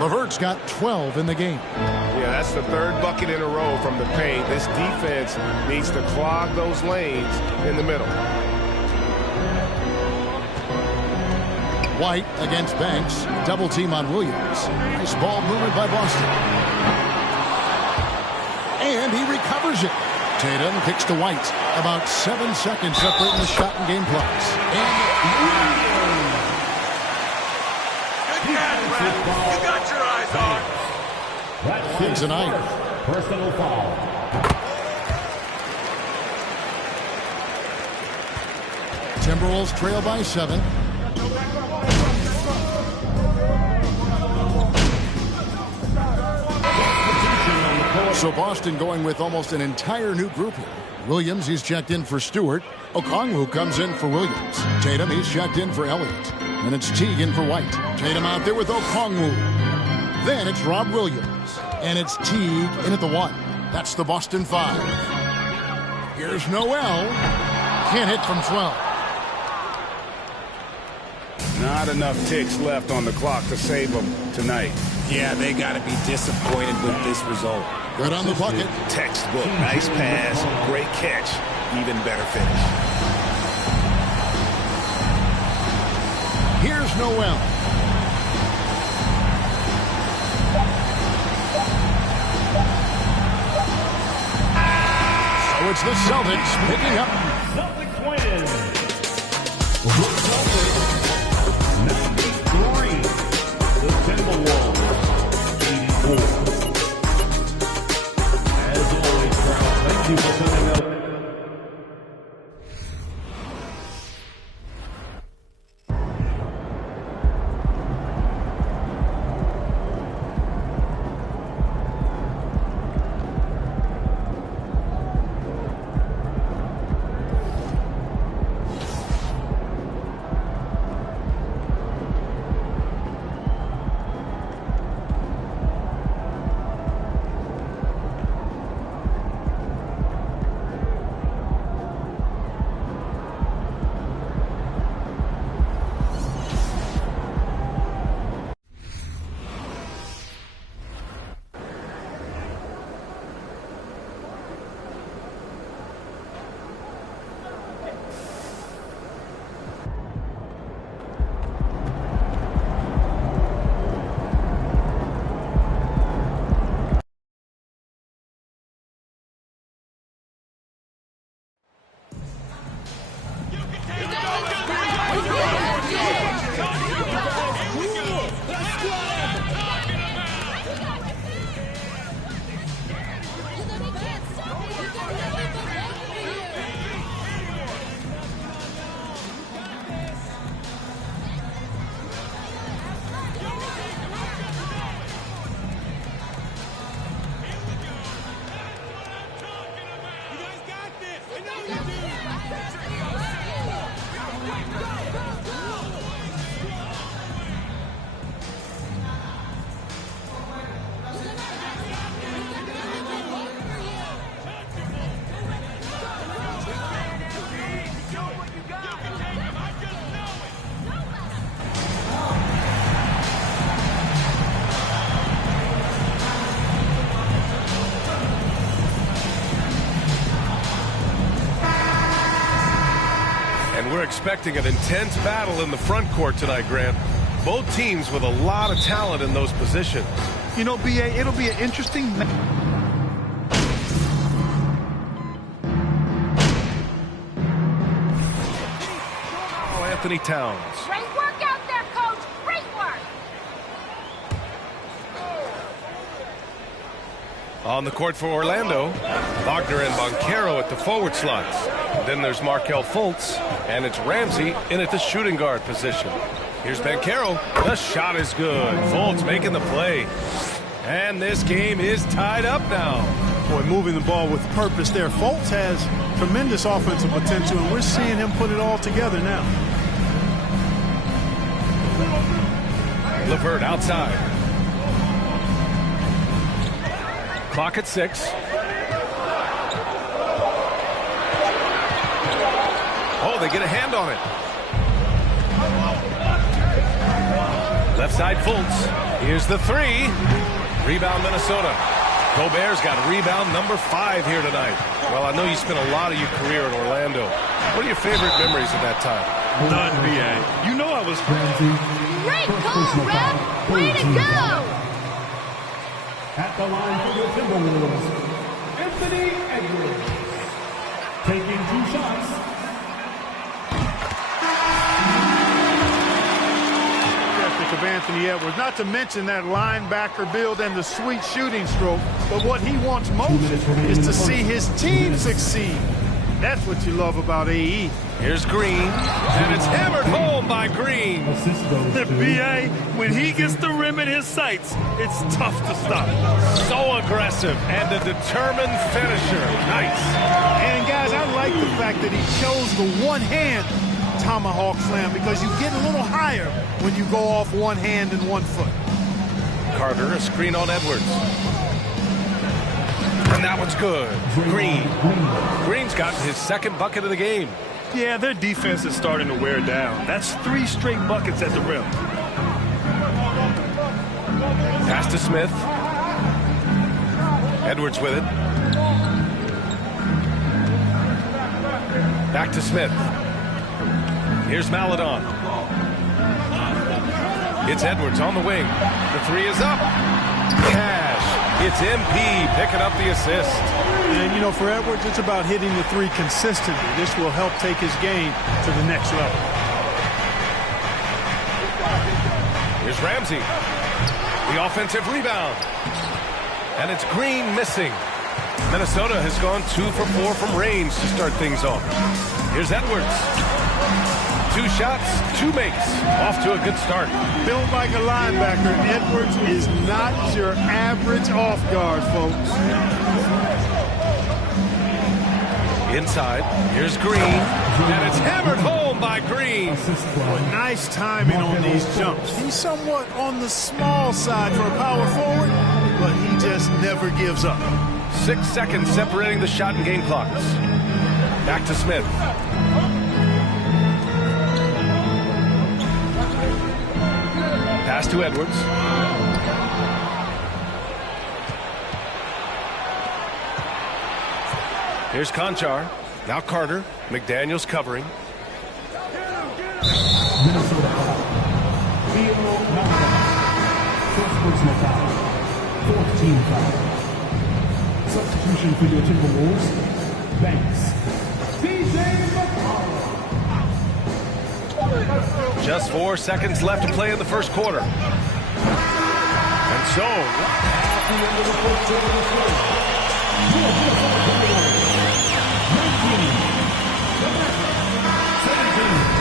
LeVert's got 12 in the game. Yeah, that's the third bucket in a row from the paint. This defense needs to clog those lanes in the middle. White against Banks. Double team on Williams. Nice ball movement by Boston. And he recovers it. Tatum kicks to White. About 7 seconds separating the shot and game clocks. And You got your eyes on. Things tonight. Personal foul. Timberwolves trail by 7. So Boston going with almost an entire new group here. Williams, he's checked in for Stewart. Okongwu comes in for Williams. Tatum, he's checked in for Elliott. And it's Teague in for White. Tatum out there with Okongwu. Then it's Rob Williams. And it's Teague in at the 1. That's the Boston 5. Here's Noel. Can't hit from 12. Not enough ticks left on the clock to save them tonight. Yeah, they got to be disappointed with this result. Good on the bucket. Textbook. Nice pass. Great catch. Even better finish. Here's Noel. So it's the Celtics picking up. Celtics win. The Celtics now beat 3. The Timberwolves 84. As always, crowd, thank you for coming up. We're expecting an intense battle in the front court tonight, Grant. Both teams with a lot of talent in those positions. You know, B.A., it'll be an interesting Anthony Towns. Great work out there, Coach. Great work. On the court for Orlando, Wagner and Banchero at the forward slots. Then there's Markelle Fultz, and it's Ramsey in at the shooting guard position. Here's Banchero. The shot is good. Fultz making the play. And this game is tied up now. Boy, moving the ball with purpose there. Fultz has tremendous offensive potential, and we're seeing him put it all together now. LeVert outside. Clock at 6. Oh, they get a hand on it. Left side Fultz. Here's the 3. Rebound Minnesota. Gobert's got rebound number 5 here tonight. Well, I know you spent a lot of your career in Orlando. What are your favorite memories of that time? None, B.A. You know I was... Great call, Ref! Way to go! At the line for the Timberwolves, Anthony Edwards. Taking 2 shots. Of Anthony Edwards, not to mention that linebacker build and the sweet shooting stroke, but what he wants most is to see his team succeed. That's what you love about AE. Here's Green, and it's hammered home by Green. The B.A., when he gets the rim in his sights, it's tough to stop. So aggressive and a determined finisher. Nice. And guys, I like the fact that he chose the one-hand tomahawk slam because you get a little higher when you go off one hand and one foot. Carter, a screen on Edwards. And that one's good. Green. Green's gotten his 2nd bucket of the game. Yeah, their defense is starting to wear down. That's 3 straight buckets at the rim. Pass to Smith. Edwards with it. Back to Smith. Here's Maledon. It's Edwards on the wing. The 3 is up. Cash. It's MP picking up the assist. And, you know, for Edwards, it's about hitting the 3 consistently. This will help take his game to the next level. Here's Ramsey. The offensive rebound. And it's Green missing. Minnesota has gone 2 for 4 from range to start things off. Here's Edwards. 2 shots, 2 makes. Off to a good start. Built like a linebacker, Edwards is not your average off guard, folks. Inside, here's Green. And it's hammered home by Green. Nice timing on these jumps. He's somewhat on the small side for a power forward, but he just never gives up. 6 seconds separating the shot and game clocks. Back to Smith. Pass to Edwards. Here's Conchar. Now Carter. McDaniels covering. Minnesota foul. Theo Malcolm. First personal foul. 14 foul. Substitution for your Timberwolves. Banks. DJ McCollum. Just 4 seconds left to play in the first quarter. And so, At the end of the first quarter, your Timberwolves. 19. 17.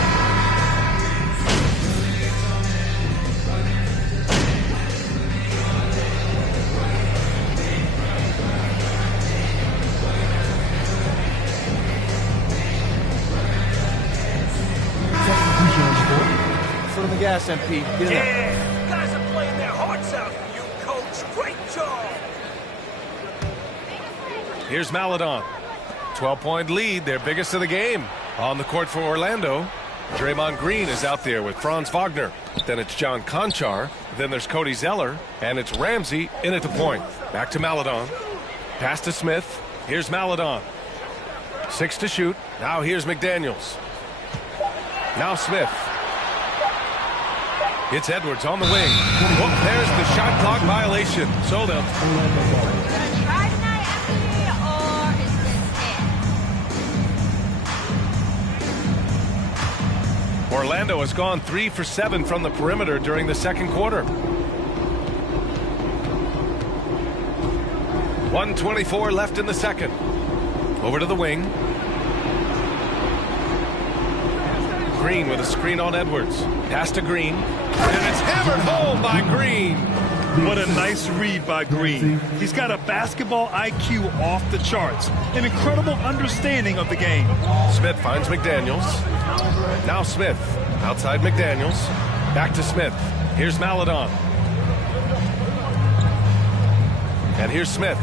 Foot on the gas, MP. Get it up. Yeah, you guys are playing their hearts out for you, coach. Great job. here's Maledon. 12-point lead, their biggest of the game. On the court for Orlando, Draymond Green is out there with Franz Wagner. Then it's John Conchar. Then there's Cody Zeller. And it's Ramsey in at the point. Back to Maledon. Pass to Smith. Here's Maledon. 6 to shoot. Now here's McDaniels. Now Smith. It's Edwards on the wing. Oh, there's the shot clock violation. So they'll... Orlando has gone 3 for 7 from the perimeter during the second quarter. 1:24 left in the second. Over to the wing. Green with a screen on Edwards. Pass to Green. And it's hammered home by Green. What a nice read by Green. He's got a basketball IQ off the charts. An incredible understanding of the game. Smith finds McDaniels. Now Smith. Outside McDaniels. Back to Smith. Here's Maladon. And here's Smith.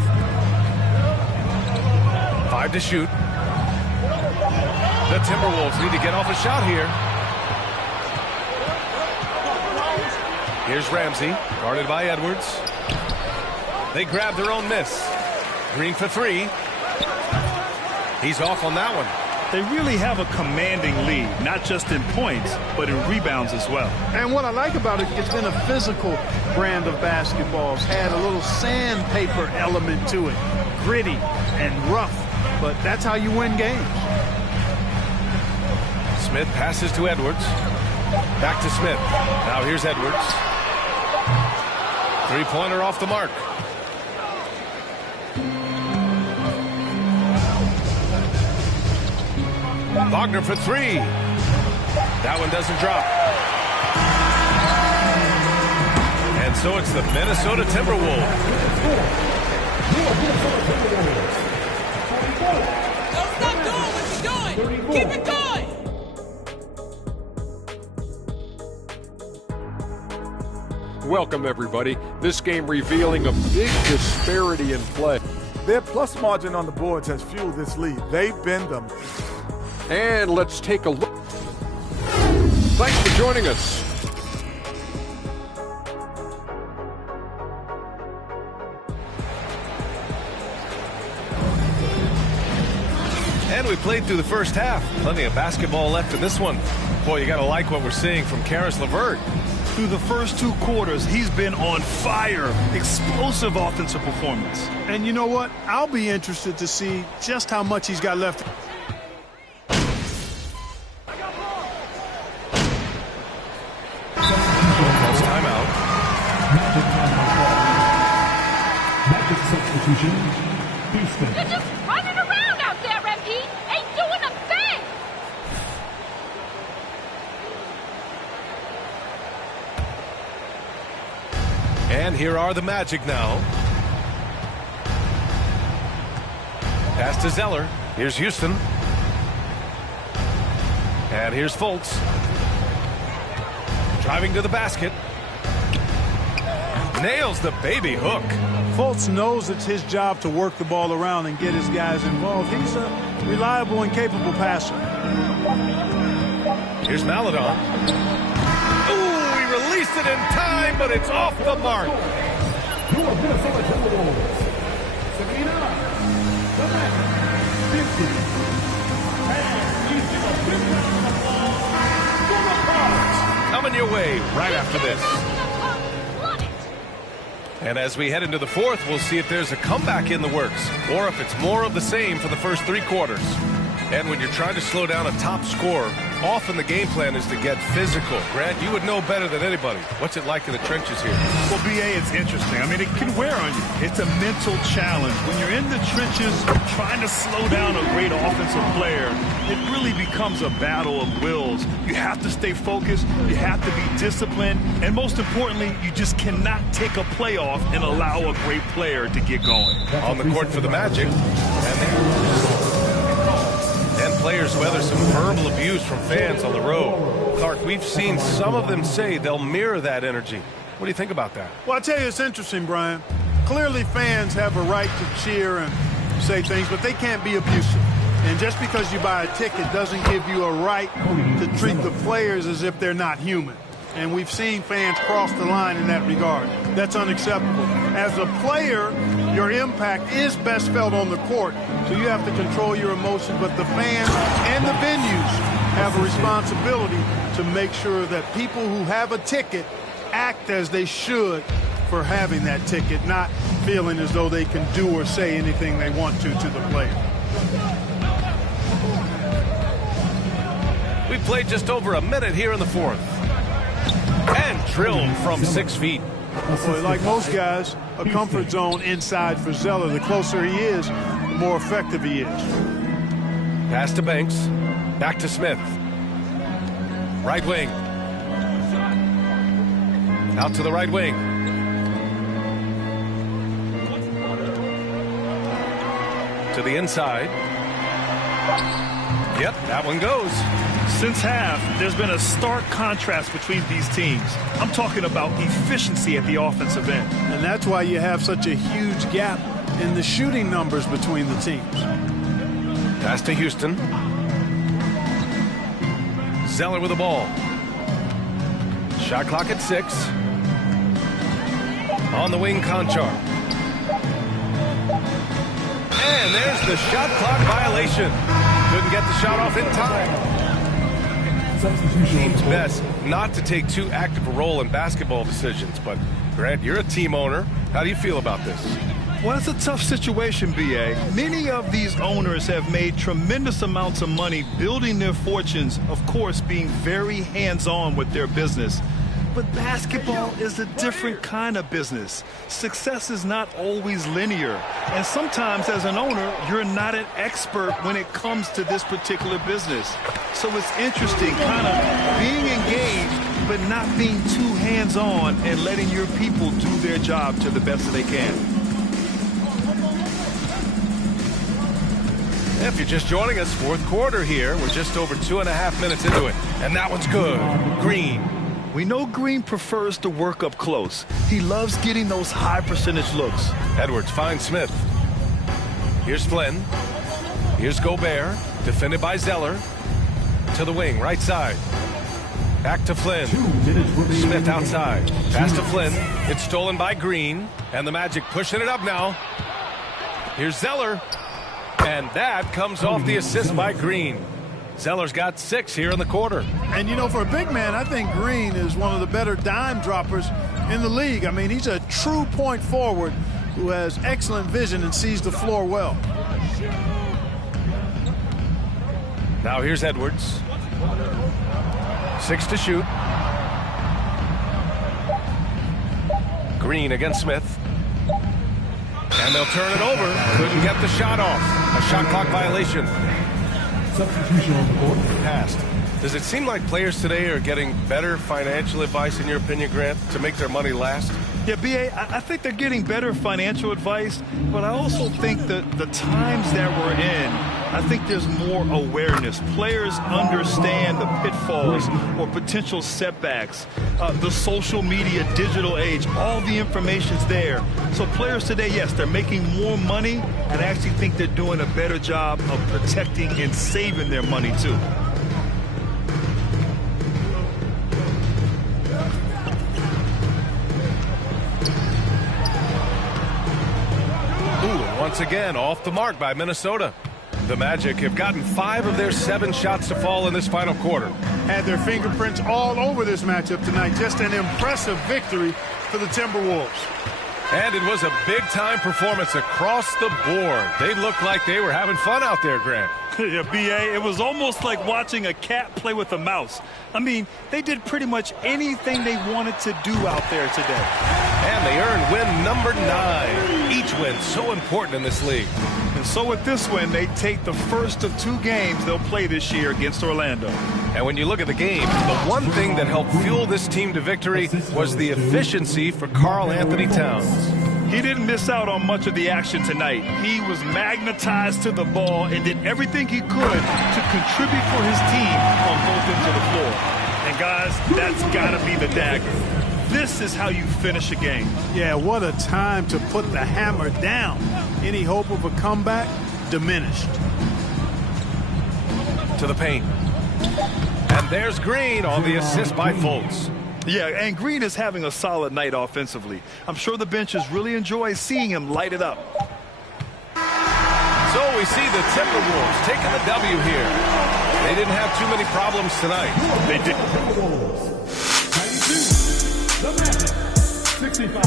5 to shoot. The Timberwolves need to get off a shot here. Here's Ramsey, guarded by Edwards. They grab their own miss. Green for 3. He's off on that one. They really have a commanding lead, not just in points, but in rebounds as well. And what I like about it, it's been a physical brand of basketball. It's had a little sandpaper element to it. Gritty and rough, but that's how you win games. Smith passes to Edwards. Back to Smith. Now here's Edwards. Three-pointer off the mark. Wagner for 3. That one doesn't drop. And so it's the Minnesota Timberwolves. Don't stop doing what you're doing. Keep it going. Welcome, everybody. This game revealing a big disparity in play. Their plus margin on the boards has fueled this lead. They've been them. And let's take a look. Thanks for joining us. And we played through the first half. Plenty of basketball left in this one. Boy, you got to like what we're seeing from Caris LeVert. Through the first 2 quarters, he's been on fire. Explosive offensive performance. And you know what? I'll be interested to see just how much he's got left. Timeout. Magic substitution. Houston. You're just running around out there, MP. Ain't doing a thing. And here are the Magic now. Pass to Zeller. Here's Houston. And here's Fultz. Driving to the basket. Nails the baby hook. Fultz knows it's his job to work the ball around and get his guys involved. He's a reliable and capable passer. Here's Maladon. Ooh, he released it in time, but it's off the mark. Your Minnesota Timberwolves. 79. The Magic. 50. And he's going to put down the ball for the Cards. Coming your way right after this. And as we head into the fourth, we'll see if there's a comeback in the works or if it's more of the same for the first 3 quarters. And when you're trying to slow down a top scorer, often the game plan is to get physical. Grant, you would know better than anybody. What's it like in the trenches here? Well, B.A., it's interesting. I mean, it can wear on you. It's a mental challenge. When you're in the trenches trying to slow down a great offensive player, it really becomes a battle of wills. You have to stay focused. You have to be disciplined. And most importantly, you just cannot take a play off and allow a great player to get going. On the court for the Magic. And players weather some verbal abuse from fans on the road. Clark, we've seen some of them say they'll mirror that energy. What do you think about that? Well, I tell you, it's interesting, Brian. Clearly, fans have a right to cheer and say things, but they can't be abusive. And just because you buy a ticket doesn't give you a right to treat the players as if they're not human. And we've seen fans cross the line in that regard. That's unacceptable. As a player, your impact is best felt on the court, so you have to control your emotions. But the fans and the venues have a responsibility to make sure that people who have a ticket act as they should for having that ticket, not feeling as though they can do or say anything they want to the player. We've played just over a minute here in the fourth. And drilled from 6 feet. Well, like most guys, a comfort zone inside for Zeller. The closer he is, the more effective he is. Pass to Banks. Back to Smith. Right wing. Out to the right wing. To the inside. Yep, that one goes. Since half, there's been a stark contrast between these teams. I'm talking about efficiency at the offensive end. And that's why you have such a huge gap in the shooting numbers between the teams. Pass to Houston. Zeller with the ball. Shot clock at 6. On the wing, Conchar. And there's the shot clock violation. Couldn't get the shot off in time. Team's best not to take too active a role in basketball decisions, but Grant, you're a team owner. How do you feel about this? Well, it's a tough situation, B.A. Many of these owners have made tremendous amounts of money building their fortunes, of course, being very hands-on with their business. But basketball is a different kind of business. Success is not always linear. And sometimes as an owner, you're not an expert when it comes to this particular business. So it's interesting kind of being engaged, but not being too hands-on and letting your people do their job to the best that they can. If you're just joining us, fourth quarter here. We're just over 2.5 minutes into it. And that one's good. Green. We know Green prefers to work up close. He loves getting those high percentage looks. Edwards finds Smith. Here's Flynn. Here's Gobert. Defended by Zeller. To the wing, right side. Back to Flynn. Smith outside. Pass to Flynn. It's stolen by Green. And the Magic pushing it up now. Here's Zeller. And that comes off the assist by Green. Zeller's got 6 here in the quarter. And, you know, for a big man, I think Green is one of the better dime droppers in the league. I mean, he's a true point forward who has excellent vision and sees the floor well. Now here's Edwards. 6 to shoot. Green against Smith. And they'll turn it over. Couldn't get the shot off. A shot clock violation. Substitution on the court. Passed. Does it seem like players today are getting better financial advice, in your opinion, Grant, to make their money last? Yeah, B.A., I think they're getting better financial advice, but I also think that the times that we're in, I think there's more awareness. Players understand the pitfalls or potential setbacks. The social media, digital age, all the information's there. So players today, yes, they're making more money, and I actually think they're doing a better job of protecting and saving their money, too. Once again, off the mark by Minnesota. The Magic have gotten 5 of their 7 shots to fall in this final quarter. Had their fingerprints all over this matchup tonight. Just an impressive victory for the Timberwolves. And it was a big-time performance across the board. They looked like they were having fun out there, Grant. Yeah, B.A., it was almost like watching a cat play with a mouse. I mean, they did pretty much anything they wanted to do out there today. And they earned win number 9. Each win so important in this league. And so with this win, they take the first of 2 games they'll play this year against Orlando. And when you look at the game, the one thing that helped fuel this team to victory was the efficiency for Karl Anthony Towns. He didn't miss out on much of the action tonight. He was magnetized to the ball and did everything he could to contribute for his team on both ends of the floor. And guys, that's got to be the dagger. This is how you finish a game. Yeah, what a time to put the hammer down. Any hope of a comeback diminished. To the paint. And there's Green on the assist by Fultz. Yeah, and Green is having a solid night offensively. I'm sure the benches really enjoy seeing him light it up. So we see the Timberwolves taking the W here. They didn't have too many problems tonight. They did. 92, the Magic, 65.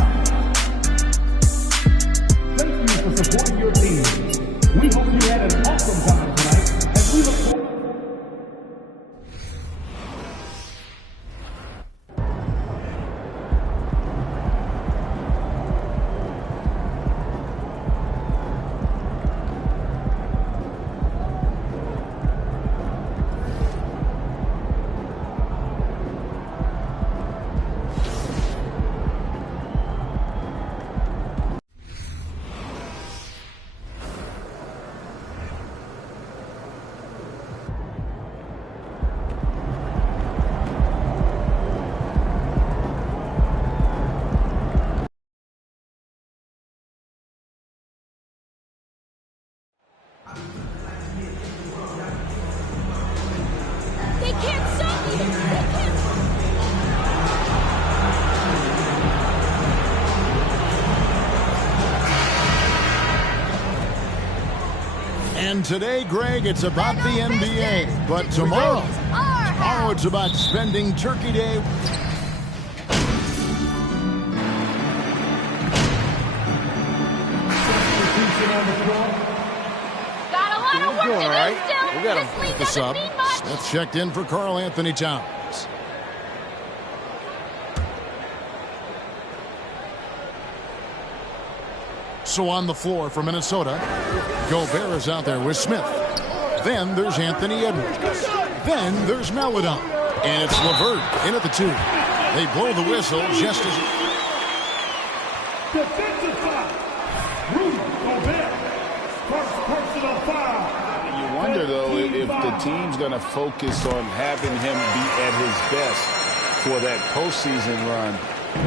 Thank you for supporting your team. We hope you had an awesome time tonight, and we look forward. And today, Greg, it's about the NBA. But tomorrow it's about spending Turkey Day. Got a lot of work to do still. We got This him league with the doesn't sub. mean much. Smith checked in for Karl Anthony Towns. So on the floor for Minnesota, Gobert is out there with Smith. Then there's Anthony Edwards. Then there's Maledon. And it's LeVert in at the 2. They blow the whistle just as... Defensive foul. Rudy Gobert. First personal foul. You wonder, though, if the team's going to focus on having him be at his best for that postseason run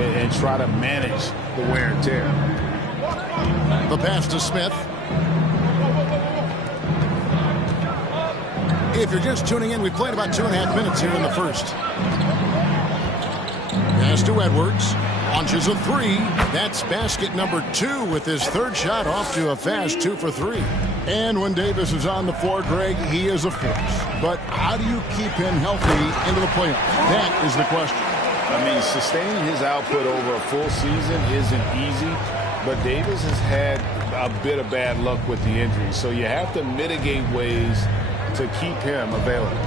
and try to manage the wear and tear. The pass to Smith. If you're just tuning in, we played about 2.5 minutes here in the first. Pass to Edwards. Launches a 3. That's basket number 2 with his third shot off to a fast 2 for 3. And when Davis is on the floor, Greg, he is a force. But how do you keep him healthy into the playoffs? That is the question. I mean, sustaining his output over a full season isn't easy, but Davis has had a bit of bad luck with the injury. So you have to mitigate ways to keep him available.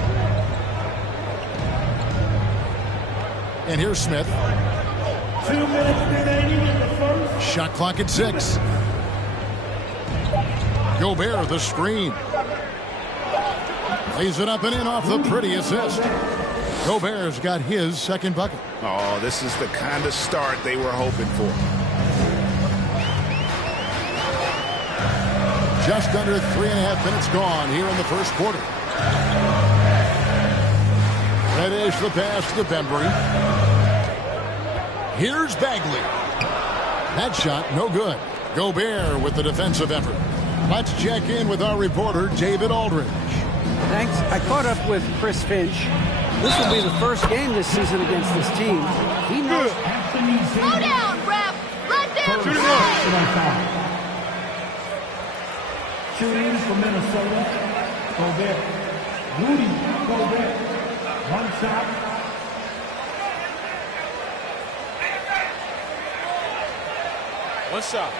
And here's Smith. 2 minutes remaining in the first. Shot clock at 6. Gobert, the screen. Lays it up and in off the pretty assist. Gobert's got his second bucket. Oh, this is the kind of start they were hoping for. Just under 3.5 minutes gone here in the first quarter. Reddish the pass to Bembry. Here's Bagley. That shot, no good. Gobert with the defensive effort. Let's check in with our reporter, David Aldridge. Thanks. I caught up with Chris Finch. This will be the first game this season against this team. He knows. Slow down, ref. Let them play. Shooting for Minnesota. Gobert. Rudy Gobert. One shot. One shot.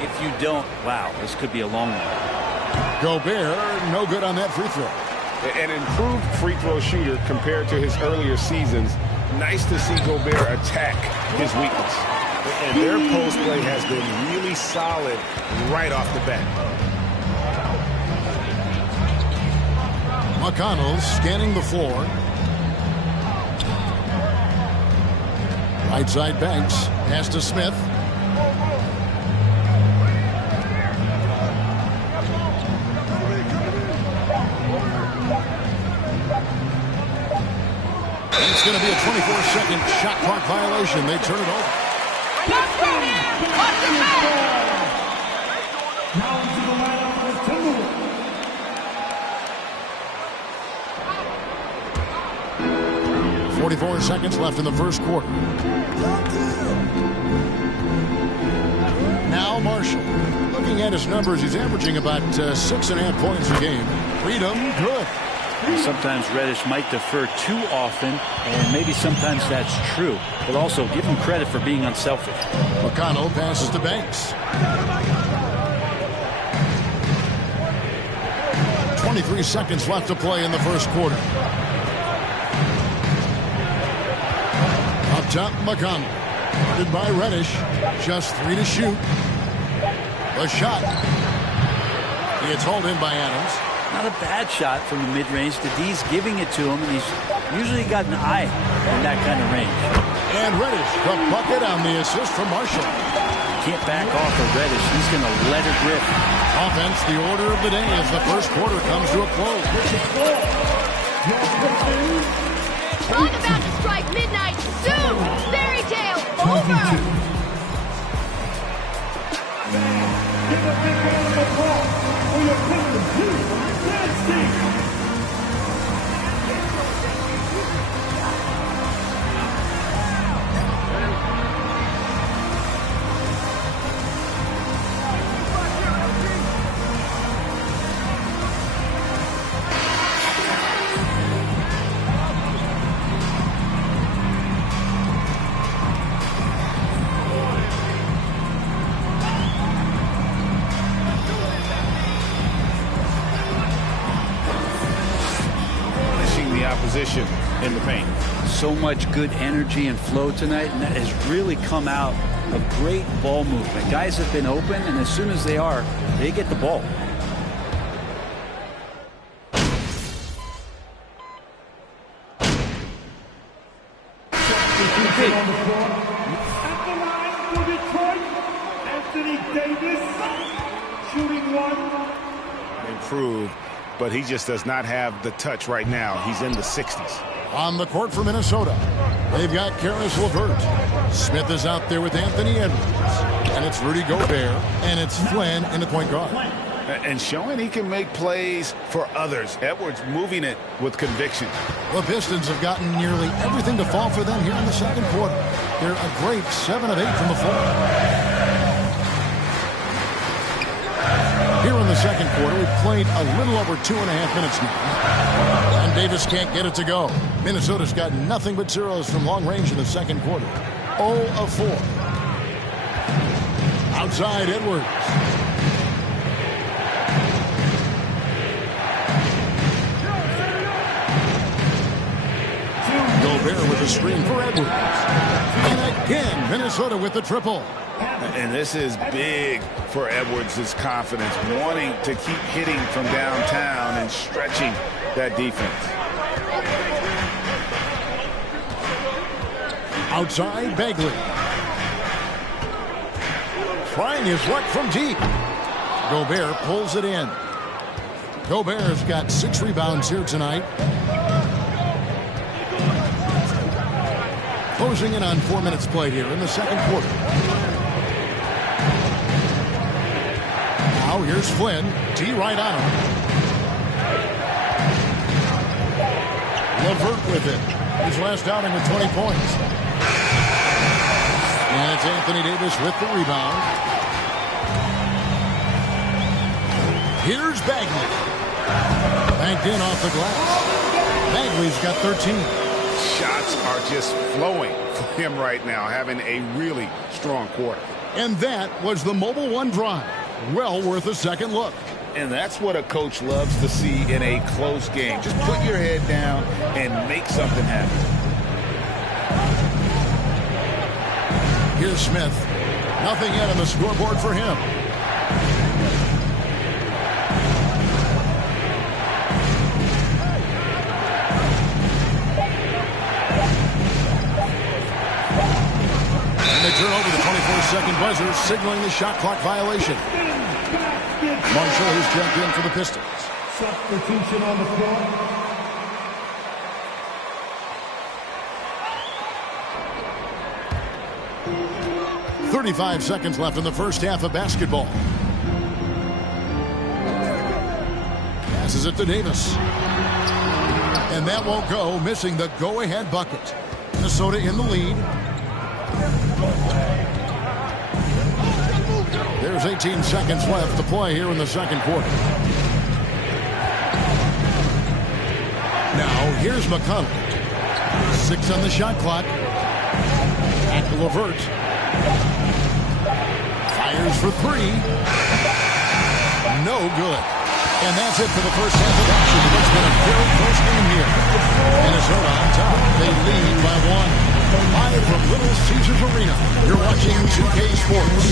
If you don't, wow, this could be a long one. Gobert, no good on that free throw. An improved free throw shooter compared to his earlier seasons. Nice to see Gobert attack his weakness. And their post play has been really solid right off the bat. McConnell scanning the floor. Right side Banks. Pass to Smith. It's going to be a 24-second shot clock violation. They turn it over. Watch your back. Now into the lineup for the Timberwolves. 44 seconds left in the first quarter. Now Marshall. Looking at his numbers, he's averaging about 6.5 points a game. Freedom, good. Sometimes Reddish might defer too often, and maybe sometimes that's true. But also, give him credit for being unselfish. McConnell passes to Banks. 23 seconds left to play in the first quarter. Up top, McConnell. Guarded by Reddish. Just 3 to shoot. The shot. It's hauled in by Adams. Not a bad shot from the mid-range. The D's giving it to him, and he's usually got an eye in that kind of range. And Reddish, the bucket on the assist from Marshall. Can't back off of Reddish. He's going to let it rip. Offense, the order of the day as the first quarter comes to a close. Clock about to strike midnight soon. Fairy tale over. Give a big round of applause for your Pistons. position in the paint. So much good energy and flow tonight, and that has really come out of great ball movement. Guys have been open, and as soon as they are, they get the ball. Improved, but he just does not have the touch right now. He's in the 60s. On the court for Minnesota, they've got Caris LeVert. Smith is out there with Anthony Edwards. And it's Rudy Gobert, and it's Flynn in the point guard. And showing he can make plays for others. Edwards moving it with conviction. The Pistons have gotten nearly everything to fall for them here in the second quarter. They're a great 7 of 8 from the floor. Here in the second quarter, we've played a little over 2.5 minutes now. And Davis can't get it to go. Minnesota's got nothing but zeros from long range in the second quarter. 0 of 4. Outside Edwards. Gobert with a screen for Edwards. And again, Minnesota with the triple. And this is big for Edwards' confidence, wanting to keep hitting from downtown and stretching that defense. Outside Bagley. Trying his luck from deep. Gobert pulls it in. Gobert's got 6 rebounds here tonight. Closing in on 4 minutes played here in the second quarter. Now here's Flynn. T right on him. LeVert with it. His last outing with 20 points. And it's Anthony Davis with the rebound. Here's Bagley. Banked in off the glass. Bagley's got 13. Shots are just flowing for him right now, having a really strong quarter. And that was the Mobile One drive. Well worth a second look. And that's what a coach loves to see in a close game. Just put your head down and make something happen. Here's Smith. Nothing yet on the scoreboard for him. And they turn over the 24-second buzzer, signaling the shot clock violation. Marshall has checked in for the Pistons. Substitution on the floor. .35 seconds left in the first half of basketball. Passes it to Davis. And that won't go, missing the go-ahead bucket. Minnesota in the lead. There's 18 seconds left to play here in the second quarter. Now, here's McConnell. 6 on the shot clock. Back to LeVert. Fires for 3. No good. And that's it for the first half of action. It's been a very close game here. Minnesota on top. They lead by 1. Live from Little Caesars Arena, you're watching 2K Sports.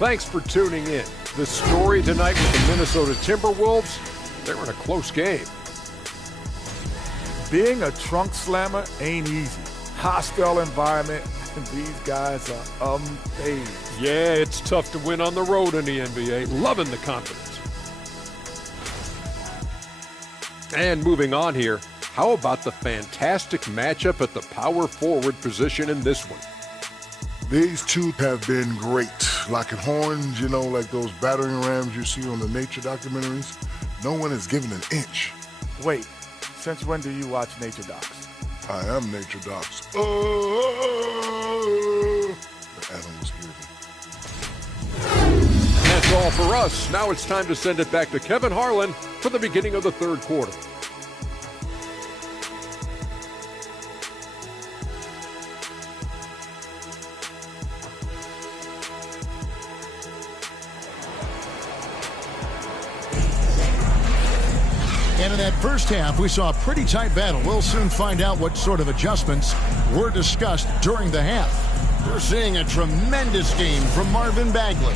Thanks for tuning in. The story tonight with the Minnesota Timberwolves, they were in a close game. Being a trunk slammer ain't easy. Hostile environment, and these guys are unfazed. Yeah, it's tough to win on the road in the NBA. Loving the confidence. And moving on here, how about the fantastic matchup at the power forward position in this one? These two have been great. Like at Horns, you know, like those battering rams you see on the nature documentaries. No one is given an inch. Wait, since when do you watch Nature Docs? I am Nature Docs. The Adam was given. That's all for us. Now it's time to send it back to Kevin Harlan for the beginning of the third quarter. And in that first half, we saw a pretty tight battle. We'll soon find out what sort of adjustments were discussed during the half. We're seeing a tremendous game from Marvin Bagley.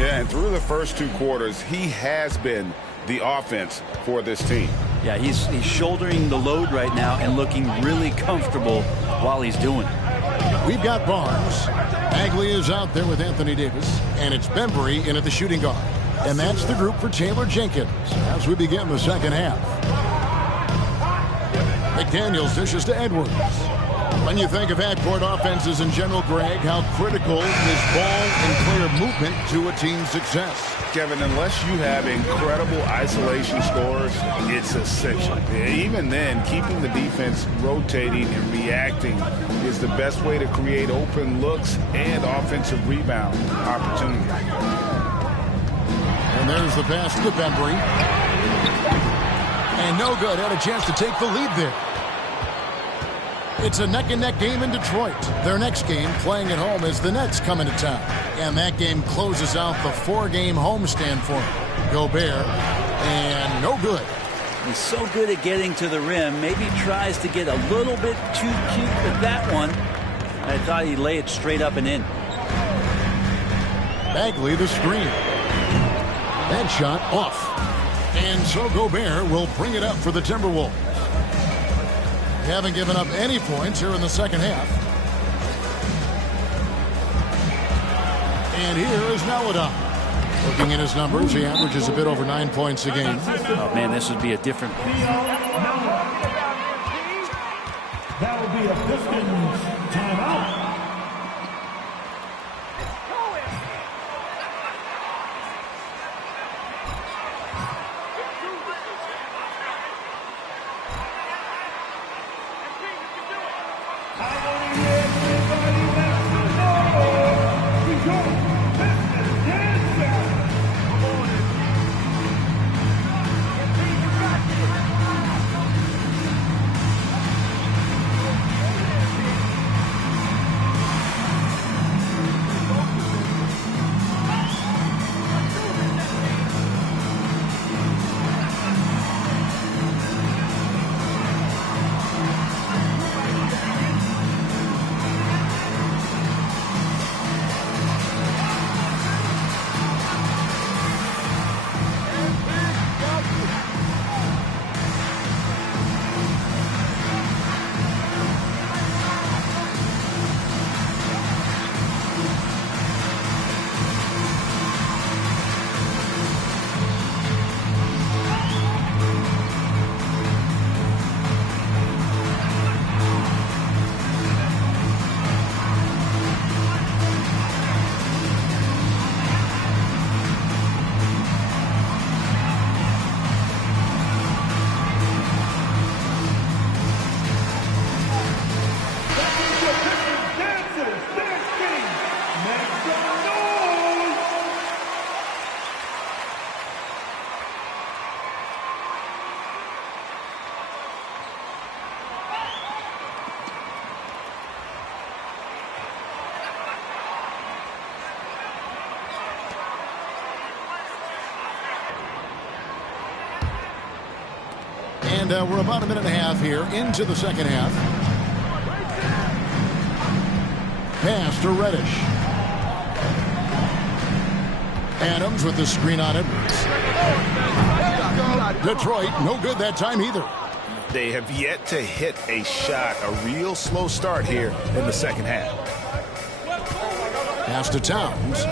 Yeah, and through the first two quarters, he has been the offense for this team. Yeah, he's shouldering the load right now and looking really comfortable while he's doing it. We've got Barnes. Bagley is out there with Anthony Davis, and it's Bembry in at the shooting guard. And that's the group for Taylor Jenkins as we begin the second half. McDaniels dishes to Edwards. When you think of half-court offenses in general, Greg, how critical is ball and clear movement to a team's success? Kevin, unless you have incredible isolation scores, it's essential. Even then, keeping the defense rotating and reacting is the best way to create open looks and offensive rebound opportunities. And there's the pass to Bembry. And no good. Had a chance to take the lead there. It's a neck-and-neck game in Detroit. Their next game, playing at home, as the Nets come into town. And that game closes out the 4-game homestand for him. Gobert, and no good. He's so good at getting to the rim. Maybe tries to get a little bit too cute with that one. I thought he'd lay it straight up and in. Bagley the screen. That shot off. And so Gobert will bring it up for the Timberwolves. They haven't given up any points here in the second half. And here is Maladon. Looking at his numbers, he averages a bit over 9 points a game. Oh, man, this would be a different... That will be a Pistons timeout. And we're about a minute and a half here into the second half. Pass to Reddish. Adams with the screen on Edwards. Detroit, no good that time either. They have yet to hit a shot, a real slow start here in the second half. Pass to Towns.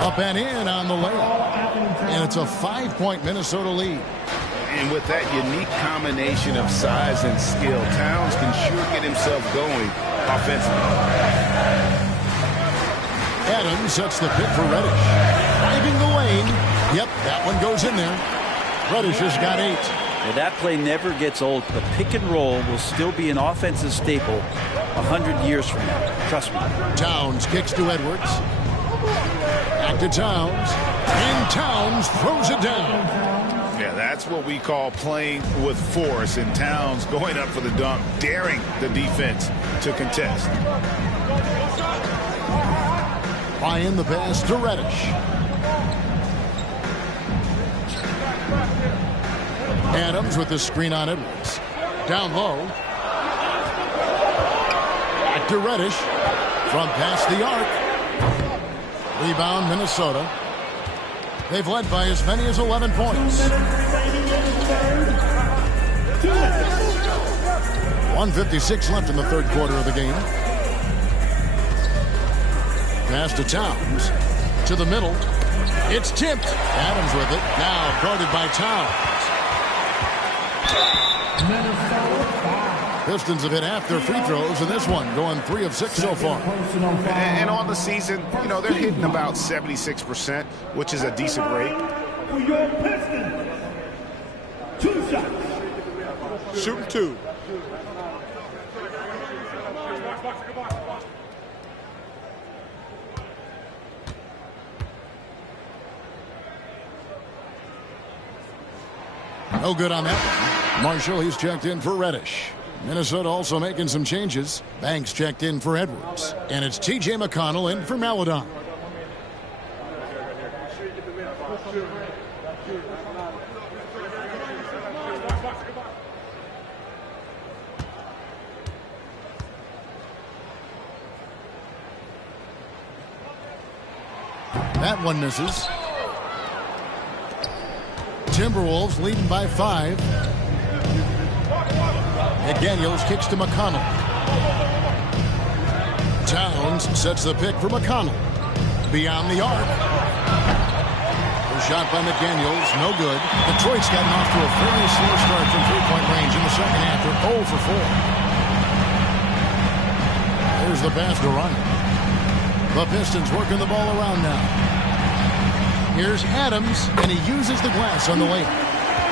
Up and in on the layup. And it's a 5-point Minnesota lead. And with that unique combination of size and skill, Towns can sure get himself going offensively. Adams sets the pick for Reddish. Driving the lane. Yep, that one goes in there. Reddish has got 8. Well, that play never gets old. The pick and roll will still be an offensive staple 100 years from now. Trust me. Towns kicks to Edwards. Back to Towns. And Towns throws it down. Yeah, that's what we call playing with force. And Towns going up for the dunk, daring the defense to contest. Ryan the pass to Reddish. Adams with the screen on Edwards. Down low. Back to Reddish. From past the arc. Rebound Minnesota. They've led by as many as 11 points. 1:56 left in the third quarter of the game. Pass to Towns. To the middle. It's tipped. Adams with it. Now guarded by Towns. Pistons have hit half their free throws in this one, going 3 of 6 so far. And on the season, you know, they're hitting about 76%, which is a decent rate. For your Pistons, 2 shots. Shooting 2. No good on that one. Marshall, he's checked in for Reddish. Minnesota also making some changes. Banks checked in for Edwards. And it's T.J. McConnell in for Maledon. That one misses. Timberwolves leading by 5. McDaniels kicks to McConnell. Towns sets the pick for McConnell. Beyond the arc. The shot by McDaniels, no good. Detroit's gotten off to a fairly slow start from three-point range in the second half. They're 0 for 4. Here's the pass to Ryan. The Pistons working the ball around now. Here's Adams, and he uses the glass on the layup.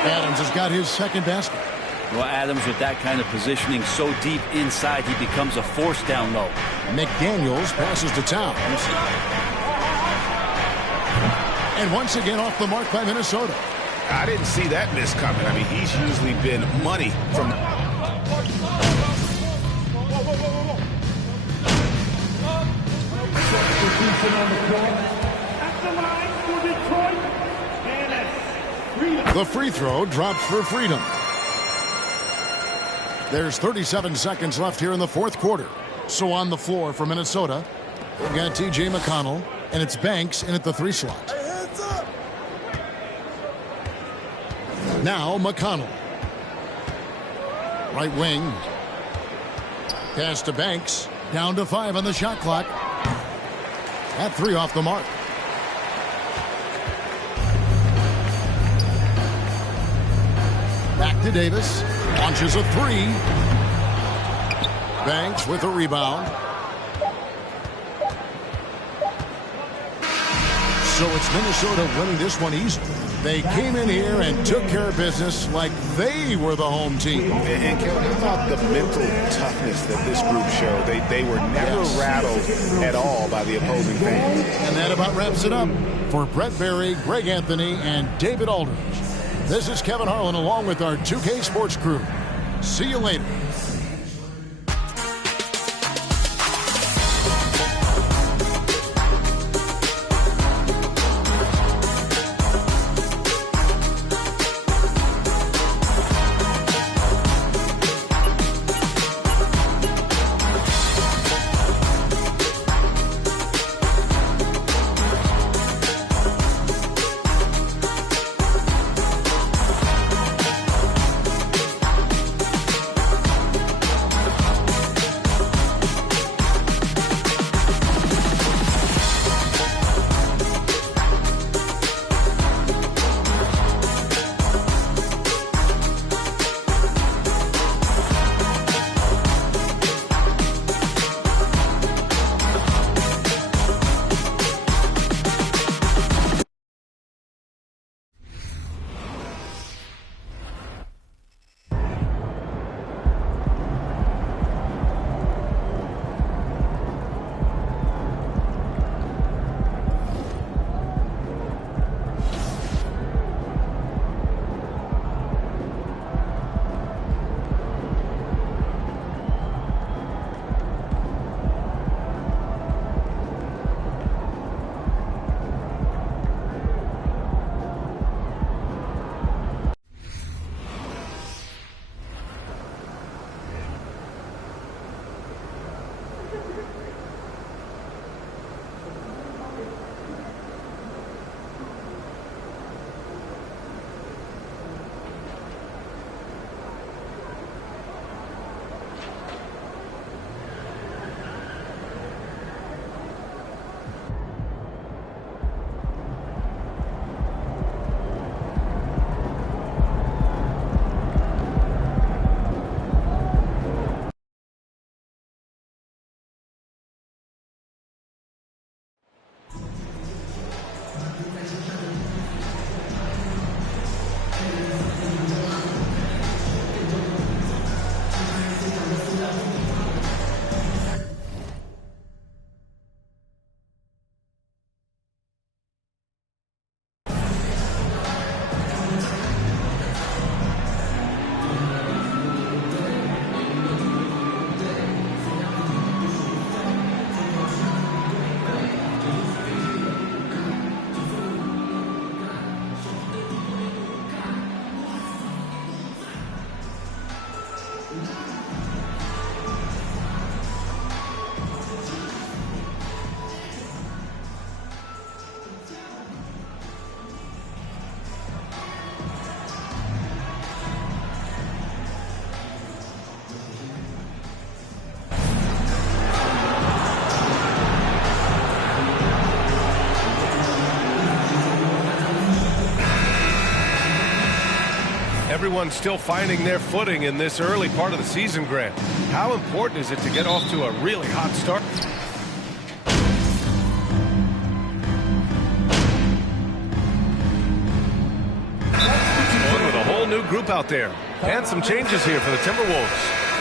Adams has got his second basket. Well, Adams, with that kind of positioning so deep inside, he becomes a force down low. McDaniels passes to Towns. And once again off the mark by Minnesota. I didn't see that miss coming. I mean, he's usually been money from... The free throw drops for Freedom. There's 37 seconds left here in the fourth quarter. So on the floor for Minnesota, we've got T.J. McConnell, and it's Banks in at the 3 slot. Now McConnell. Right wing. Pass to Banks. Down to 5 on the shot clock. At 3 off the mark. Back to Davis. Launches a 3. Banks with a rebound. So it's Minnesota winning this one easily. They came in here and took care of business like they were the home team. And Kevin, how about the mental toughness that this group showed? They were never rattled at all by the opposing fans. And that about wraps it up. For Brett Berry, Greg Anthony, and David Aldridge, this is Kevin Harlan along with our 2K Sports crew. See you later. Everyone's still finding their footing in this early part of the season, Grant. How important is it to get off to a really hot start? With a whole new group out there. And some changes here for the Timberwolves.